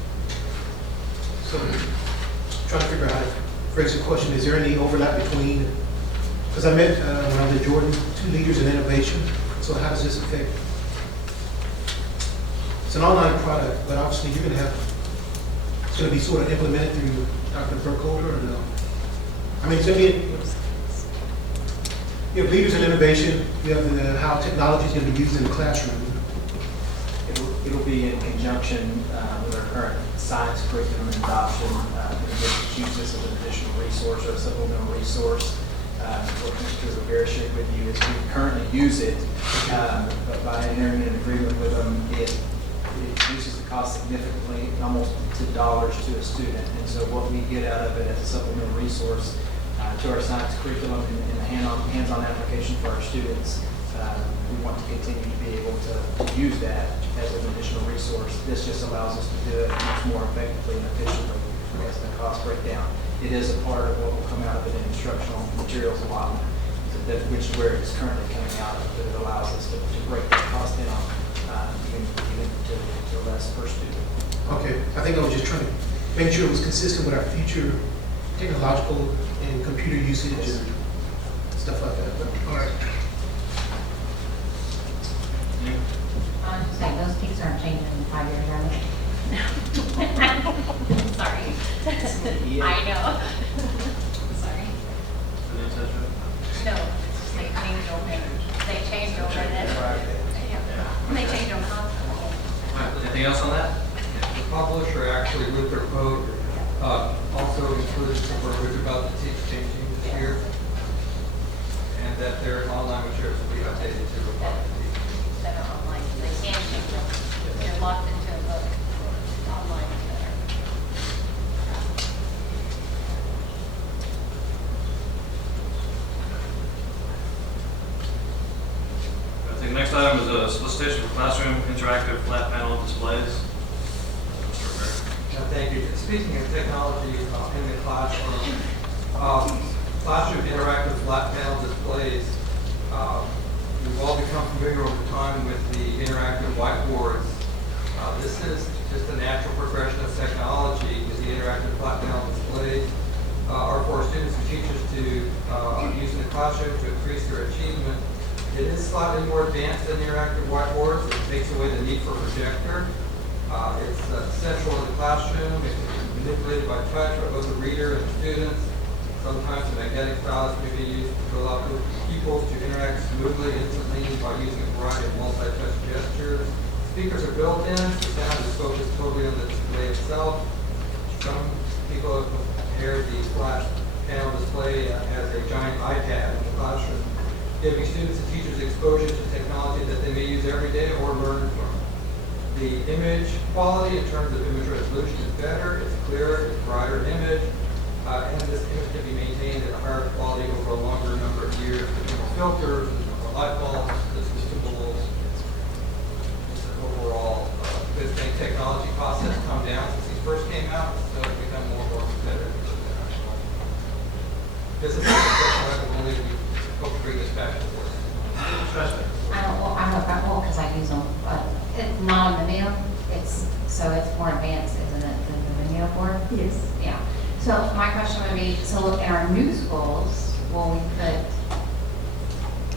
So, trying to figure out how to phrase the question, is there any overlap between, because I met when I was at Jordan, 2 leaders in innovation, so how does this affect? It's an online product, but obviously you're going to have, it's going to be sort of implemented through Dr. Burkholder or no? I mean, it's going to be, you have leaders in innovation, you have how technology is going to be used in the classroom. It'll be in conjunction with our current science curriculum and adoption. We use this as an additional resource or a supplemental resource. What Mr. Rivera shared with you is we currently use it, but by entering an agreement with them, it reduces the cost significantly, almost to dollars to a student. And so what we get out of it as a supplemental resource to our science curriculum and the hands-on application for our students, we want to continue to be able to use that as an additional resource. This just allows us to do it much more effectively and efficiently as the cost breakdown. It is a part of what will come out of it in instructional materials allotment, which is where it's currently coming out of, but it allows us to break the cost down even to less per student. Okay, I think I was just trying to make sure it was consistent with our future technological and computer usage and stuff like that. But, all right. I'm just saying, those peaks aren't changing in 5 years, are they? Sorry. I know. Sorry. No, it's just they change over. They change over they change over constantly. Anything else on that? The publisher actually, with their code, also included some verbiage about the teach changing this year, and that their online materials will be updated to reflect the teach. That are online, they can't change them. They're locked into a book. Online is better. Next item is a solicitation for classroom interactive flat panel displays. Mr. Rivera. Thank you. Speaking of technology in the classroom, classroom interactive flat panel displays, we've all become familiar over time with the interactive whiteboards. This is just a natural progression of technology with the interactive flat panel displays. Are for students and teachers to use in the classroom to increase their achievement. It is slightly more advanced than the interactive whiteboards. It takes away the need for a projector. It's central in the classroom. It can be manipulated by touch by both the reader and the students. Sometimes the magnetic stylus may be used to allow pupils to interact smoothly, instantly by using a variety of multi-touch gestures. Speakers are built in. The sound is focused totally on the display itself. Some people have compared the flat panel display as a giant iPad in the classroom, giving students and teachers exposure to technology that they may use every day or learn from. The image quality in terms of image resolution is better, it's clearer, it's brighter image, and this image can be maintained at a higher quality over a longer number of years. There's more filters, there's more light bulbs, there's consumables. It's an overall good thing. Technology costs have come down since these first came out, so it's become more and more competitive. This is a discussion I believe we hope to bring this back to the board. I won't because I use them, but it's not on the video. It's more advanced, isn't it, than the video board? Yes. Yeah. So my question would be, so in our new schools, will we put,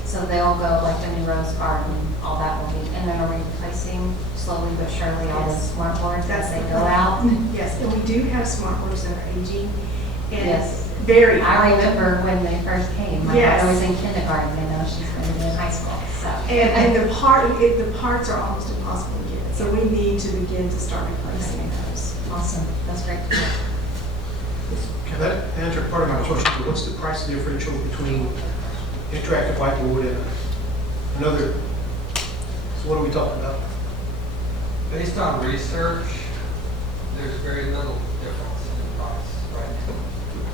so they'll go like the new Rose Garden, all that will be, and then are we replacing slowly but surely all the smart boards as they go out? Yes, and we do have smart boards that are aging. And Yes. Very. I remember when they first came. My Yes. daughter was in kindergarten, and now she's going to be in high school, so. And the parts are almost impossible to get, so we need to begin to start replacing those. Awesome, that's great. Can that answer part of my question? What's the price differential between interactive whiteboard and another? So what are we talking about? Based on research, there's very little difference in price right now.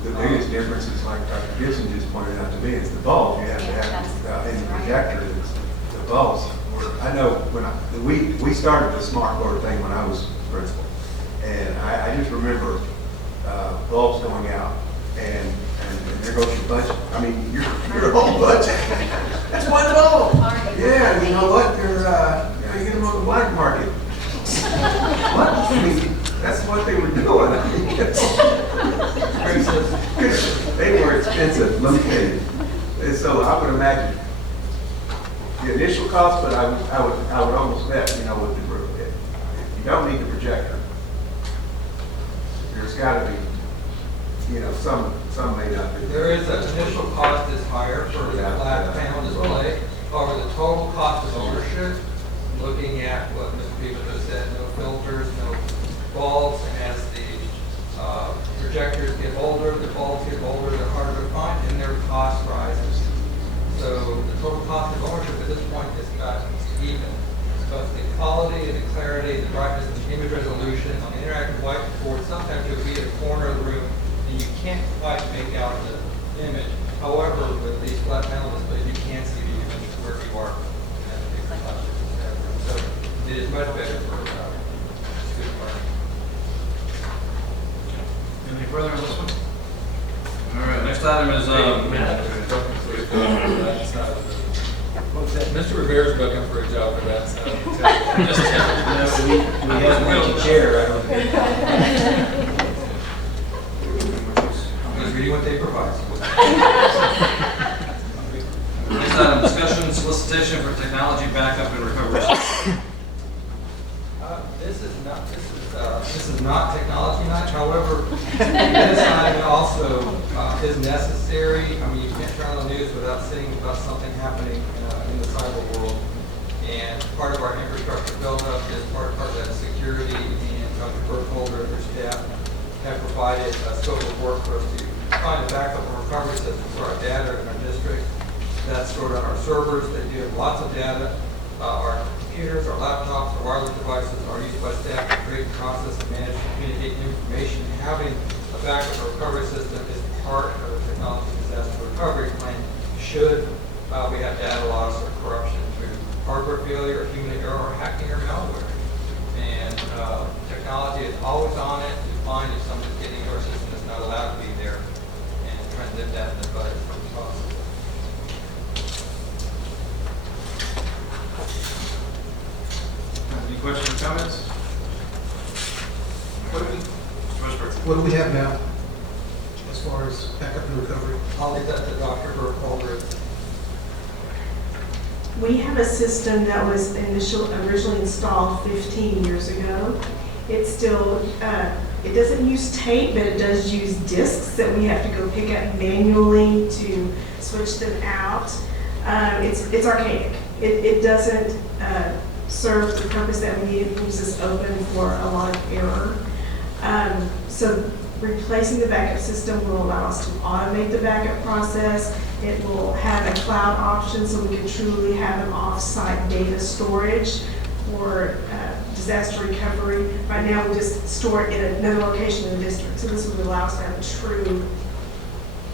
The biggest difference is, like Dr. Gibson just pointed out to me, is the bulb. You have to have, in the projector, it's the bulbs. I know when we started the smart board thing when I was principal, and I just remember bulbs going out, and there goes your budget. I mean, your whole budget. That's one bulb. Yeah, you know what? You get them on the black market. What? I mean, that's what they were doing. I mean, they were expensive, let me tell you. And so I would imagine the initial cost, but I would almost bet, with if you don't need the projector, there's got to be, some may not be. There is an initial cost is higher for the flat panel display. However, the total cost of ownership, looking at what Mr. Peebles has said, no filters, no bulbs, and as the projectors get older, the bulbs get older, they're harder to find, and their cost rises. So the total cost of ownership at this point is not even. But the quality and the clarity, the brightness, and the image resolution on the interactive whiteboard, sometimes you'll be at a corner of the room and you can't quite make out the image. However, with these flat panel displays, you can see the image where you are. So it is much better for student learning. Any further on this one? All right, next item is, Mr. Rivera's looking for a job for that, so. We have an empty chair, I don't think. I'm just reading what they provide. Next item, discussion, solicitation for technology backup and recovery. This is not technology night. However, this item also is necessary. I mean, you can't turn on the news without seeing about something happening in the cyber world. And part of our infrastructure buildup is part of that security. And Dr. Burkholder and her staff have provided a scope of work for us to find a backup and recovery system for our data in our district. That's stored on our servers. They do have lots of data. Our computers, our laptops, our wireless devices are used by staff to create, process, and manage and communicate information. Having a backup or recovery system is part of the technology disaster recovery plan should we have data loss or corruption through hardware hardware failure, human error, hacking, or malware. And technology is always on it to find if something's getting into our system that's not allowed to be there, and try and nip that in the bud as much as possible. Any questions or comments? What do we have now as far as backup and recovery? I'll leave that to Dr. Burkholder. We have a system that was originally installed 15 years ago. It still, it doesn't use tape, but it does use discs that we have to go pick up manually to switch them out. It's archaic. It doesn't serve the purpose that we need. It leaves us open for a lot of error. So replacing the backup system will allow us to automate the backup process. It will have a cloud option so we can truly have an off-site data storage for disaster recovery. Right now, we just store it in another location in the district. So this would allow us to have a true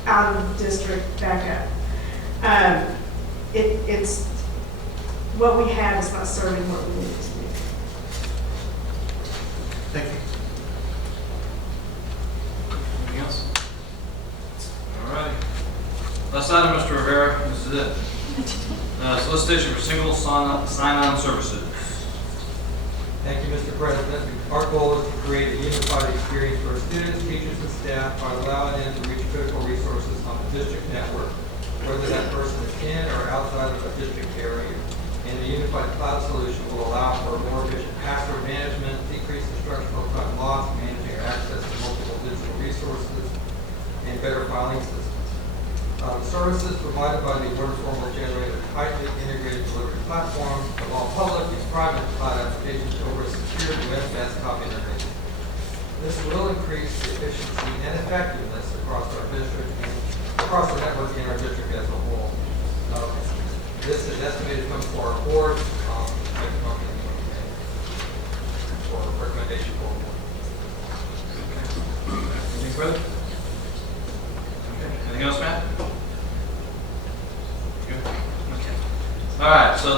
out-of-district backup. It's what we have is not serving what we need it to be. Thank you. Anything else? All right. Last item, Mr. Rivera, this is it. Solicitation for single sign-on services. Thank you, Mr. President. Our goal is to create a unified experience for our students, teachers, and staff by allowing them to reach critical resources on the district network, whether that person is in or outside of a district area. And the unified cloud solution will allow for more efficient password management, decrease instructional time loss, managing access to multiple digital resources, and better filing systems. Services provided by the Word Form will generate a tightly integrated delivery platform of all public and private cloud applications over a secure web-based copy interface. This will increase the efficiency and effectiveness across our district and across the network in our district as a whole. This is estimated to come before our board next month for recommendation for the board. Anything further? Okay. Anything else, Matt? Good. Okay. All right, so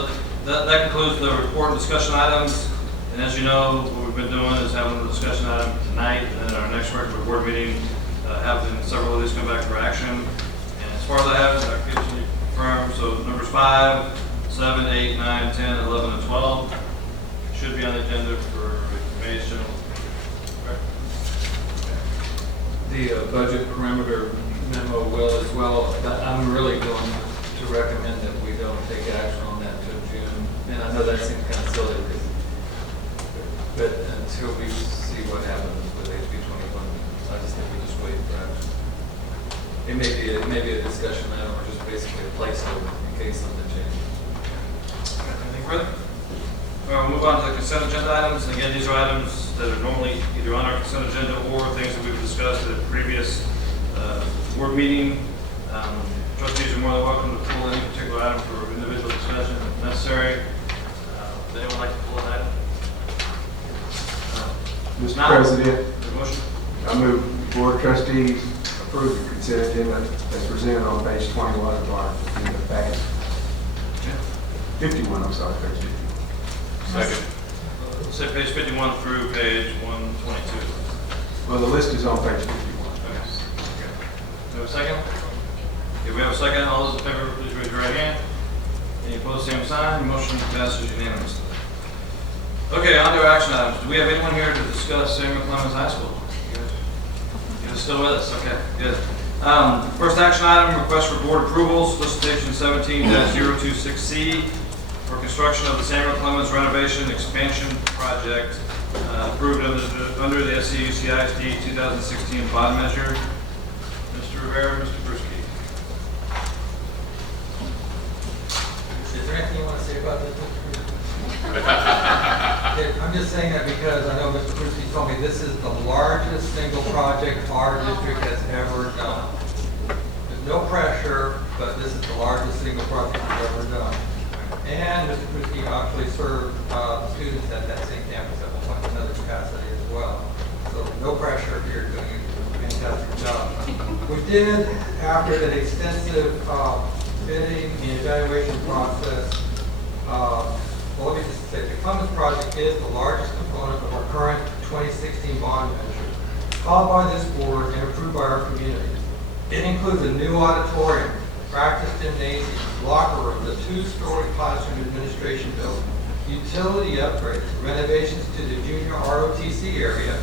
that concludes the report and discussion items. And as you know, what we've been doing is having a discussion item tonight, and then our next regular board meeting, having several of these come back for action. And as far as I have, Dr. Gibson, you confirm, so numbers 5, 7, 8, 9, 10, 11, and 12 should be on the agenda for May's general. The budget parameter memo will as well. I'm really going to recommend that we don't take action on that until June. And I know that seems kind of silly, but until we see what happens with HB 21, I just think we just wait for action. It may be a discussion item or just basically a placeholder in case something changes. Anything further? We'll move on to the consent agenda items. Again, these are items that are normally either on our consent agenda or things that we've discussed at a previous board meeting. Trustees are more than welcome to pull any particular item for individual discussion if necessary. Would anyone like to pull an item? Mr. President, Motion? I move the Board of Trustees approve the consent agenda as presented on page 21 of our agenda package. 51, I'm sorry, page 50. Second. Let's say page 51 through page 122. Well, the list is on page 51. Okay. Do we have a second? Okay, we have a second. All those in favor, please raise your right hand. Any opposed, same sign. Motion passes unanimously. Okay, on to our action items. Do we have anyone here to discuss Samuel Clemens High School? You're still with us? Okay, good. First action item, request for board approval, solicitation 17-026C for construction of the Samuel Clemens renovation expansion project approved under the SCU CISD 2016 bond measure. Mr. Rivera, Mr. Bruschi. Is there anything you want to say about this, Mr. Bruce? I'm just saying that because I know Mr. Bruce told me this is the largest single project our district has ever done. There's no pressure, but this is the largest single project we've ever done. And Mr. Bruce actually served students at that same campus at one point in another capacity as well. So no pressure here, doing a fantastic job. We did, after an extensive bidding and evaluation process, Clemens project is the largest component of our current 2016 bond measure, followed by this board and approved by our community. It includes a new auditorium, practice gymnasium, locker room, a 2-story classroom administration building, utility upgrades, renovations to the junior ROTC area,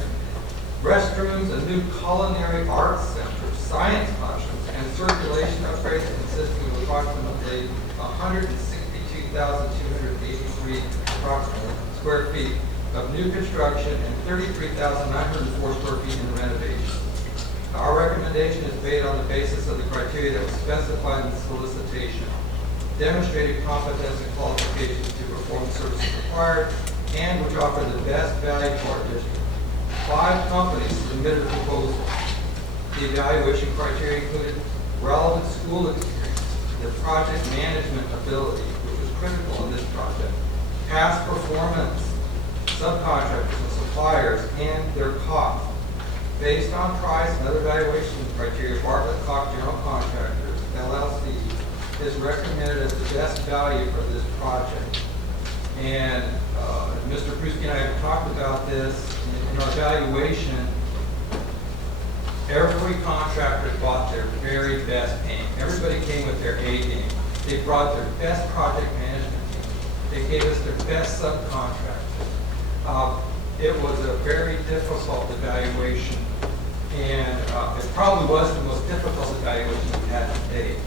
restrooms, a new culinary arts center, science classrooms, and circulation upgrades consisting of approximately 162,283 approximately square feet of new construction and 33,904 square feet in renovation. Our recommendation is made on the basis of the criteria that was specified in the solicitation, demonstrated competence and qualifications to perform the services required, and which offer the best value to our district. 5 companies submitted a proposal. The evaluation criteria included relevant school experience, the project management ability, which was critical in this project, past performance, subcontractors and suppliers, and their cost. Based on price and other evaluation criteria, Bartlett Cox General Contractors, LLC, is recommended as the best value for this project. And Mr. Pruski and I have talked about this in our evaluation. Every contractor bought their very best game. Everybody came with their A game. They brought their best project management team. They gave us their best subcontractors. It was a very difficult evaluation, and it probably was the most difficult evaluation we've had to date.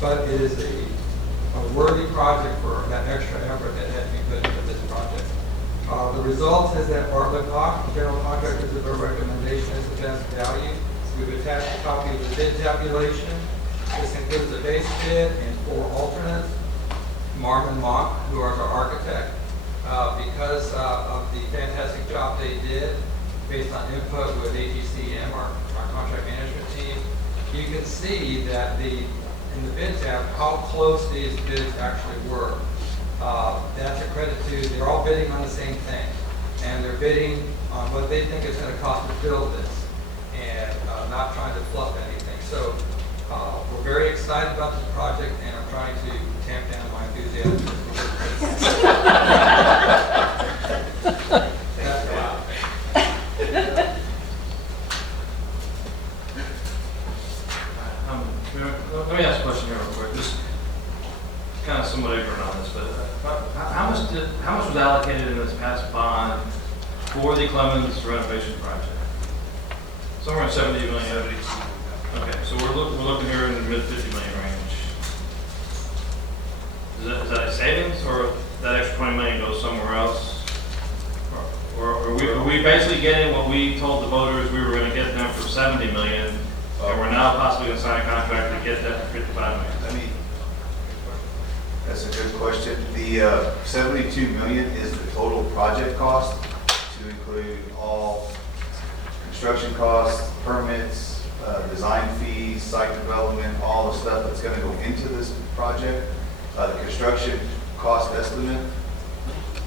But it is a worthy project for that extra effort that had to be put into this project. The result is that Bartlett Cox General Contractors of our recommendation is the best value. We've attached a copy of the bid tabulation. This includes the base bid and 4 alternates. Marvin Monk, who is our architect, because of the fantastic job they did based on input with AGCM, our contract management team, you can see that in the bid tab how close these bids actually were. That's a credit to, they're all bidding on the same thing, and they're bidding on what they think it's going to cost to build this, and not trying to fluff anything. So we're very excited about this project, and I'm trying to tamp down my enthusiasm. Let me ask a question here real quick. Just kind of somewhat ignorant on this, but how much was allocated in this past bond for the Clemens renovation project? Somewhere in 70 million. Okay, so we're looking here in the mid 50 million range. Is that a savings, or that extra 20 million goes somewhere else? Or are we basically getting what we told the voters we were going to get them for 70 million, and we're now possibly going to sign a contract to get that for 55 million? That's a good question. The 72 million is the total project cost, to include all construction costs, permits, design fees, site development, all the stuff that's going to go into this project. The construction cost estimate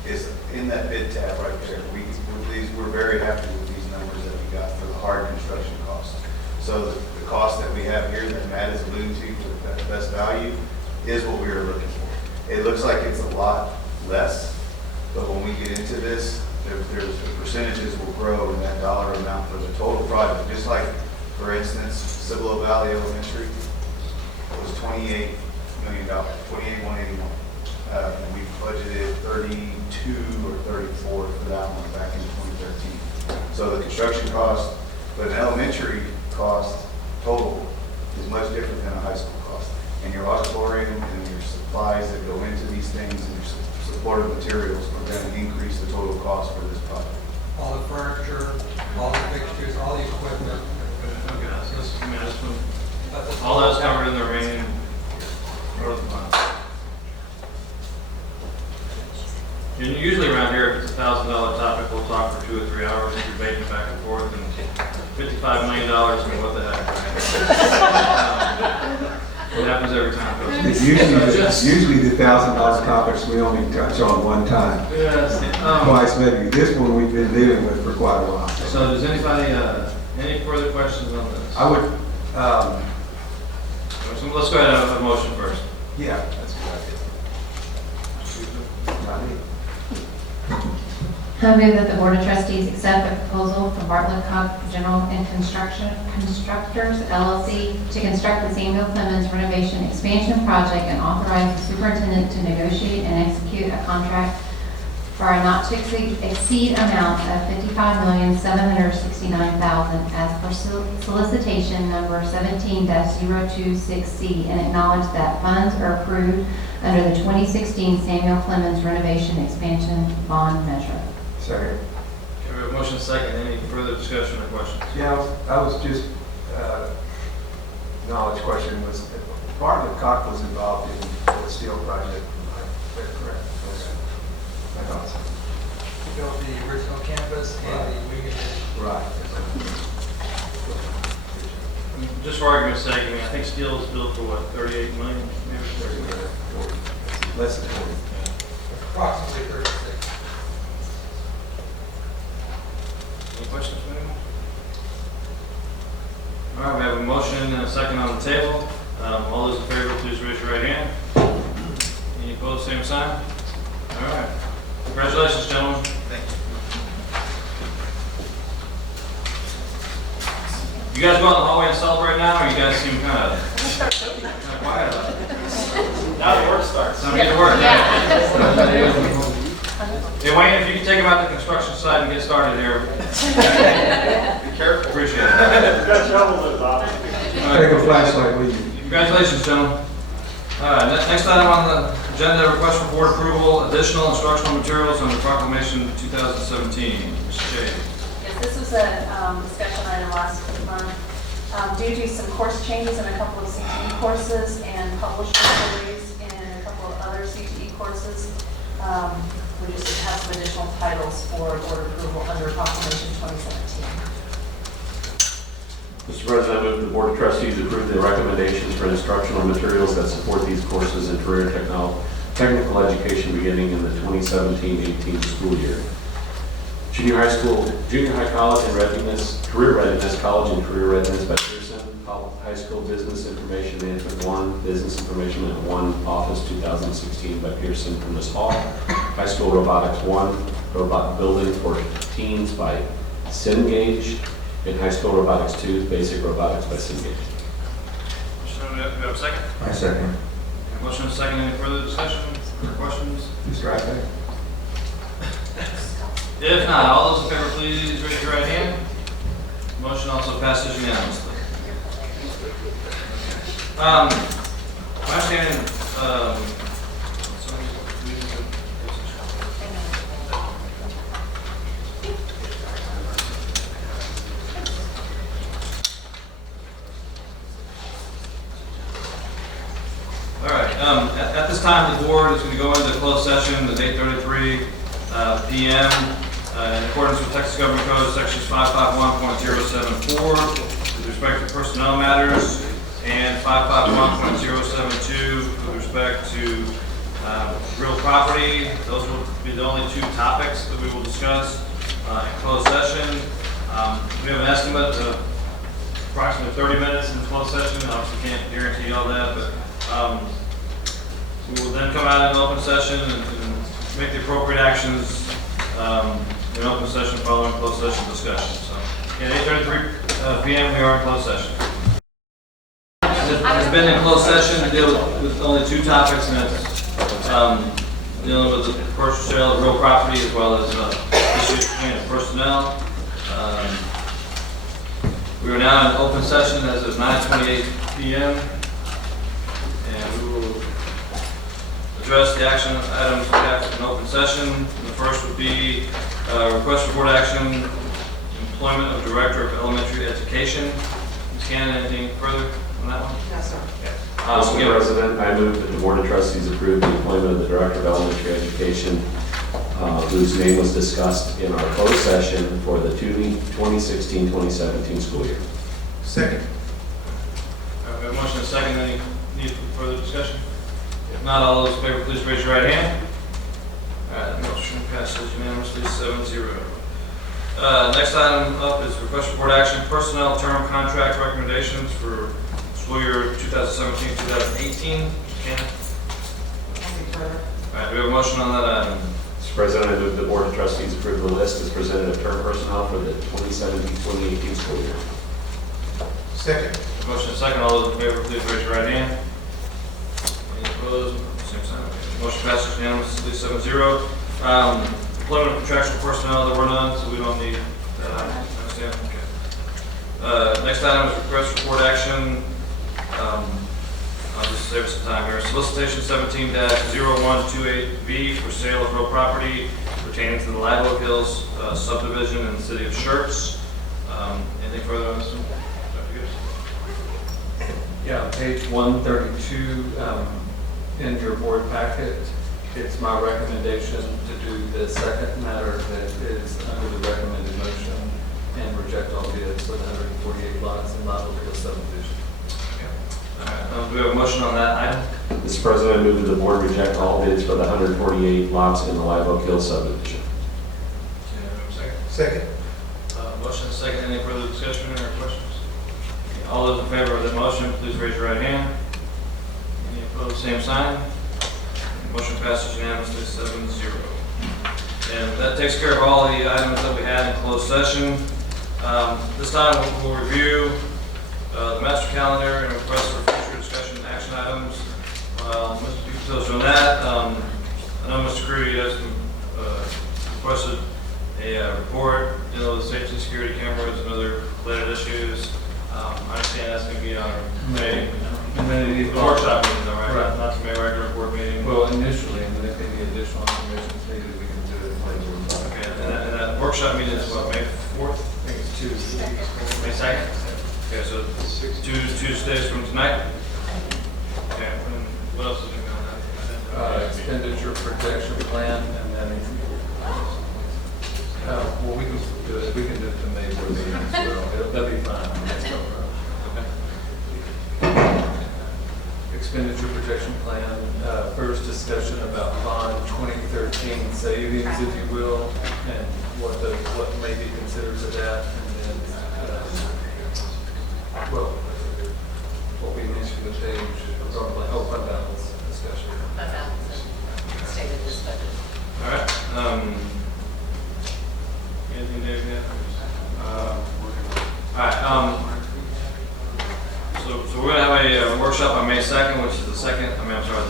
is in that bid tab right there. We're very happy with these numbers that we got for the hard construction costs. So the cost that we have here that Matt is alluding to for the best value is what we were looking for. It looks like it's a lot less, but when we get into this, the percentages will grow in that dollar amount for the total project. Just like, for instance, Cibolo Valley Elementary was $28 million, $28,181. And we budgeted 32 or 34 for that one back in 2013. So the construction cost, but an elementary cost total is much different than a high school cost. And your auditorium and your supplies that go into these things and your supportive materials are going to increase the total cost for this project. All the furniture, all the fixtures, all the equipment. All that's covered in the remaining part of the fund. And usually around here, if it's a $1,000 topic, we'll talk for 2 or 3 hours and debate it back and forth, and $55 million, I mean, what the heck, right? It happens every time. Usually the $1,000 topics we only touch on one time. Yes. Twice maybe. This one we've been dealing with for quite a while. So does anybody, any further questions on this? I would, so let's go ahead and have a motion first. Yeah, that's a good idea. Not me. I move that the Board of Trustees accept the proposal from Bartlett Cobb General and Constructors LLC to construct the Samuel Clemens renovation expansion project and authorize the superintendent to negotiate and execute a contract for a not to exceed amount of $55,769,000 as per solicitation number 17-026C, and acknowledge that funds are approved under the 2016 Samuel Clemens renovation expansion bond measure. Second. Okay, we have a motion and a second. Any further discussion or questions? Yeah, I was just, knowledge question was, Bartlett Cock was involved in the steel project, is that correct? Okay. I thought so. We built the original campus and the wing addition. Right. Just for argument's sake, I mean, I think steel is built for what, 38 million, maybe? 40. Less than 40. Approximately 36. Any questions for anyone? All right, we have a motion and a second on the table. All those in favor, please raise your right hand. Any opposed, same sign. All right. Congratulations, gentlemen. Thank you. You guys go out in the hallway and celebrate now, or you guys seem kind of quiet about it? Now the work starts. Now we get to work. Hey, Wayne, if you can take them out to the construction site and get started here. Be careful. Appreciate it. Take a flashlight with you. Congratulations, gentlemen. All right, next item on the agenda, request for board approval, additional instructional materials under proclamation 2017. Mr. Shea. Yes, this was a discussion item last month. Due to some course changes in a couple of CTE courses and published series in a couple of other CTE courses, we just have some additional titles for board approval under proclamation 2017. Mr. President, I move the Board of Trustees approve the recommendations for instructional materials that support these courses in career technical education beginning in the 2017-18 school year. Junior high, college and readiness, career readiness, college and career readiness by Pearson, high school business information management 1, business information management 1, office 2016 by Pearson from this hall. High school robotics 1, robot building for teens by Cengage. In high school robotics 2, basic robotics by Cengage. Do we have a second? I second. Motion and a second. Any further discussion or questions? Mr. Ivey? If not, all those in favor, please raise your right hand. Motion also passes unanimously. My understanding, all right, at this time, the board is going to go into closed session at 8:33 p.m. In accordance with Texas Government Code sections 551.074 with respect to personnel matters and 551.072 with respect to real property. Those will be the only two topics that we will discuss in closed session. We have an estimate of approximately 30 minutes in closed session. Obviously can't guarantee all that, but we will then come out in open session and make the appropriate actions in open session following closed session discussion. So, at 8:33 p.m. we are in closed session. Has been in closed session to deal with only two topics, and it's dealing with the purchase sale of real property as well as issues between personnel. We are now in open session as of 9:28 p.m. and we will address the action items we have in open session. The first would be request for board action, employment of Director of Elementary Education. Ms. Cannon, anything further on that one? No, sir. Mr. President, I move that the Board of Trustees approve the employment of the Director of Elementary Education, whose name was discussed in our closed session for the 2016-2017 school year. Second. We have a motion and a second. Any need for further discussion? If not, all those in favor, please raise your right hand. All right, the motion passes unanimously 7-0. Next item up is request for board action, personnel term contract recommendations for school year 2017-2018. Ken? All right, do we have a motion on that item? Mr. President, I move the Board of Trustees approve the list as presented of term personnel for the 2017-2018 school year. Second. Motion is second. All those in favor, please raise your right hand. Any opposed? Same sign. Motion passes unanimously 7-0. Employment of contractual personnel, there were none, so we don't need that. I understand. Okay. Next item is request report action. I'll just save some time here. Solicitation 17-0128B for sale of real property pertaining to the Live Oak Hills subdivision in the city of Schertz. Anything further on this one? Dr. Gibbs? Yeah, page 132 in your board packet. It's my recommendation to do the second matter that is under the recommended motion and reject all bids for the 148 lots in Live Oak Hills subdivision. Do we have a motion on that item? Mr. President, I move that the board reject all bids for the 148 lots in the Live Oak Hills subdivision. Second. Motion and second. Any further discussion or questions? All those in favor of the motion, please raise your right hand. Any opposed, same sign. Motion passes unanimously 7-0. And that takes care of all the items that we had in closed session. This time we'll review the master calendar and request for future discussion and action items. Mr. Picato's on that. I know Mr. Crew has requested a report dealing with safety and security cameras and other related issues. I understand that's going to be on May workshop meeting, though, right? Right. Not the May regular board meeting. Well, initially, and then if any additional information is needed, we can do it later. Okay, and that workshop meeting is what, May 4th? I think it's Tuesday. May 2nd? Okay, so two Tuesdays from tonight? Okay, and what else is going on? Expenditure projection plan, and then, well, we can do it the May board meeting as well. That'll be fine. Expenditure projection plan, first discussion about bond 2013 savings, if you will, and what may be considered to that, and then, what we mentioned the page, probably fund balance discussion. Fund balance and stated this budget. All right. Anything, Dave? All right. So we're going to have a workshop on May 2nd, which is the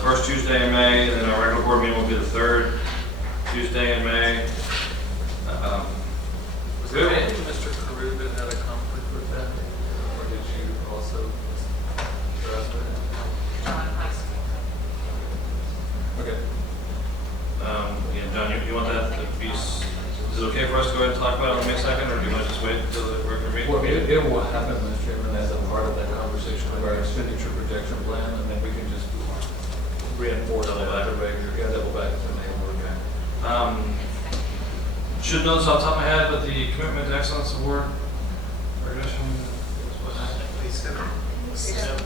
first Tuesday in May, and then our regular board meeting will be the third Tuesday in May. Was there any Mr. Carew that had a conflict with that? Or did you also address that? Okay. Again, John, you want that piece? Is it okay for us to go ahead and talk about it on May 2nd, or do you want to just wait until the regular meeting? Well, it will happen, Mr. Chairman, as a part of that conversation of our expenditure projection plan, and then we can just reinforce that at the regular, double back to the main board. Should know this off the top of my head, but the Commitment to Excellence Award recognition, what happened? It's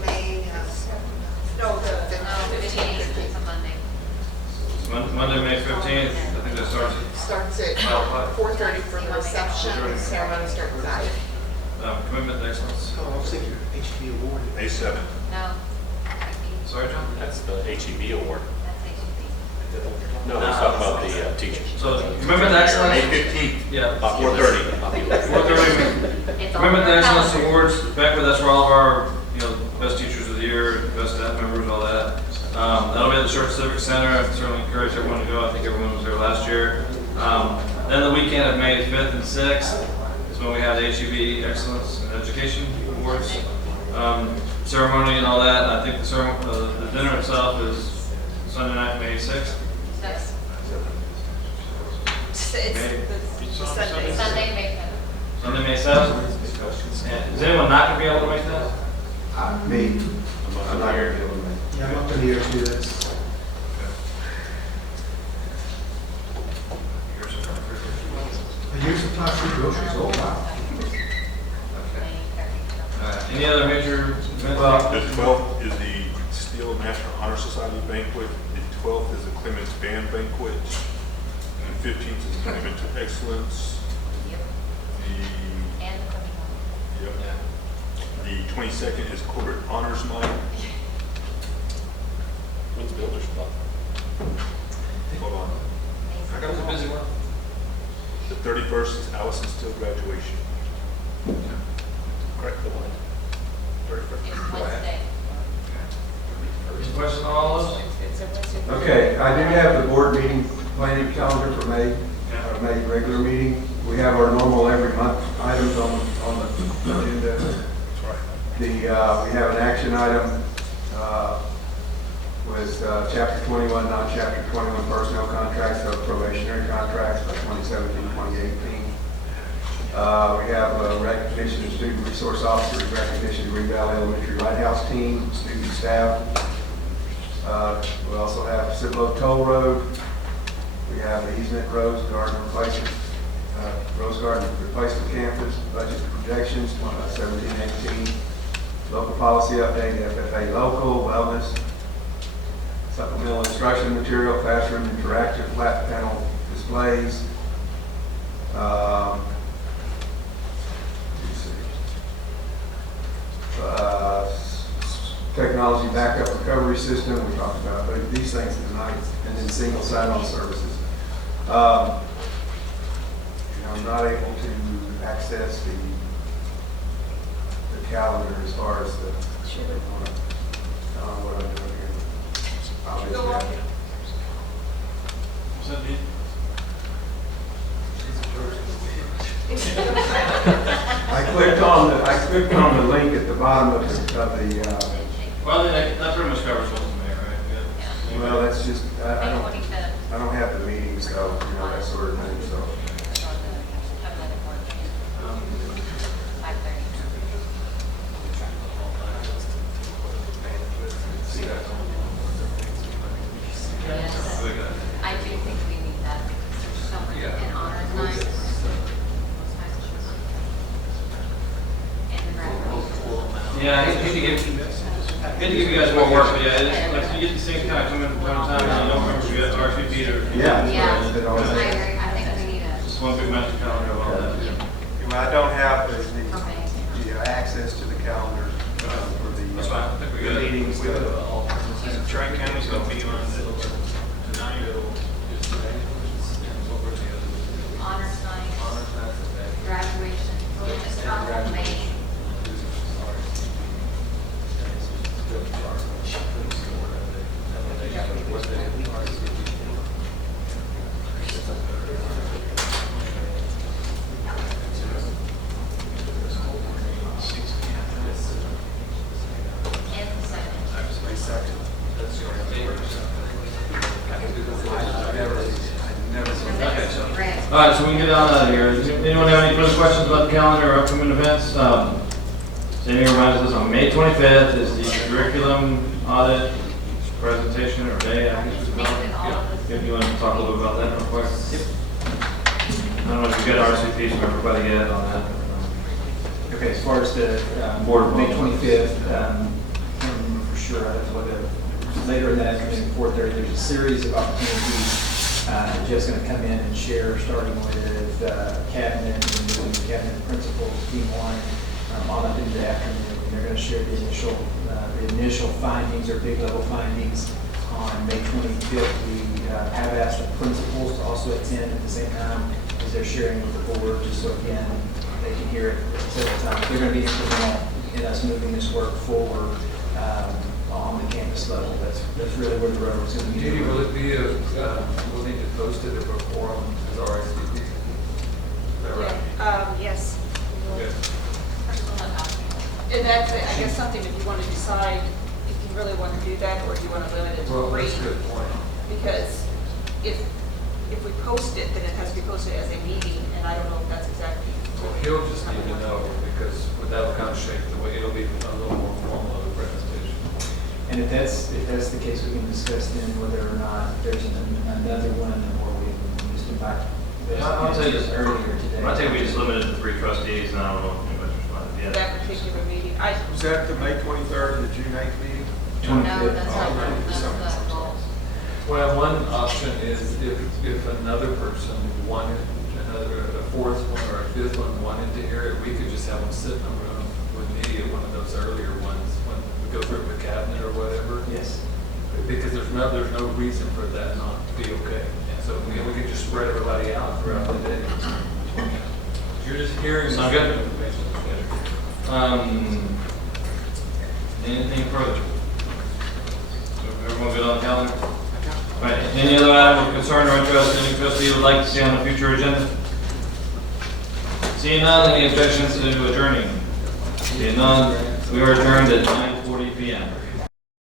May, no, the 15th, Monday. Monday, May 15th. I think that starts starts at 12:00. 4:30 for the reception, the ceremony starts at 5. Commitment to Excellence. Oh, I was thinking HB award. May 7th. No. Sorry, John? That's the HEB award. That's HEB. No, he's talking about the teachers. So, Commitment to Excellence. May 15th. Yeah. 4:30. 4:30. Commitment to Excellence Awards, Beckwith, that's where all of our, best teachers of the year, best staff members, all that. That'll be at the Church Civic Center. I certainly encourage everyone to go. I think everyone was there last year. Then the weekend of May 5th and 6th is when we have the HEB Excellence in Education Awards ceremony and all that. And I think the dinner itself is Sunday night, May 6th. Yes. It's Sunday. Sunday, May 5th. Sunday, May 7th. And is anyone not going to be able to make that? Me, I'm not here. Yeah, I'm up in the air too, that's. A year supply of groceries, oh wow. Any other major events? The 12th is the Steel National Honor Society banquet. The 12th is the Clements Band banquet. And the 15th is the Commitment to Excellence. The 22nd is Corporate Honors Night. When's Builder's Club? Hold on. I got the 31st is Allison Steele graduation. Correct, the one? 31st. Wednesday. Any questions on all those? Okay, I do have the board meeting planning calendar for May, our May regular meeting. We have our normal every month items on the agenda. We have an action item with Chapter 21, non-Chapter 21 personnel contracts, so probationary contracts for 2017-2018. We have a recognition of student resource officers, recognition of Green Valley Elementary Lighthouse team, student staff. We also have Cibolo Toll Road. We have the easement Rose Garden replacement, Rose Garden replacement campus, budget projections, 17-18. Local policy update, FFA local, wellness, supplemental instruction material, classroom interactive flat panel displays. Technology backup recovery system, we talked about these things tonight, and then single sign-on services. I'm not able to access the calendar as far as the, what I'm doing here. Obviously, I clicked on the link at the bottom of the Well, that pretty much covers what's in there, right? well, that's just, I don't have the meetings though, that sort of thing, so. I do think we need that because there's so much in honors night. And the graduation. Yeah, I hate to give you guys more work, but yeah, it's like you get these things kind of come in from time to time, and you don't remember if you got RSVP or. Yeah. I agree. I think we need a. Just one big master calendar of all that. Well, I don't have the access to the calendar for the That's fine. I think we got meetings. Tri-County's gonna be on tonight. Honors night. Graduation. So we just talk about May. All right, so we can get on out of here. Does anyone have any further questions about the calendar or upcoming events? Sandy reminds us on May 25th is the curriculum audit presentation or day, I guess we call it. If you want to talk a little bit about that real quick. I don't know if you got RSVPs from everybody yet on that. Okay, as far as the Board May vote. 25th, for sure, I have to look at later in the afternoon, 4:30, there's a series of opportunities. Jeff's going to come in and share, starting with cabinet and moving to cabinet principals, team one, on up into the afternoon. And they're going to share the initial findings or big level findings on May 25th. We have asked the principals to also attend at the same time as they're sharing with the board, just so again, they can hear it several times. They're going to be instrumental in us moving this work forward on the campus level. That's really where the road is going to be. Judy, will it be we'll need to post it for forum as RSVP? Is that right? Yes. Okay. And that's, I guess, something if you want to decide if you really want to do that or if you want to limit it to Well, three. that's a good point. Because if we post it, then it has to be posted as a meeting, and I don't know if that's exactly. Well, he'll just need to know because that'll kind of shape the way, it'll be a little more formal of a presentation. And if that's the case, we can discuss then whether or not there's another one or we just invite. I'll tell you this earlier today. I think we just limited to 3 trustees, and I don't know if anybody's responded yet. That particular meeting. Was that the May 23rd and the June 8th meeting? No, that's not, that's the goal. Well, one option is if another person wanted, a fourth one or a fifth one wanted to hear it, we could just have them sit in a room with me at one of those earlier ones when we go through the cabinet or whatever. Yes. Because there's no reason for that not to be okay. So we could just spread everybody out throughout the day. You're just hearing. Sound good? Anything further? Everyone good on the calendar? All right, any other item of concern or interest any trustee would like to see on a future agenda? Seeing none, any objections to adjourning? Seeing none, we are adjourned at 9:40 p.m.